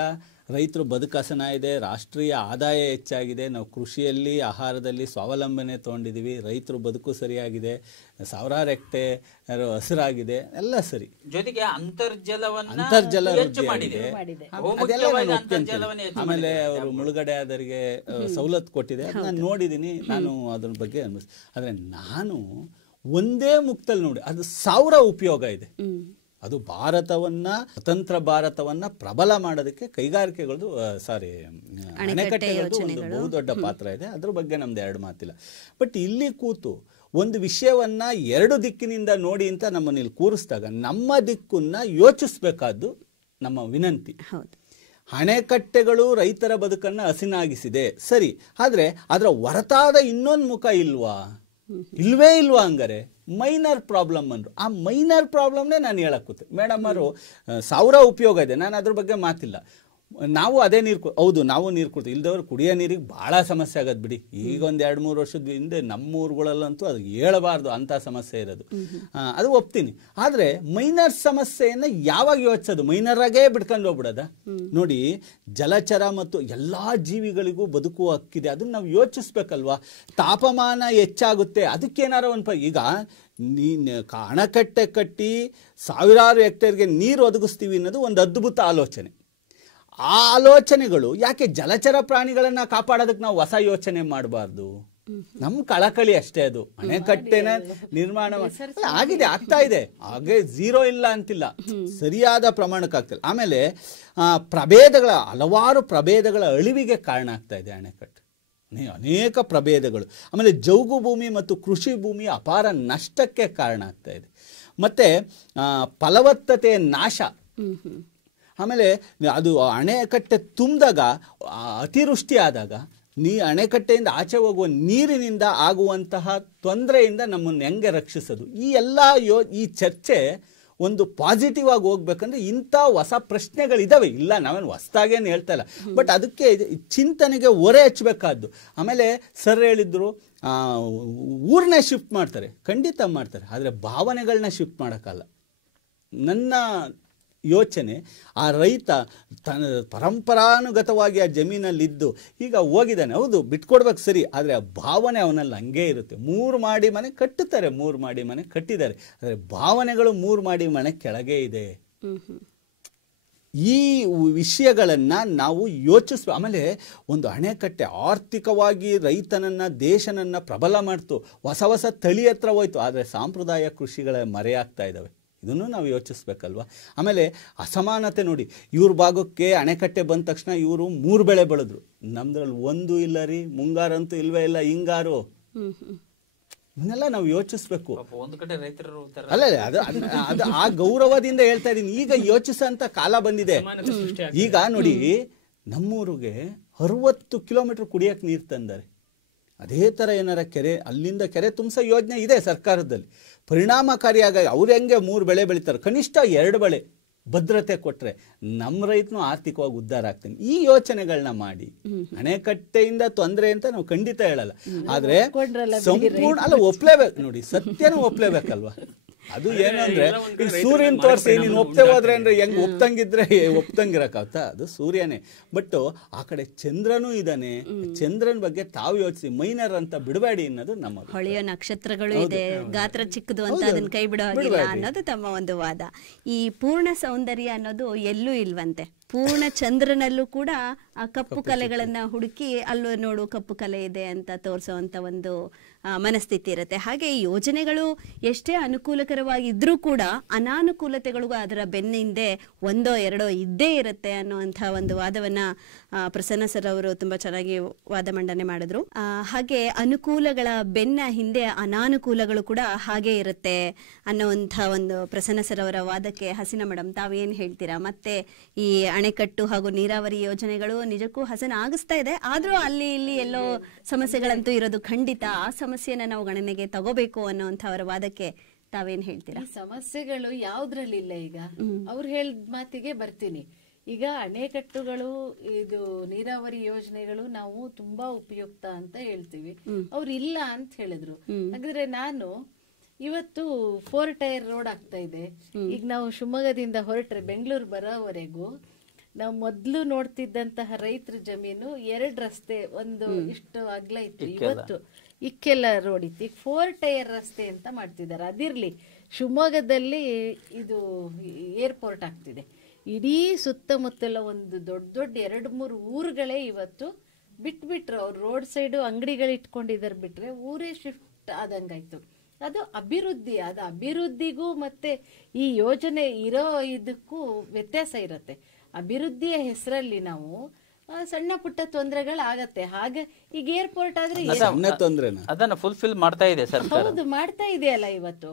ರೈತರು ಬದುಕಸನ ಇದೆ, ರಾಷ್ಟ್ರೀಯ ಆದಾಯ ಹೆಚ್ಚಾಗಿದೆ, ನಾವು ಕೃಷಿಯಲ್ಲಿ ಆಹಾರದಲ್ಲಿ ಸ್ವಾವಲಂಬನೆ ತೊಗೊಂಡಿದ್ದೀವಿ, ರೈತರು ಬದುಕು ಸರಿಯಾಗಿದೆ, ಸಾವಿರಾರು ಹೆಕ್ಟೇರ್ ಹಸಿರಾಗಿದೆ, ಎಲ್ಲ ಸರಿ. ಜೊತೆಗೆ ಅಂತರ್ಜಲ ಹೆಚ್ಚು ಮಾಡಿದೆ. ಆಮೇಲೆ ಅವರು ಮುಳುಗಡೆ ಆದವರಿಗೆ ಸವಲತ್ತು ಕೊಟ್ಟಿದೆ, ನಾನು ನೋಡಿದ್ದೀನಿ, ನಾನು ಅದ್ರ ಬಗ್ಗೆ ಆದರೆ ನಾನು ಒಂದೇ ಮುಕ್ತಲ್ಲಿ ನೋಡಿ ಅದು 1000 ಉಪಯೋಗ ಇದೆ. ಅದು ಭಾರತವನ್ನ, ಸ್ವತಂತ್ರ ಭಾರತವನ್ನ ಪ್ರಬಲ ಮಾಡೋದಕ್ಕೆ ಕೈಗಾರಿಕೆಗಳದ್ದು ಅಣೆಕಟ್ಟೆಗಳದ್ದು ಒಂದು ಬಹುದೊಡ್ಡ ಪಾತ್ರ ಇದೆ. ಅದ್ರ ಬಗ್ಗೆ ನಮ್ದು 2 ಮಾತಿಲ್ಲ. ಬಟ್ ಇಲ್ಲಿ ಕೂತು ಒಂದು ವಿಷಯವನ್ನ 2 ದಿಕ್ಕಿನಿಂದ ನೋಡಿ ಅಂತ ನಮ್ಮನ್ನ ಇಲ್ಲಿ ಕೂರಿಸಿದಾಗ ನಮ್ಮ ದಿಕ್ಕನ್ನ ಯೋಚಿಸ್ಬೇಕಾದ್ದು ನಮ್ಮ ವಿನಂತಿ. ಅಣೆಕಟ್ಟೆಗಳು ರೈತರ ಬದುಕನ್ನ ಹಸಿನಾಗಿಸಿದೆ ಸರಿ, ಆದ್ರೆ ಅದರ ಹೊರತಾದ ಇನ್ನೊಂದು ಮುಖ ಇಲ್ವಾ? ಇಲ್ವೇ ಇಲ್ವಾ? ಹಂಗಾರೆ ಮೈನರ್ ಪ್ರಾಬ್ಲಮ್ ಅಂದ್ರು. ಆ ಮೈನರ್ ಪ್ರಾಬ್ಲಮ್ನೇ ನಾನು ಹೇಳಕ್ಕೂತೆ. ಮೇಡಮ್ ಅವರು 1000 ಉಪಯೋಗ ಇದೆ, ನಾನು ಅದ್ರ ಬಗ್ಗೆ ಮಾತಿಲ್ಲ. ನಾವು ಅದೇ ನೀರು ಹೌದು, ನಾವು ನೀರು ಕೊಡ್ತೀವಿ. ಇಲ್ದವ್ರು ಕುಡಿಯೋ ನೀರಿಗೆ ಭಾಳ ಸಮಸ್ಯೆ ಆಗೋದು ಬಿಡಿ. ಈಗ ಒಂದು 2-3 ವರ್ಷದ ಹಿಂದೆ ನಮ್ಮ ಊರುಗಳಲ್ಲಂತೂ ಅದು ಹೇಳಬಾರ್ದು ಅಂಥ ಸಮಸ್ಯೆ ಇರೋದು, ಅದು ಒಪ್ತೀನಿ. ಆದರೆ ಮೈನರ್ ಸಮಸ್ಯೆಯನ್ನು ಯಾವಾಗ ಯೋಚಿಸೋದು? ಮೈನರಾಗೇ ಬಿಡ್ಕೊಂಡು ಹೋಗ್ಬಿಡೋದ? ನೋಡಿ, ಜಲಚರ ಮತ್ತು ಎಲ್ಲ ಜೀವಿಗಳಿಗೂ ಬದುಕುವ ಹಕ್ಕಿದೆ, ಅದನ್ನು ನಾವು ಯೋಚಿಸ್ಬೇಕಲ್ವಾ? ತಾಪಮಾನ ಹೆಚ್ಚಾಗುತ್ತೆ, ಅದಕ್ಕೇನಾರ ಒಂದು ಈಗ ಅಣೆಕಟ್ಟೆ ಕಟ್ಟಿ ಸಾವಿರಾರು ಹೆಕ್ಟೇರ್ಗೆ ನೀರು ಒದಗಿಸ್ತೀವಿ ಅನ್ನೋದು ಒಂದು ಅದ್ಭುತ ಆಲೋಚನೆ. ಆ ಆಲೋಚನೆಗಳು ಯಾಕೆ ಜಲಚರ ಪ್ರಾಣಿಗಳನ್ನ ಕಾಪಾಡೋದಕ್ಕೆ ನಾವು ಹೊಸ ಯೋಚನೆ ಮಾಡಬಾರ್ದು? ನಮ್ಮ ಕಳಕಳಿ ಅಷ್ಟೇ. ಅದು ಅಣೆಕಟ್ಟೆನ ನಿರ್ಮಾಣ ಆಗಿದೆ, ಆಗ್ತಾ ಇದೆ, ಹಾಗೆ 0 ಇಲ್ಲ ಅಂತಿಲ್ಲ, ಸರಿಯಾದ ಪ್ರಮಾಣಕ್ಕೆ ಆಗ್ತಿಲ್ಲ. ಆಮೇಲೆ ಹಲವಾರು ಪ್ರಭೇದಗಳ ಅಳಿವಿಗೆ ಕಾರಣ ಆಗ್ತಾ ಇದೆ ಅಣೆಕಟ್ಟು, ಅನೇಕ ಪ್ರಭೇದಗಳು. ಆಮೇಲೆ ಜೌಗು ಭೂಮಿ ಮತ್ತು ಕೃಷಿ ಭೂಮಿ ಅಪಾರ ನಷ್ಟಕ್ಕೆ ಕಾರಣ ಆಗ್ತಾ ಇದೆ. ಮತ್ತೆ ಫಲವತ್ತತೆಯ ನಾಶ. ಆಮೇಲೆ ಅದು ಅಣೆಕಟ್ಟೆ ತುಂಬಿದಾಗ, ಅತಿವೃಷ್ಟಿ ಆದಾಗ ಅಣೆಕಟ್ಟೆಯಿಂದ ಆಚೆ ಹೋಗುವ ನೀರಿನಿಂದ ಆಗುವಂತಹ ತೊಂದರೆಯಿಂದ ನಮ್ಮನ್ನು ಹೆಂಗೆ ರಕ್ಷಿಸೋದು? ಈ ಎಲ್ಲ ಈ ಚರ್ಚೆ ಒಂದು ಪಾಸಿಟಿವ್ ಆಗಿ ಹೋಗ್ಬೇಕಂದ್ರೆ ಇಂಥ ಹೊಸ ಪ್ರಶ್ನೆಗಳಿದ್ದಾವೆ. ಇಲ್ಲ, ನಾವೇನು ಹೊಸದಾಗೇನು ಹೇಳ್ತಾ ಇಲ್ಲ, ಬಟ್ ಅದಕ್ಕೆ ಚಿಂತನೆಗೆ ಹೊರೆ ಹಚ್ಚಬೇಕಾದ್ದು. ಆಮೇಲೆ ಸರ್ ಹೇಳಿದ್ರು ಊರನ್ನ ಶಿಫ್ಟ್ ಮಾಡ್ತಾರೆ, ಖಂಡಿತ ಮಾಡ್ತಾರೆ, ಆದರೆ ಭಾವನೆಗಳನ್ನ ಶಿಫ್ಟ್ ಮಾಡೋಕ್ಕಲ್ಲ. ನನ್ನ ಯೋಚನೆ, ಆ ರೈತ ತನ್ನ ಪರಂಪರಾನುಗತವಾಗಿ ಆ ಜಮೀನಲ್ಲಿದ್ದು ಈಗ ಹೋಗಿದ್ದಾನೆ, ಹೌದು ಬಿಟ್ಕೊಡ್ಬೇಕು ಸರಿ, ಆದರೆ ಆ ಭಾವನೆ ಅವನಲ್ಲಿ ಹಂಗೇ ಇರುತ್ತೆ. 3 ಮಾಡಿ ಮನೆ ಕಟ್ಟುತ್ತಾರೆ, 3 ಮಾಡಿ ಮನೆ ಕಟ್ಟಿದ್ದಾರೆ, ಆದರೆ ಭಾವನೆಗಳು 3 ಮಾಡಿ ಮನೆ ಕೆಳಗೆ ಇದೆ. ಈ ವಿಷಯಗಳನ್ನು ನಾವು ಯೋಚಿಸ್ಬೇಕು. ಆಮೇಲೆ ಒಂದು ಅಣೆಕಟ್ಟೆ ಆರ್ಥಿಕವಾಗಿ ರೈತನನ್ನು, ದೇಶನನ್ನು ಪ್ರಬಲ ಮಾಡ್ತು, ಹೊಸ ತಳಿ ಹತ್ರ ಹೋಯ್ತು, ಆದರೆ ಸಾಂಪ್ರದಾಯ ಕೃಷಿಗಳ ಮರೆಯಾಗ್ತಾ ಇದ್ದಾವೆ. ಇದನ್ನು ನಾವು ಯೋಚಿಸ್ಬೇಕಲ್ವ? ಆಮೇಲೆ ಅಸಮಾನತೆ ನೋಡಿ, ಇವ್ರ ಭಾಗಕ್ಕೆ ಅಣೆಕಟ್ಟೆ ಬಂದ ತಕ್ಷಣ ಇವರು 3 ಬೆಳೆ ಬೆಳೆದ್ರು, ನಮ್ದ್ರಲ್ಲಿ 1 ಇಲ್ಲ ರೀ, ಮುಂಗಾರಂತೂ ಇಲ್ವೇ ಇಲ್ಲ, ಹಿಂಗಾರು. ಇವನ್ನೆಲ್ಲ ನಾವು ಯೋಚಿಸ್ಬೇಕು. ಅಲ್ಲ, ಅದು ಆ ಗೌರವದಿಂದ ಹೇಳ್ತಾ ಇದ್ದೀನಿ. ಈಗ ಯೋಚಿಸೋಂಥ ಕಾಲ ಬಂದಿದೆ. ಈಗ ನೋಡಿ, ನಮ್ಮೂರಿಗೆ 60 ಕಿಲೋಮೀಟರ್ ಕುಡಿಯಕ್ಕೆ ನೀರು ತಂದಾರೆ. ಅದೇ ಥರ ಏನಾರ ಅಲ್ಲಿಂದ ಕೆರೆ ತುಂಬಿಸೋ ಯೋಜನೆ ಇದೆ ಸರ್ಕಾರದಲ್ಲಿ. ಪರಿಣಾಮಕಾರಿಯಾಗಿ ಅವ್ರು ಹೆಂಗೆ 3 ಬೆಳೆ ಬೆಳೀತಾರೆ, ಕನಿಷ್ಠ 2 ಬೆಳೆ ಭದ್ರತೆ ಕೊಟ್ಟರೆ ನಮ್ಮ ರೈತನು ಆರ್ಥಿಕವಾಗಿ ಉದ್ಧಾರ ಆಗ್ತಾನೆ. ಈ ಯೋಚನೆಗಳನ್ನ ಮಾಡಿ. ಅಣೆಕಟ್ಟೆಯಿಂದ ತೊಂದರೆ ಅಂತ ನಾವು ಖಂಡಿತ ಹೇಳಲ್ಲ, ಆದರೆ ಸಂಪೂರ್ಣ ಅಲ್ಲ, ಒಪ್ಲೇಬೇಕು ನೋಡಿ, ಸತ್ಯನೂ ಒಪ್ಲೇಬೇಕಲ್ವಾ? ಅದು ಏನು ಅಂದ್ರೆ, ಈಗ ಸೂರ್ಯನ ತೋರಿಸಿ ನೀನು ಒಪ್ತೆ ಹೋದ್ರೆ ಅಂದ್ರೆ ಹೆಂಗ್ ಒಪ್ತಂಗಿದ್ರೆ ಒಪ್ತಂಗಿರಕ್ಕಾಗ್ತಾ? ಅದು ಸೂರ್ಯನೇ. ಬಟ್ ಆ ಕಡೆ ಚಂದ್ರನೂ ಇದ್ದಾನೆ, ಚಂದ್ರನ ಬಗ್ಗೆ ತಾವು ಯೋಚಿಸಿ, ಮೈನರ್ ಅಂತ ಬಿಡಬೇಡಿ ಅನ್ನೋದು ನಮ್ಮ. ಹೊಳೆಯೋ ನಕ್ಷತ್ರಗಳು ಇದೆ, ಗಾತ್ರ ಚಿಕ್ಕದು ಅಂತ ಅದನ್ನ ಕೈ ಬಿಡೋ ಹಾಗಿಲ್ಲ ಅನ್ನೋದು ತಮ್ಮ ಒಂದು ವಾದ. ಈ ಪೂರ್ಣ ಸೌಂದರ್ಯ ಅನ್ನೋದು ಎಲ್ಲೂ ಇಲ್ವಂತೆ. ಪೂರ್ಣ ಚಂದ್ರನಲ್ಲೂ ಕೂಡ ಆ ಕಪ್ಪು ಕಲೆಗಳನ್ನ ಹುಡುಕಿ ಅಲ್ಲೂ ನೋಡು ಕಪ್ಪು ಕಲೆ ಇದೆ ಅಂತ ತೋರಿಸೋವಂಥ ಒಂದು ಮನಸ್ಥಿತಿ ಇರುತ್ತೆ. ಹಾಗೆ ಈ ಯೋಜನೆಗಳು ಎಷ್ಟೇ ಅನುಕೂಲಕರವಾಗಿದ್ರೂ ಕೂಡ ಅನಾನುಕೂಲತೆಗಳು ಅದರ ಬೆನ್ನಿಂದೆ 1-2 ಇದ್ದೇ ಇರುತ್ತೆ ಅನ್ನುವಂಥ ಒಂದು ವಾದವನ್ನ ಪ್ರಸನ್ನ ಸರ್ ಅವರು ತುಂಬಾ ಚೆನ್ನಾಗಿ ವಾದ ಮಂಡನೆ ಮಾಡಿದ್ರು. ಹಾಗೆ ಅನುಕೂಲಗಳ ಬೆನ್ನ ಹಿಂದೆ ಅನಾನುಕೂಲಗಳು ಕೂಡ ಹಾಗೆ ಇರುತ್ತೆ ಅನ್ನುವಂಥ ಒಂದು ಪ್ರಸನ್ನ ಸರ್ ಅವರ ವಾದಕ್ಕೆ ಹಸೀನಾ ಮೇಡಮ್ ತಾವೇನು ಹೇಳ್ತೀರಾ? ಮತ್ತೆ ಈ ಅಣೆಕಟ್ಟು ಹಾಗೂ ನೀರಾವರಿ ಯೋಜನೆಗಳು ನಿಜಕ್ಕೂ ಹಸನ ಆಗಿಸ್ತಾ ಇದೆ, ಆದ್ರೂ ಅಲ್ಲಿ ಇಲ್ಲಿ ಎಲ್ಲೋ ಸಮಸ್ಯೆಗಳಂತೂ ಇರೋದು ಖಂಡಿತ. ಆ ಸಮಸ್ಯೆನ ನಾವು ಗಣನೆಗೆ ತಗೋಬೇಕು ಅನ್ನೋಂಥ ಅವರ ವಾದಕ್ಕೆ ತಾವೇನ್ ಹೇಳ್ತೀರಾ? ಸಮಸ್ಯೆಗಳು ಯಾವ್ದ್ರಲ್ಲಿಲ್ಲ. ಈಗ ಅವ್ರು ಹೇಳಿದ ಮಾತಿಗೆ ಬರ್ತೀನಿ. ಈಗ ಅಣೆಕಟ್ಟುಗಳು, ಇದು ನೀರಾವರಿ ಯೋಜನೆಗಳು ನಾವು ತುಂಬಾ ಉಪಯುಕ್ತ ಅಂತ ಹೇಳ್ತೀವಿ, ಅವ್ರು ಇಲ್ಲ ಅಂತ ಹೇಳಿದ್ರು. ಹಾಗಾದ್ರೆ ನಾನು ಇವತ್ತು 4 ಟೈರ್ ರೋಡ್ ಆಗ್ತಾ ಇದೆ. ಈಗ ನಾವು ಶಿವಮೊಗ್ಗದಿಂದ ಹೊರಟ್ರೆ ಬೆಂಗಳೂರು ಬರೋವರೆಗೂ ನಾವು ಮೊದ್ಲು ನೋಡ್ತಿದ್ದಂತಹ ರೈತರ ಜಮೀನು 2 ರಸ್ತೆ, ಒಂದು ಇಷ್ಟು ಅಗ್ಲ ಇತ್ತು. ಇವತ್ತು ಇಕ್ಕೆಲ್ಲ ರೋಡ್ ಇತ್ತು. ಈಗ 4 ಟೈರ್ ರಸ್ತೆ ಅಂತ ಮಾಡ್ತಿದ್ದಾರೆ. ಅದಿರ್ಲಿ, ಶಿವಮೊಗ್ಗದಲ್ಲಿ ಇದು ಏರ್ಪೋರ್ಟ್ ಆಗ್ತಿದೆ. ಇಡೀ ಸುತ್ತಮುತ್ತಲ ಒಂದು ದೊಡ್ಡ ದೊಡ್ಡ 2-3 ಊರುಗಳೇ ಇವತ್ತು ಬಿಟ್ಬಿಟ್ರು. ಅವ್ರು ರೋಡ್ ಸೈಡು ಅಂಗಡಿಗಳು ಇಟ್ಕೊಂಡಿದ್ದಾರೆ, ಬಿಟ್ರೆ ಊರೇ ಶಿಫ್ಟ್ ಆದಂಗಾಯ್ತು. ಅದು ಅಭಿವೃದ್ಧಿ. ಅದು ಅಭಿವೃದ್ಧಿಗೂ ಮತ್ತೆ ಈ ಯೋಜನೆ ಇರೋ ಇದಕ್ಕೂ ವ್ಯತ್ಯಾಸ ಇರುತ್ತೆ. ಅಭಿವೃದ್ಧಿಯ ಹೆಸರಲ್ಲಿ ನಾವು ಸಣ್ಣ ಪುಟ್ಟ ತೊಂದರೆಗಳಾಗತ್ತೆ. ಹಾಗೆ ಈಗ ಏರ್ಪೋರ್ಟ್ ಆದ್ರೆ ಅದನ್ನ ಫುಲ್ಫಿಲ್ ಮಾಡ್ತಾ ಇದೆ ಸರ್ಕಾರ. ಹೌದು, ಮಾಡ್ತಾ ಇದೆಯಲ್ಲ. ಇವತ್ತು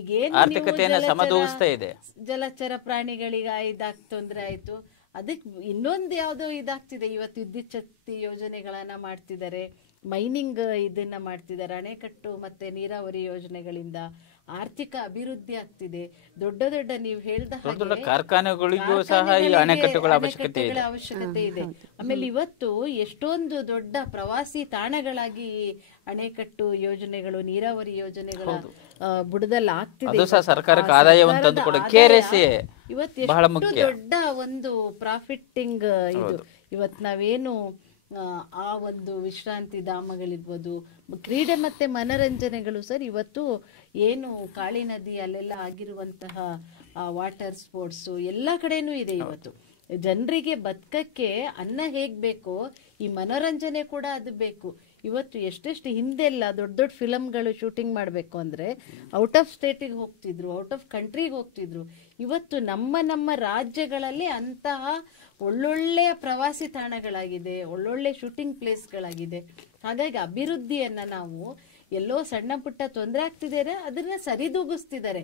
ಈಗೇನು ಆರ್ಥಿಕತೆಯನ್ನ ಸಮತೋಲಿಸ್ತಾ ಇದೆ. ಜಲಚರ ಪ್ರಾಣಿಗಳಿಗೆ ತೊಂದರೆ ಆಯ್ತು, ಅದಕ್ಕೆ ಇನ್ನೊಂದು ಯಾವ್ದೋ ಇದಾಗ್ತಿದೆ. ಇವತ್ತು ವಿದ್ಯುತ್ ಶಕ್ತಿ ಯೋಜನೆಗಳನ್ನ ಮಾಡ್ತಿದ್ದಾರೆ, ಮೈನಿಂಗ್ ಇದನ್ನ ಮಾಡ್ತಿದ್ದಾರೆ. ಅಣೆಕಟ್ಟು ಮತ್ತೆ ನೀರಾವರಿ ಯೋಜನೆಗಳಿಂದ ಆರ್ಥಿಕ ಅಭಿವೃದ್ಧಿ ಆಗ್ತಿದೆ. ದೊಡ್ಡ ದೊಡ್ಡ ನೀವು ಹೇಳ್ದ ದೊಡ್ಡ ಕಾರ್ಖಾನೆಗಳಿಗೂ ಸಹ ಈ ಅಣೆಕಟ್ಟುಗಳ ಅವಶ್ಯಕತೆ ಇದೆ. ಆಮೇಲೆ ಇವತ್ತು ಎಷ್ಟೊಂದು ದೊಡ್ಡ ಪ್ರವಾಸಿ ತಾಣಗಳಾಗಿ ಅಣೆಕಟ್ಟು ಯೋಜನೆಗಳು, ನೀರಾವರಿ ಯೋಜನೆಗಳ ಬುಡದಲ್ಲಿ ಆಗ್ತಿದೆ. ಸರ್ಕಾರಕ್ಕೆ ಆದಾಯವನ್ನು ತಂದುಕೊಡೋಕೆ ಇವತ್ತು ಎಷ್ಟು ದೊಡ್ಡ ಒಂದು ಪ್ರಾಫಿಟಿಂಗ್ ಇದು. ಇವತ್ತು ನಾವೇನು ಆ ಒಂದು ವಿಶ್ರಾಂತಿ ಧಾಮಗಳಿರ್ಬೋದು, ಕ್ರೀಡೆ ಮತ್ತೆ ಮನರಂಜನೆಗಳು ಸರ್. ಇವತ್ತು ಏನು ಕಾಳಿ ನದಿ ಅಲ್ಲೆಲ್ಲ ಆಗಿರುವಂತಹ ವಾಟರ್ ಸ್ಪೋರ್ಟ್ಸು ಎಲ್ಲ ಕಡೆನೂ ಇದೆ. ಇವತ್ತು ಜನರಿಗೆ ಬದುಕಕ್ಕೆ ಅನ್ನ ಹೇಗ್ ಬೇಕೋ ಈ ಮನೋರಂಜನೆ ಕೂಡ ಅದು ಬೇಕು. ಇವತ್ತು ಎಷ್ಟೆಷ್ಟು ಹಿಂದೆಲ್ಲ ದೊಡ್ಡ ದೊಡ್ಡ ಫಿಲಮ್ಗಳು ಶೂಟಿಂಗ್ ಮಾಡಬೇಕು ಅಂದ್ರೆ ಔಟ್ ಆಫ್ ಸ್ಟೇಟಿಗೆ ಹೋಗ್ತಿದ್ರು, ಔಟ್ ಆಫ್ ಕಂಟ್ರಿಗೆ ಹೋಗ್ತಿದ್ರು. ಇವತ್ತು ನಮ್ಮ ರಾಜ್ಯಗಳಲ್ಲಿ ಅಂತಹ ಒಳ್ಳೊಳ್ಳೆಯ ಪ್ರವಾಸಿ ತಾಣಗಳಾಗಿದೆ, ಒಳ್ಳೊಳ್ಳೆ ಶೂಟಿಂಗ್ ಪ್ಲೇಸ್ಗಳಾಗಿದೆ. ಹಾಗಾಗಿ ಅಭಿವೃದ್ಧಿಯನ್ನ ನಾವು ಎಲ್ಲೋ ಸಣ್ಣ ಪುಟ್ಟ ತೊಂದರೆ ಆಗ್ತಿದ್ದಾರೆ, ಅದನ್ನ ಸರಿದೂಗಿಸ್ತಿದ್ದಾರೆ.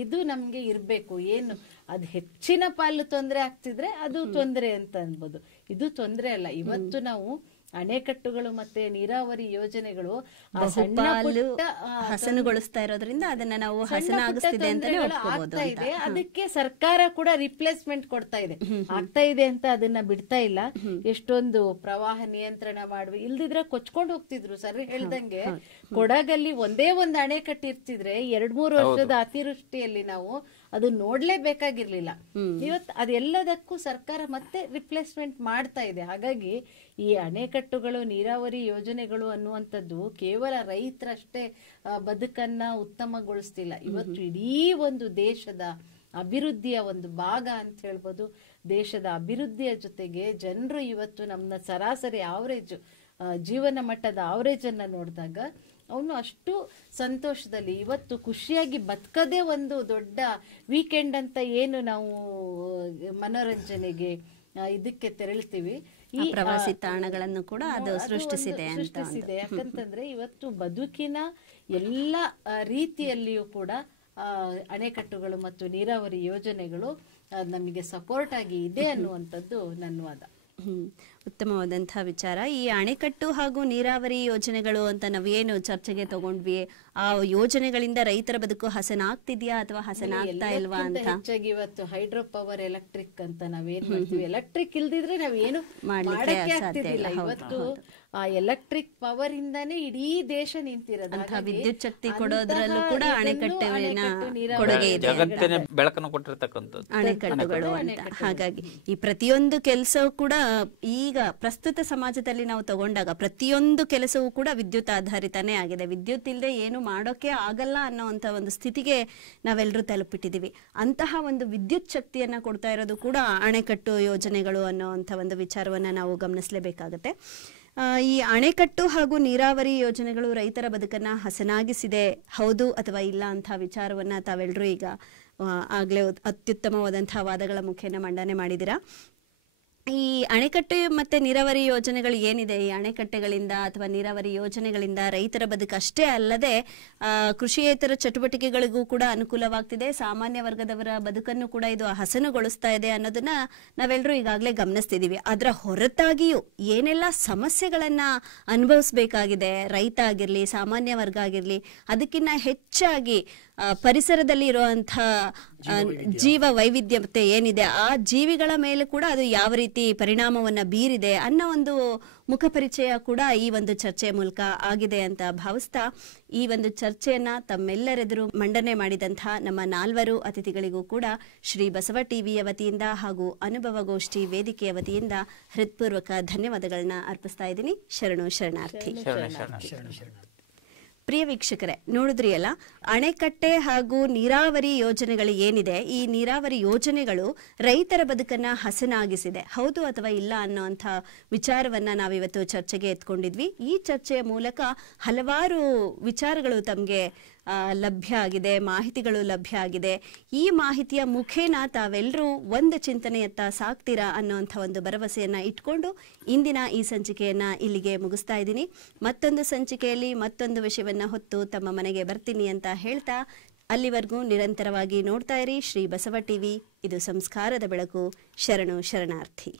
ಇದು ನಮ್ಗೆ ಇರ್ಬೇಕು. ಏನು ಅದು ಹೆಚ್ಚಿನ ಪಾಲು ತೊಂದರೆ ಆಗ್ತಿದ್ರೆ ಅದು ತೊಂದರೆ ಅಂತ ಅನ್ಬೋದು. ಇದು ತೊಂದರೆ ಅಲ್ಲ. ಇವತ್ತು ನಾವು ಅಣೆಕಟ್ಟುಗಳು ಮತ್ತೆ ನೀರಾವರಿ ಯೋಜನೆಗಳು ಹಸನುಗೊಳಿಸ್ತಾ ಇರೋದ್ರಿಂದ ಅದನ್ನ ನಾವು ಹಸನಾಗಿಸ್ತಿದೆ ಅಂತಾನೆ ಆಗ್ತಾ ಇದೆ. ಅದಕ್ಕೆ ಸರ್ಕಾರ ಕೂಡ ರಿಪ್ಲೇಸ್ಮೆಂಟ್ ಕೊಡ್ತಾ ಇದೆ. ಆಗ್ತಾ ಇದೆ ಅಂತ ಅದನ್ನ ಬಿಡ್ತಾ ಇಲ್ಲ. ಎಷ್ಟೊಂದು ಪ್ರವಾಹ ನಿಯಂತ್ರಣ ಮಾಡುವ ಇಲ್ದಿದ್ರೆ ಕೊಚ್ಕೊಂಡು ಹೋಗ್ತಿದ್ರು. ಸರ್ ಹೇಳ್ದಂಗೆ ಕೊಡಗಲ್ಲಿ ಒಂದೇ ಒಂದು ಅಣೆಕಟ್ಟು ಇರ್ತಿದ್ರೆ 2-3 ವರ್ಷದ ಅತಿವೃಷ್ಟಿಯಲ್ಲಿ ನಾವು ಅದು ನೋಡ್ಲೇಬೇಕಾಗಿರ್ಲಿಲ್ಲ. ಇವತ್ತು ಅದೆಲ್ಲದಕ್ಕೂ ಸರ್ಕಾರ ಮತ್ತೆ ರಿಪ್ಲೇಸ್ಮೆಂಟ್ ಮಾಡ್ತಾ ಇದೆ. ಹಾಗಾಗಿ ಈ ಅಣೆಕಟ್ಟುಗಳು, ನೀರಾವರಿ ಯೋಜನೆಗಳು ಅನ್ನುವಂಥದ್ದು ಕೇವಲ ರೈತರಷ್ಟೇ ಬದುಕನ್ನ ಉತ್ತಮಗೊಳಿಸ್ತಿಲ್ಲ. ಇವತ್ತು ಇಡೀ ಒಂದು ದೇಶದ ಅಭಿವೃದ್ಧಿಯ ಒಂದು ಭಾಗ ಅಂತ ಹೇಳ್ಬೋದು. ದೇಶದ ಅಭಿವೃದ್ಧಿಯ ಜೊತೆಗೆ ಜನರು ಇವತ್ತು ನಮ್ಮ ಸರಾಸರಿ ಆವರೇಜ್ ಜೀವನ ಮಟ್ಟದ ಆವರೇಜ್ ಅನ್ನ ನೋಡಿದಾಗ ಅವನು ಅಷ್ಟು ಸಂತೋಷದಲ್ಲಿ ಇವತ್ತು ಖುಷಿಯಾಗಿ ಬದುಕದೇ ಒಂದು ದೊಡ್ಡ ವೀಕೆಂಡ್ ಅಂತ ಏನು ನಾವು ಮನೋರಂಜನೆಗೆ ಇದಕ್ಕೆ ತೆರಳ್ತೀವಿ. ಈ ಪ್ರವಾಸಿ ತಾಣಗಳನ್ನು ಕೂಡ ಅದು ಸೃಷ್ಟಿಸಿದೆ. ಯಾಕಂತಂದ್ರೆ ಇವತ್ತು ಬದುಕಿನ ಎಲ್ಲ ರೀತಿಯಲ್ಲಿಯೂ ಕೂಡ ಅಣೆಕಟ್ಟುಗಳು ಮತ್ತು ನೀರಾವರಿ ಯೋಜನೆಗಳು ನಮಗೆ ಸಪೋರ್ಟ್ ಆಗಿ ಇದೆ ಅನ್ನುವಂಥದ್ದು ನನ್ನ ವಾದ. ಉತ್ತಮವಾದಂತಹ ವಿಚಾರ. ಈ ಅಣೆಕಟ್ಟು ಹಾಗೂ ನೀರಾವರಿ ಯೋಜನೆಗಳು ಅಂತ ನಾವೇನು ಚರ್ಚೆಗೆ ತಗೊಂಡ್ವಿ, ಆ ಯೋಜನೆಗಳಿಂದ ರೈತರ ಬದುಕು ಹಸನಾಗ್ತಿದ್ಯಾ ಅಥವಾ ಹಸನಾಗ್ತಾ ಇಲ್ವಾ ಅಂತ. ಹೆಚ್ಚಾಗಿ ಇವತ್ತು ಹೈಡ್ರೋ ಪವರ್ ಎಲೆಕ್ಟ್ರಿಕ್ ಅಂತ ನಾವೇನ್ ಮಾಡ್ತೀವಿ. ಎಲೆಕ್ಟ್ರಿಕ್ ಇಲ್ದಿದ್ರೆ ನಾವೇನು ಮಾಡಕ್ಕೆ ಆಗ್ತಿದ್ದಿಲ್ಲ. ಇವತ್ತು ಆ ಎಲೆಕ್ಟ್ರಿಕ್ ಪವರ್ ಇಂದಾನೇ ಇಡೀ ದೇಶ ನಿಂತಿರೋದು. ವಿದ್ಯುತ್ ಶಕ್ತಿ ಕೊಡೋದ್ರಲ್ಲೂ ಕೂಡ ಅಣೆಕಟ್ಟಿನ ಕೊಡುಗೆ ಇದೆ, ಬೆಳಕನ್ನು ಕೊಟ್ಟಿರ್ತಕ್ಕಂಥದ್ದು ಅಣೆಕಟ್ಟುಗಳು ಅಂತ. ಹಾಗಾಗಿ ಈ ಪ್ರತಿಯೊಂದು ಕೆಲಸವೂ ಕೂಡ ಈಗ ಪ್ರಸ್ತುತ ಸಮಾಜದಲ್ಲಿ ನಾವು ತಗೊಂಡಾಗ ಪ್ರತಿಯೊಂದು ಕೆಲಸವೂ ಕೂಡ ವಿದ್ಯುತ್ ಆಧಾರಿತನೇ ಆಗಿದೆ. ವಿದ್ಯುತ್ ಇಲ್ಲದೆ ಏನು ಮಾಡೋಕೆ ಆಗಲ್ಲ ಅನ್ನೋಂಥ ಒಂದು ಸ್ಥಿತಿಗೆ ನಾವೆಲ್ಲರೂ ತಲುಪಿಟ್ಟಿದ್ದೀವಿ. ಅಂತಹ ಒಂದು ವಿದ್ಯುತ್ ಶಕ್ತಿಯನ್ನ ಕೊಡ್ತಾ ಇರೋದು ಕೂಡ ಅಣೆಕಟ್ಟು ಯೋಜನೆಗಳು ಅನ್ನೋಂಥ ಒಂದು ವಿಚಾರವನ್ನ ನಾವು ಗಮನಿಸಲೇಬೇಕಾಗತ್ತೆ. ಈ ಅಣೆಕಟ್ಟು ಹಾಗೂ ನೀರಾವರಿ ಯೋಜನೆಗಳು ರೈತರ ಬದುಕನ್ನ ಹಸನಾಗಿಸಿದೆ, ಹೌದು ಅಥವಾ ಇಲ್ಲ ಅಂತ ವಿಚಾರವನ್ನ ತಾವೆಲ್ಲರೂ ಈಗ ಆಗ್ಲೇ ಅತ್ಯುತ್ತಮವಾದಂತಹ ವಾದಗಳ ಮುಖೇನ ಮಂಡನೆ ಮಾಡಿದ್ದೀರಾ. ಈ ಅಣೆಕಟ್ಟು ಮತ್ತೆ ನೀರಾವರಿ ಯೋಜನೆಗಳು ಏನಿದೆ, ಈ ಅಣೆಕಟ್ಟೆಗಳಿಂದ ಅಥವಾ ನೀರಾವರಿ ಯೋಜನೆಗಳಿಂದ ರೈತರ ಬದುಕು ಅಷ್ಟೇ ಅಲ್ಲದೆ ಕೃಷಿಯೇತರ ಚಟುವಟಿಕೆಗಳಿಗೂ ಕೂಡ ಅನುಕೂಲವಾಗ್ತಿದೆ. ಸಾಮಾನ್ಯ ವರ್ಗದವರ ಬದುಕನ್ನು ಕೂಡ ಇದು ಹಸನುಗೊಳಿಸ್ತಾ ಇದೆ ಅನ್ನೋದನ್ನ ನಾವೆಲ್ಲರೂ ಈಗಾಗಲೇ ಗಮನಿಸ್ತಿದ್ದೀವಿ. ಅದರ ಹೊರತಾಗಿಯೂ ಏನೆಲ್ಲ ಸಮಸ್ಯೆಗಳನ್ನ ಅನುಭವಿಸ್ಬೇಕಾಗಿದೆ ರೈತ ಆಗಿರ್ಲಿ, ಸಾಮಾನ್ಯ ವರ್ಗ ಆಗಿರ್ಲಿ, ಅದಕ್ಕಿಂತ ಹೆಚ್ಚಾಗಿ ಪರಿಸರದಲ್ಲಿ ಇರುವಂತಹ ಜೀವ ವೈವಿಧ್ಯತೆ ಏನಿದೆ ಆ ಜೀವಿಗಳ ಮೇಲೆ ಕೂಡ ಅದು ಯಾವ ರೀತಿ ರೀತಿ ಪರಿಣಾಮವನ್ನು ಬೀರಿದೆ ಅನ್ನೋ ಒಂದು ಮುಖಪರಿಚಯ ಕೂಡ ಈ ಒಂದು ಚರ್ಚೆಯ ಮೂಲಕ ಆಗಿದೆ ಅಂತ ಭಾವಿಸ್ತಾ ಈ ಒಂದು ಚರ್ಚೆಯನ್ನ ತಮ್ಮೆಲ್ಲರೆದುರು ಮಂಡನೆ ಮಾಡಿದಂತಹ ನಮ್ಮ 4 ಅತಿಥಿಗಳಿಗೂ ಕೂಡ ಶ್ರೀ ಬಸವ ಟಿವಿಯ ವತಿಯಿಂದ ಹಾಗೂ ಅನುಭವಗೋಷ್ಠಿ ವೇದಿಕೆಯ ವತಿಯಿಂದ ಹೃತ್ಪೂರ್ವಕ ಧನ್ಯವಾದಗಳನ್ನ ಅರ್ಪಿಸ್ತಾ ಇದ್ದೀನಿ. ಶರಣು ಶರಣಾರ್ಥಿ. ಪ್ರಿಯ ವೀಕ್ಷಕರೇ, ನೋಡಿದ್ರಿ ಅಲ್ಲ, ಅಣೆಕಟ್ಟೆ ಹಾಗೂ ನೀರಾವರಿ ಯೋಜನೆಗಳು ಏನಿದೆ, ಈ ನೀರಾವರಿ ಯೋಜನೆಗಳು ರೈತರ ಬದುಕನ್ನ ಹಸನಾಗಿಸಿದೆ, ಹೌದು ಅಥವಾ ಇಲ್ಲ ಅನ್ನೋಂಥ ವಿಚಾರವನ್ನ ನಾವಿವತ್ತು ಚರ್ಚೆಗೆ ಎತ್ಕೊಂಡಿದ್ವಿ. ಈ ಚರ್ಚೆಯ ಮೂಲಕ ಹಲವಾರು ವಿಚಾರಗಳು ತಮಗೆ ಲಭ್ಯ ಆಗಿದೆ, ಮಾಹಿತಿಗಳು ಲಭ್ಯ ಆಗಿದೆ. ಈ ಮಾಹಿತಿಯ ಮುಖೇನ ತಾವೆಲ್ಲರೂ ಒಂದು ಚಿಂತನೆಯತ್ತ ಸಾಕ್ತೀರಾ ಅನ್ನೋಂಥ ಒಂದು ಭರವಸೆಯನ್ನ ಇಟ್ಕೊಂಡು ಇಂದಿನ ಈ ಸಂಚಿಕೆಯನ್ನ ಇಲ್ಲಿಗೆ ಮುಗಿಸ್ತಾ ಇದ್ದೀನಿ. ಮತ್ತೊಂದು ಸಂಚಿಕೆಯಲ್ಲಿ ಮತ್ತೊಂದು ವಿಷಯವನ್ನ ಹೊತ್ತು ತಮ್ಮ ಮನೆಗೆ ಬರ್ತೀನಿ ಅಂತ ಹೇಳ್ತಾ ಅಲ್ಲಿವರೆಗೂ ನಿರಂತರವಾಗಿ ನೋಡ್ತಾ ಇರಿ ಶ್ರೀ ಬಸವ ಟಿವಿ. ಇದು ಸಂಸ್ಕಾರದ ಬೆಳಕು. ಶರಣು ಶರಣಾರ್ಥಿ.